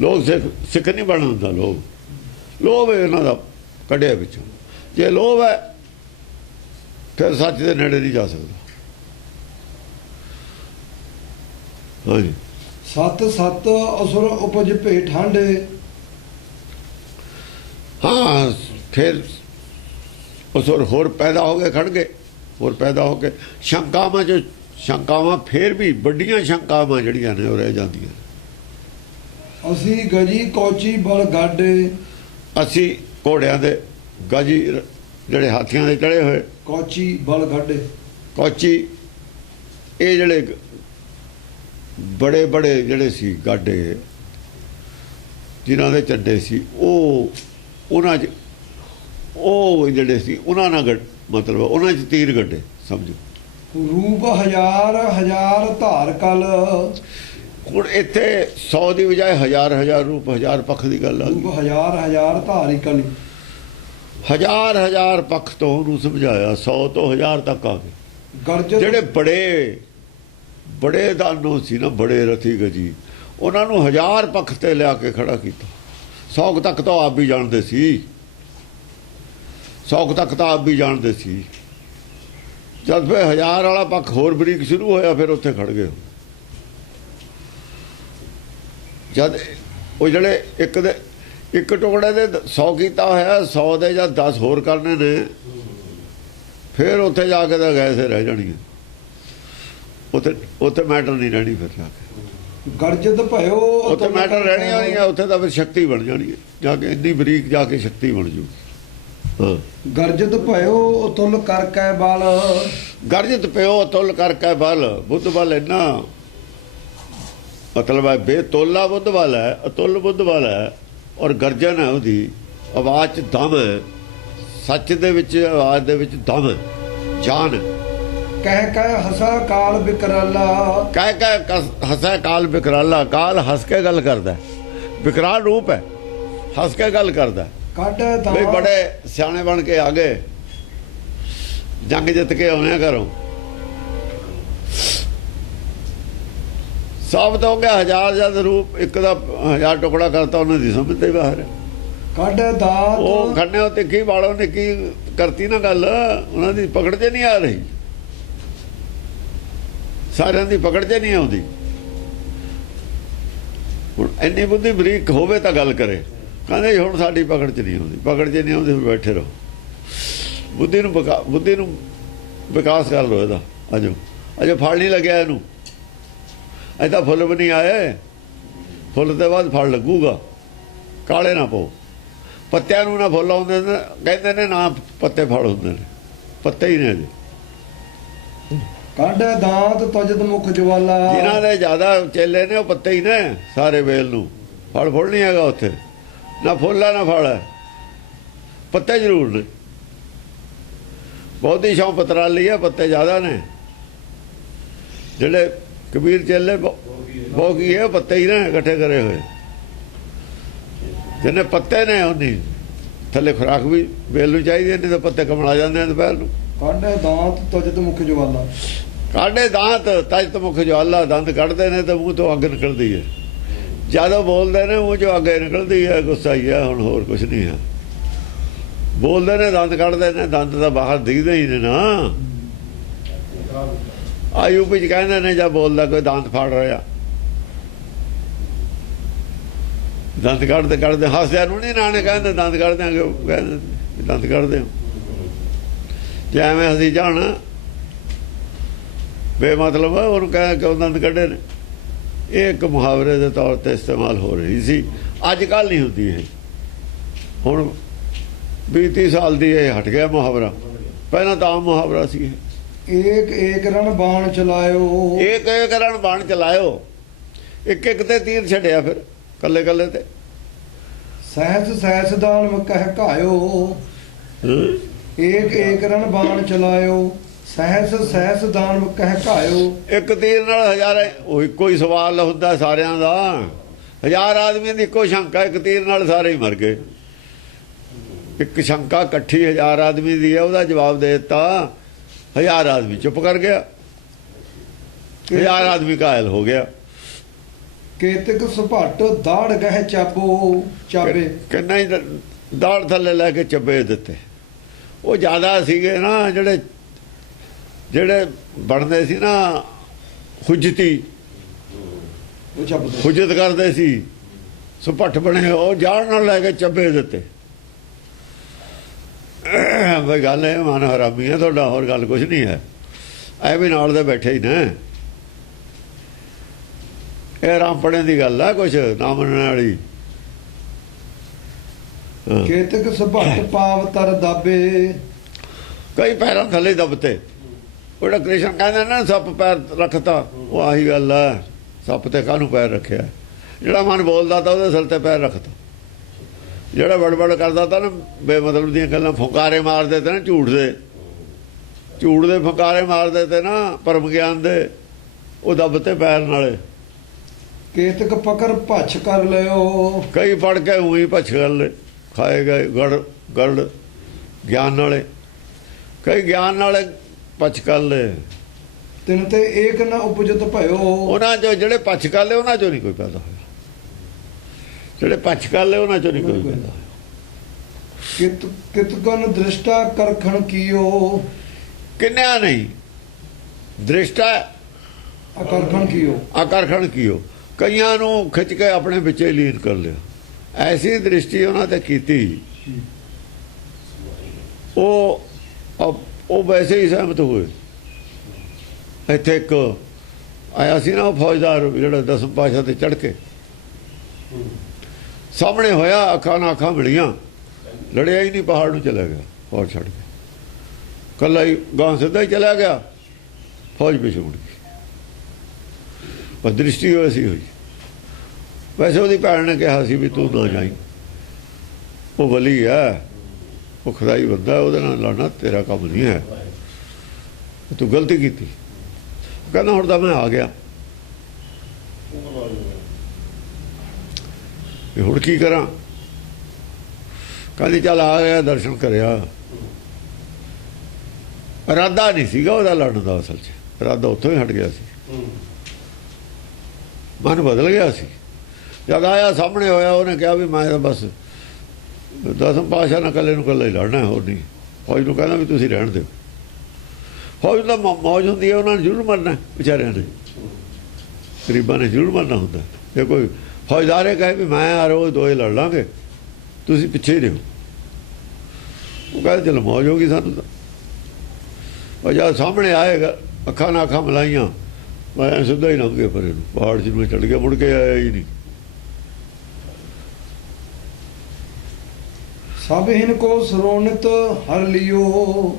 ਲੋਕ ਸਿੱਖ ਨਹੀਂ ਬਣਨ ਦਿੰਦਾ। ਲੋਭ ਇਹਨਾਂ ਦਾ ਕੱਢਿਆ ਵਿੱਚੋਂ। ਜੇ ਲੋਭ ਹੈ ਫਿਰ ਸੱਚ ਦੇ ਨੇੜੇ ਨਹੀਂ ਜਾ ਸਕਦਾ। ਹਾਂਜੀ, ਸਤ ਸਤ ਅਸੁਰ ਉਪਜ ਭੇ ਠਾਂਡੇ। ਹਾਂ, ਫਿਰ ਅਸੁਰ ਹੋਰ ਪੈਦਾ ਹੋ ਗਏ, ਖੜ ਗਏ, ਹੋਰ ਪੈਦਾ ਹੋ ਕੇ ਸ਼ੰਕਾਵਾਂ ਫਿਰ ਵੀ ਵੱਡੀਆਂ ਸ਼ੰਕਾਵਾਂ ਜਿਹੜੀਆਂ ਨੇ ਉਹ ਰਹਿ ਜਾਂਦੀਆਂ। ਅਸੀਂ ਗਜੀ ਕੋਚੀ ਬਲ ਗਾਡੇ। ਅਸੀਂ ਘੋੜਿਆਂ ਦੇ ਗਾਜੀ ਜਿਹੜੇ ਹਾਥੀਆਂ ਦੇ ਚੜੇ ਹੋਏ ਕੋਚੀ ਬਲ ਗਾਡੇ। ਕੋਚੀ ਇਹ ਜਿਹੜੇ ਬੜੇ ਬੜੇ ਜਿਹੜੇ ਸੀ ਗਾਡੇ ਜਿਨ੍ਹਾਂ ਦੇ ਚੱਡੇ ਸੀ ਉਹਨਾਂ 'ਚ ਉਹ ਜਿਹੜੇ ਸੀ ਉਹਨਾਂ ਨਾਲ ਮਤਲਬ ਉਹਨਾਂ 'ਚ ਤੀਰ ਗੱਡੇ ਸਮਝੋ। ਰੂਪ ਹਜ਼ਾਰ ਹਜ਼ਾਰ ਧਾਰ ਕਲ। ਹੁਣ ਇੱਥੇ 100 ਦੀ ਬਜਾਏ ਹਜ਼ਾਰ ਰੂਪ, ਹਜ਼ਾਰ ਪੱਖ ਦੀ ਗੱਲ ਆ ਗਈ। ਰੂਪ ਹਜ਼ਾਰ ਹਜ਼ਾਰ ਧਾਰੀ ਕਲ। ਹਜ਼ਾਰ ਪੱਖ ਤੋਂ ਉਹਨੂੰ ਸਮਝਾਇਆ, 100 ਤੋਂ 1000 ਤੱਕ ਆ ਗਏ। ਗਰਜਤ ਜਿਹੜੇ ਬੜੇ ਦਾਨੋ ਸੀ ਨਾ, ਬੜੇ ਰਥੀ ਗਜੀ, ਉਹਨਾਂ ਨੂੰ 1000 ਪੱਖ ਤੇ ਲਿਆ ਕੇ ਖੜਾ ਕੀਤਾ। 100 ਤੱਕ ਤਾਂ ਆਪ ਵੀ ਜਾਣਦੇ ਸੀ, 100 ਤੱਕ ਤਾਂ ਆਪ ਵੀ ਜਾਣਦੇ ਸੀ। ਜਦ ਫਿਰ 1000 ਵਾਲਾ ਪੱਖ ਹੋਰ ਬਰੀਕ ਸ਼ੁਰੂ ਹੋਇਆ, ਫਿਰ ਉੱਥੇ ਖੜ ਗਏ। ਜਦ ਉਹ ਜਿਹੜੇ ਇੱਕ ਟੁਕੜੇ ਦੇ 100 ਕੀਤਾ ਹੋਇਆ, 100 ਦੇ ਜਾਂ 10 ਹੋਰ ਕਰਨੇ ਨੇ, ਫਿਰ ਉੱਥੇ ਜਾ ਕੇ ਤਾਂ ਗੈਸੇ ਰਹਿ ਜਾਣੀ ਹੈ। ਉੱਥੇ ਮੈਟਰ ਨਹੀਂ ਰਹਿਣੀ। ਫਿਰ ਜਾ ਕੇ ਗਰਜਤ ਭਇਓ ਉੱਥੇ ਮੈਟਰ ਰਹਿਣੀ ਹੋਣੀ ਹੈ। ਉੱਥੇ ਤਾਂ ਫਿਰ ਸ਼ਕਤੀ ਬਣ ਜਾਣੀ ਹੈ, ਜਾ ਕੇ ਇੰਨੀ ਬਰੀਕ ਜਾ ਕੇ ਸ਼ਕਤੀ ਬਣ ਜੂ। ਹਾਂ, ਗਰਜਤ ਭਇਓ ਅਤੁਲ ਕਰ ਕੈ ਬਲ। ਗਰਜਤ ਪਿਓ ਅਤੁਲ ਕਰਕੇ ਬਲ। ਬੁੱਧ ਬਲ ਇੰਨਾ ਮਤਲਬ ਹੈ ਬੇਤੋਲਾ ਬੁੱਧ ਬਲ ਹੈ, ਅਤੁਲ ਬੁੱਧ ਬਲ ਹੈ। ਔਰ ਗਰਜਨ ਹੈ ਉਹਦੀ ਆਵਾਜ਼ 'ਚ ਦਮ ਹੈ, ਸੱਚ ਦੇ ਵਿੱਚ ਆਵਾਜ਼ ਦੇ ਵਿੱਚ ਦਮ ਹੈ, ਜਾਨ ਹੈ। ਕਹਿ ਹਸਾ ਕਾਲ ਬਿਕਰਾਲਾ। ਕਹਿ ਹੱਸਾ ਕਾਲ ਬਿਕਰਾਲਾ। ਕਾਲ ਹੱਸ ਕੇ ਗੱਲ ਕਰਦਾ, ਬਿਕਰਾਲ ਰੂਪ ਹੈ, ਹੱਸ ਕੇ ਗੱਲ ਕਰਦਾ। ਕੱਢ ਵੀ ਬੜੇ ਸਿਆਣੇ ਬਣ ਕੇ ਆ ਗਏ, ਜੰਗ ਜਿੱਤ ਕੇ ਆਉਣੇ ਆ ਘਰੋਂ। ਸਾਬਤ ਹੋ ਗਿਆ 1000 ਜਦ ਰੂਪ ਇੱਕ ਦਾ 1000 ਟੁਕੜਾ ਕਰਤਾ, ਉਹਨਾਂ ਦੀ ਸਮਝ ਤੇ ਬਾਹਰ ਹੈ। ਕੱਢ ਦਾਤ ਉਹ ਖੰਡਿਓ ਤਿੱਖੀ ਵਾਲੋਂ ਨੇ ਕੀ ਕਰਤੀ ਨਾ ਗੱਲ, ਉਹਨਾਂ ਦੀ ਪਕੜ 'ਚ ਨਹੀਂ ਆ ਰਹੀ, ਸਾਰਿਆਂ ਦੀ ਪਕੜ 'ਚ ਨਹੀਂ ਆਉਂਦੀ। ਹੁਣ ਇੰਨੀ ਬੁੱਧੀ ਬਰੀਕ ਹੋਵੇ ਤਾਂ ਗੱਲ ਕਰੇ। ਕਹਿੰਦੇ ਹੁਣ ਸਾਡੀ ਪਕੜ 'ਚ ਨਹੀਂ ਆਉਂਦੀ, ਪਕੜ 'ਚ ਨਹੀਂ ਆਉਂਦੀ, ਫਿਰ ਬੈਠੇ ਰਹੋ। ਬੁੱਧੀ ਨੂੰ ਵਿਕਾਸ ਕਰ ਲਓ ਇਹਦਾ। ਅਜੇ ਫਲ ਨਹੀਂ ਲੱਗਿਆ ਇਹਨੂੰ, ਅਜੇ ਤਾਂ ਫੁੱਲ ਵੀ ਨਹੀਂ ਆਏ। ਫੁੱਲ ਤੋਂ ਬਾਅਦ ਫਲ ਲੱਗੂਗਾ। ਕਾਲੇ ਨਾ ਪਾਓ, ਪੱਤਿਆਂ ਨੂੰ ਨਾ ਫੁੱਲ ਆਉਂਦੇ ਨੇ, ਕਹਿੰਦੇ ਨੇ ਨਾ ਪੱਤੇ ਫਲ ਹੁੰਦੇ ਨੇ, ਪੱਤੇ ਹੀ ਨੇ ਅਜੇ। ਕੱਢ ਦਾਤ ਤਜਦ ਮੁਖ ਜਵਾਲਾ। ਜਿਨ੍ਹਾਂ ਦੇ ਜ਼ਿਆਦਾ ਚੇਲੇ ਨੇ ਉਹ ਪੱਤੇ ਹੀ ਨੇ ਸਾਰੇ ਵੇਲ ਨੂੰ। ਫਲ ਫੁੱਲ ਨਹੀਂ ਹੈਗਾ ਉੱਥੇ, ਨਾ ਫੁੱਲ ਹੈ ਨਾ ਫਲ ਹੈ, ਪੱਤੇ ਜ਼ਰੂਰ ਨੇ। ਬਹੁਤੀ ਸ਼ੌਂ ਪਤਰਾਲੀ ਹੈ, ਪੱਤੇ ਜ਼ਿਆਦਾ ਨੇ। ਜਿਹੜੇ ਕਬੀਰ ਚੇਲੇ ਬਹੁਤ ਕੀ ਹੈ, ਪੱਤੇ ਹੀ ਨੇ ਇਕੱਠੇ ਕਰੇ ਹੋਏ। ਜਿਹਨੇ ਪੱਤੇ ਨੇ ਉਹਦੀ ਥੱਲੇ ਖੁਰਾਕ ਵੀ ਵੇਲ ਨੂੰ ਚਾਹੀਦੀ ਹੈ, ਨਹੀਂ ਤਾਂ ਪੱਤੇ ਕਮਲਾ ਜਾਂਦੇ ਨੇ ਦੁਪਹਿਰ ਨੂੰ। ਕੱਢ ਦਾਤ ਤਜਦ ਮੁਖ ਜਵਾਲਾ। ਕਾਢੇ ਦਾਂਤ ਤਜਤ ਮੁਖ ਜਵਾਲਾ। ਦੰਦ ਕੱਢਦੇ ਨੇ ਤਾਂ ਮੂੰਹ ਤੋਂ ਅੱਗ ਨਿਕਲਦੀ ਹੈ। ਜਦੋਂ ਬੋਲਦੇ ਨੇ ਮੂੰਹ ਚੋਂ ਅੱਗ ਨਿਕਲਦੀ ਹੈ। ਗੁੱਸਾ ਹੀ ਹੈ, ਹੁਣ ਹੋਰ ਕੁਝ ਨਹੀਂ ਹੈ। ਬੋਲਦੇ ਨੇ, ਦੰਦ ਕੱਢਦੇ ਨੇ, ਦੰਦ ਤਾਂ ਬਾਹਰ ਦਿਖਦੇ ਹੀ ਨੇ ਨਾ। ਆ ਯੂਪੀ 'ਚ ਕਹਿੰਦੇ ਨੇ ਜਾਂ ਬੋਲਦਾ ਕੋਈ ਦੰਦ ਫਾੜ ਰਿਹਾ, ਦੰਦ ਕੱਢਦੇ ਹੱਸਦਿਆਂ ਨੂੰ ਨਹੀਂ ਨਾਣੇ ਕਹਿੰਦੇ ਦੰਦ ਕੱਢ ਦਿਆਂਗੇ, ਕਹਿੰਦੇ ਦੰਦ ਕੱਢਦੇ ਹੋ। ਜੇ ਐਵੇਂ ਅਸੀਂ ਜਾਣ ਬੇਮਤਲਬ ਉਹਨੂੰ ਕਹਿ ਕਿਉਂ ਦੰਦ ਕੱਢੇ ਨੇ। ਇਹ ਇੱਕ ਮੁਹਾਵਰੇ ਦੇ ਤੌਰ ਤੇ ਇਸਤੇਮਾਲ ਹੋ ਰਹੀ ਸੀ, ਅੱਜ ਕੱਲ੍ਹ ਨਹੀਂ ਹੁੰਦੀ ਇਹ। ਹੁਣ 20-30 ਸਾਲ ਦੀ ਇਹ ਹਟ ਗਿਆ ਮੁਹਾਵਰਾ, ਪਹਿਲਾਂ ਤਾਂ ਆਮ ਮੁਹਾਵਰਾ ਸੀ ਇਹ। ਏਕ ਰਣ ਬਾਣ ਚਲਾਇਓ। ਇੱਕ ਰਣ ਬਾਣ ਚਲਾਇਓ, ਇੱਕ ਤੇ ਤੀਰ ਛੱਡਿਆ, ਫਿਰ ਕੱਲੇ ਤੇ। ਸਹਿਸ ਦਾਨ ਕਹਿ ਘਾਇਓ। ਏਕ ਰਣ ਬਾਣ ਚਲਾਇਓ, ਸਹਿਸ ਦਾਨ ਕਹਿ ਘਾਇਓ। ਇੱਕ ਤੀਰ ਨਾਲ ਹਜ਼ਾਰਾਂ, ਉਹ ਇੱਕੋ ਹੀ ਸਵਾਲ ਹੁੰਦਾ ਸਾਰਿਆਂ ਦਾ। 1000 ਆਦਮੀਆਂ ਦੀ ਇੱਕੋ ਸ਼ੰਕਾ, ਇੱਕ ਤੀਰ ਨਾਲ ਸਾਰੇ ਹੀ ਮਰ ਗਏ। ਇੱਕ ਸ਼ੰਕਾ ਇਕੱਠੀ 1000 ਆਦਮੀ ਦੀ ਹੈ, ਉਹਦਾ ਜਵਾਬ ਦੇ ਦਿੱਤਾ। 1000 ਆਦਮੀ ਚੁੱਪ ਕਰ ਗਿਆ, 1000 ਆਦਮੀ ਘਾਇਲ ਹੋ ਗਿਆ। ਕੇਤਕ ਸੁਭਾਟ ਦਾੜ ਗਹਿ ਚਾਬੇ ਕਿੰਨਾ ਹੀ ਦਾੜ ਥੱਲੇ ਲੈ ਕੇ ਚੱਬੇ ਦਿੱਤੇ। ਉਹ ਜ਼ਿਆਦਾ ਸੀਗੇ ਨਾ ਜਿਹੜੇ ਬਣਦੇ ਸੀ ਨਾ ਹੁਜਤੀ, ਉਹ ਚੱਬਦੇ ਹੁਜਤ ਕਰਦੇ ਸੀ, ਸੁਭੱਟ ਬਣੇ, ਉਹ ਜਾਣ ਨਾਲ ਲੈ ਕੇ ਚੱਬੇ ਦਿੱਤੇ। ਬਈ ਗੱਲ ਇਹ ਮਨ ਹਰਾਮੀ ਹੈ ਤੁਹਾਡਾ, ਹੋਰ ਗੱਲ ਕੁਝ ਨਹੀਂ ਹੈ। ਐ ਵੀ ਨਾਲ ਦੇ ਬੈਠੇ ਹੀ ਨੇ, ਇਹ ਰਾਮਪੜੇ ਦੀ ਗੱਲ ਆ, ਕੁਛ ਨਾ ਮੰਨਣ ਵਾਲੀ। ਕੇਤਕ ਸੁਭਾਟ ਪਾਵ ਤਰ ਦਾਬੇ, ਕਈ ਪੈਰਾਂ ਥੱਲੇ ਦਬਤੇ। ਉਹਦਾ ਕ੍ਰਿਸ਼ਨ ਕਹਿੰਦਾ ਨਾ ਸੱਪ ਪੈਰ ਰੱਖਤਾ, ਉਹ ਆਹੀ ਗੱਲ ਆ, ਸੱਪ ਤੇ ਕਾਹਨੂੰ ਪੈਰ ਰੱਖਿਆ? ਜਿਹੜਾ ਮਨ ਬੋਲਦਾ ਤਾਂ ਉਹਦੇ ਸਿਰ ਤੇ ਪੈਰ ਰੱਖਤਾ। ਜਿਹੜਾ ਬੜਬੜ ਕਰਦਾ ਤਾਂ ਨਾ ਬੇਮਤਲਬ ਦੀਆਂ ਗੱਲਾਂ, ਫੁਕਾਰੇ ਮਾਰਦੇ ਤੇ ਨਾ ਝੂਠ ਦੇ ਫੁਕਾਰੇ ਮਾਰਦੇ ਤੇ ਨਾ ਪਰਮ ਗਿਆਨ ਦੇ, ਉਹ ਦਬਤੇ ਪੈਰ ਨਾਲੇ। ਕੇਤਕ ਪਕੜ ਭੱਛ ਕਰ ਲਿਓ, ਕਈ ਫੜ ਕੇ ਉਹੀ ਭੱਛ ਗਏ, ਖਾਏ ਗਏ ਗੜ ਗਿਆਨ ਨਾਲੇ। ਕਈ ਗਿਆਨ ਨਾਲੇ ਭੱਛ ਕਰ ਲਏ। ਤਿੰਨ ਤੇ ਏਕ ਨਾ ਉਪਜਤ ਭਇਓ, ਉਹਨਾਂ ਚੋਂ ਜਿਹੜੇ ਭੱਛ ਕਰ ਲਏ ਉਹਨਾਂ ਚੋਂ ਨਹੀਂ ਕੋਈ ਪੈਦਾ ਹੋਇਆ। ਜਿਹੜੇ ਭੱਛ ਕਰ ਲਏ ਉਹਨਾਂ ਚੋਂ ਨਹੀਂ ਕੋਈ ਪੈਦਾ ਹੋਇਆ। ਕਿਤਕਨ ਦ੍ਰਿਸ਼ਟਾ ਕਰਖਣ ਕੀਓ, ਕਿੰਨਿਆ ਨਹੀਂ ਦ੍ਰਿਸ਼ਟਾ ਆਕਰਖਣ ਕੀਓ, ਕਈਆਂ ਨੂੰ ਖਿੱਚ ਕੇ ਆਪਣੇ ਵਿੱਚੇ ਲੀਨ ਕਰ ਲਿਆ। ਐਸੀ ਦ੍ਰਿਸ਼ਟੀ ਉਹਨਾਂ ਤੇ ਕੀਤੀ, ਉਹ ਵੈਸੇ ਹੀ ਸਹਿਮਤ ਹੋਏ। ਇੱਥੇ ਇੱਕ ਆਇਆ ਸੀ ਨਾ ਉਹ ਫੌਜਦਾਰ, ਜਿਹੜਾ 10ਵੇਂ ਪਾਤਸ਼ਾਹ ਤੇ ਚੜ੍ਹ ਕੇ ਸਾਹਮਣੇ ਹੋਇਆ, ਅੱਖਾਂ ਨਾਲ ਅੱਖਾਂ ਮਿਲੀਆਂ, ਲੜਿਆ ਹੀ ਨਹੀਂ, ਪਹਾੜ ਨੂੰ ਚਲਾ ਗਿਆ ਫੌਜ ਛੱਡ ਕੇ, ਕੱਲਾ ਹੀ ਗਾਂ ਸਿੱਧਾ ਹੀ ਚਲਾ ਗਿਆ, ਫੌਜ ਪਿੱਛੇ ਮੁੜ ਗਈ। ਪਰ ਦ੍ਰਿਸ਼ਟੀ ਐਸੀ ਹੋਈ। ਵੈਸੇ ਉਹਦੀ ਭੈਣ ਨੇ ਕਿਹਾ ਸੀ ਵੀ ਤੂੰ ਨਾ ਜਾਈਂ, ਉਹ ਵਲੀ ਹੈ, ਉਹ ਖੁਦਾਈ ਬੰਦਾ, ਉਹਦੇ ਨਾਲ ਲੜਨਾ ਤੇਰਾ ਕੰਮ ਨਹੀਂ ਹੈ, ਤੂੰ ਗਲਤੀ ਕੀਤੀ। ਕਹਿੰਦਾ ਹੁਣ ਤਾਂ ਮੈਂ ਆ ਗਿਆ, ਹੁਣ ਕੀ ਕਰਾਂ? ਕਹਿੰਦੀ ਚੱਲ ਆ ਗਿਆ, ਦਰਸ਼ਨ ਕਰਿਆ। ਇਰਾਦਾ ਨਹੀਂ ਸੀਗਾ ਉਹਦਾ ਲੜਨ ਦਾ, ਅਸਲ 'ਚ ਇਰਾਦਾ ਉੱਥੋਂ ਹੀ ਹਟ ਗਿਆ ਸੀ, ਮਨ ਬਦਲ ਗਿਆ ਸੀ। ਜਦ ਆਇਆ ਸਾਹਮਣੇ ਹੋਇਆ, ਉਹਨੇ ਕਿਹਾ ਵੀ ਮੈਂ ਤਾਂ ਬਸ 10ਵੇਂ ਪਾਤਸ਼ਾਹ ਨਾਲ ਇਕੱਲੇ ਨੂੰ ਇਕੱਲਾ ਹੀ ਲੜਨਾ, ਹੋਰ ਨਹੀਂ। ਫੌਜ ਨੂੰ ਕਹਿੰਦਾ ਵੀ ਤੁਸੀਂ ਰਹਿਣ ਦਿਓ। ਫੌਜ ਦਾ ਮੌਜ ਹੁੰਦੀ ਹੈ, ਉਹਨਾਂ ਨੇ ਜ਼ਰੂਰ ਮਰਨਾ, ਵਿਚਾਰਿਆਂ ਨੇ, ਗਰੀਬਾਂ ਨੇ ਜ਼ਰੂਰ ਮਰਨਾ ਹੁੰਦਾ। ਜੇ ਕੋਈ ਫੌਜਦਾਰੇ ਕਹੇ ਵੀ ਮੈਂ ਆ ਰੋਜ਼ ਦੋਏ ਲੜ ਲਾਂਗੇ, ਤੁਸੀਂ ਪਿੱਛੇ ਰਹੋ, ਉਹ ਕਹਿੰਦੇ ਚਲੋ ਮੌਜ ਹੋ ਗਈ ਸਾਨੂੰ ਤਾਂ। ਉਹ ਜਦ ਸਾਹਮਣੇ ਆਏਗਾ, ਅੱਖਾਂ ਨਾਲ ਅੱਖਾਂ ਮਿਲਾਈਆਂ, ਮੈਂ ਸਿੱਧਾ ਹੀ ਲੰਘ ਗਿਆ ਪਰੇ ਨੂੰ, ਪਹਾੜ 'ਚ ਨੂੰ ਚੜ੍ਹ ਗਿਆ, ਮੁੜ ਕੇ ਆਇਆ ਹੀ ਨਹੀਂ। ਸਭ ਹਿਨ ਕੋ ਸਰੋਨਿਤ ਹਰ ਲਿਓ,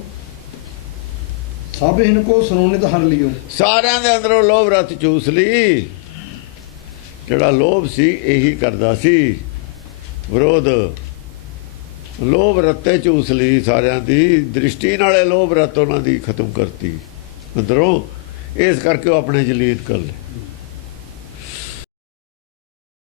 ਸਭ ਹਿਨ ਕੋ ਸਰੋਨਿਤ ਹਰ ਲਿਓ। ਸਾਰਿਆਂ ਦੇ ਅੰਦਰੋਂ ਲੋਭ ਰਤ ਚੂਸ ਲਈ। ਜਿਹੜਾ ਲੋਭ ਸੀ ਇਹੀ ਕਰਦਾ ਸੀ ਵਿਰੋਧ, ਲੋਭ ਰੱਤੇ ਚੂਸ ਲਈ ਸਾਰਿਆਂ ਦੀ। ਦ੍ਰਿਸ਼ਟੀ ਨਾਲੇ ਲੋਭ ਰਤ ਉਹਨਾਂ ਦੀ ਖਤਮ ਕਰਤੀ ਅੰਦਰੋਂ, ਇਸ ਕਰਕੇ ਉਹ ਆਪਣੇ ਜਲੀਨ ਕਰ ਲਏ।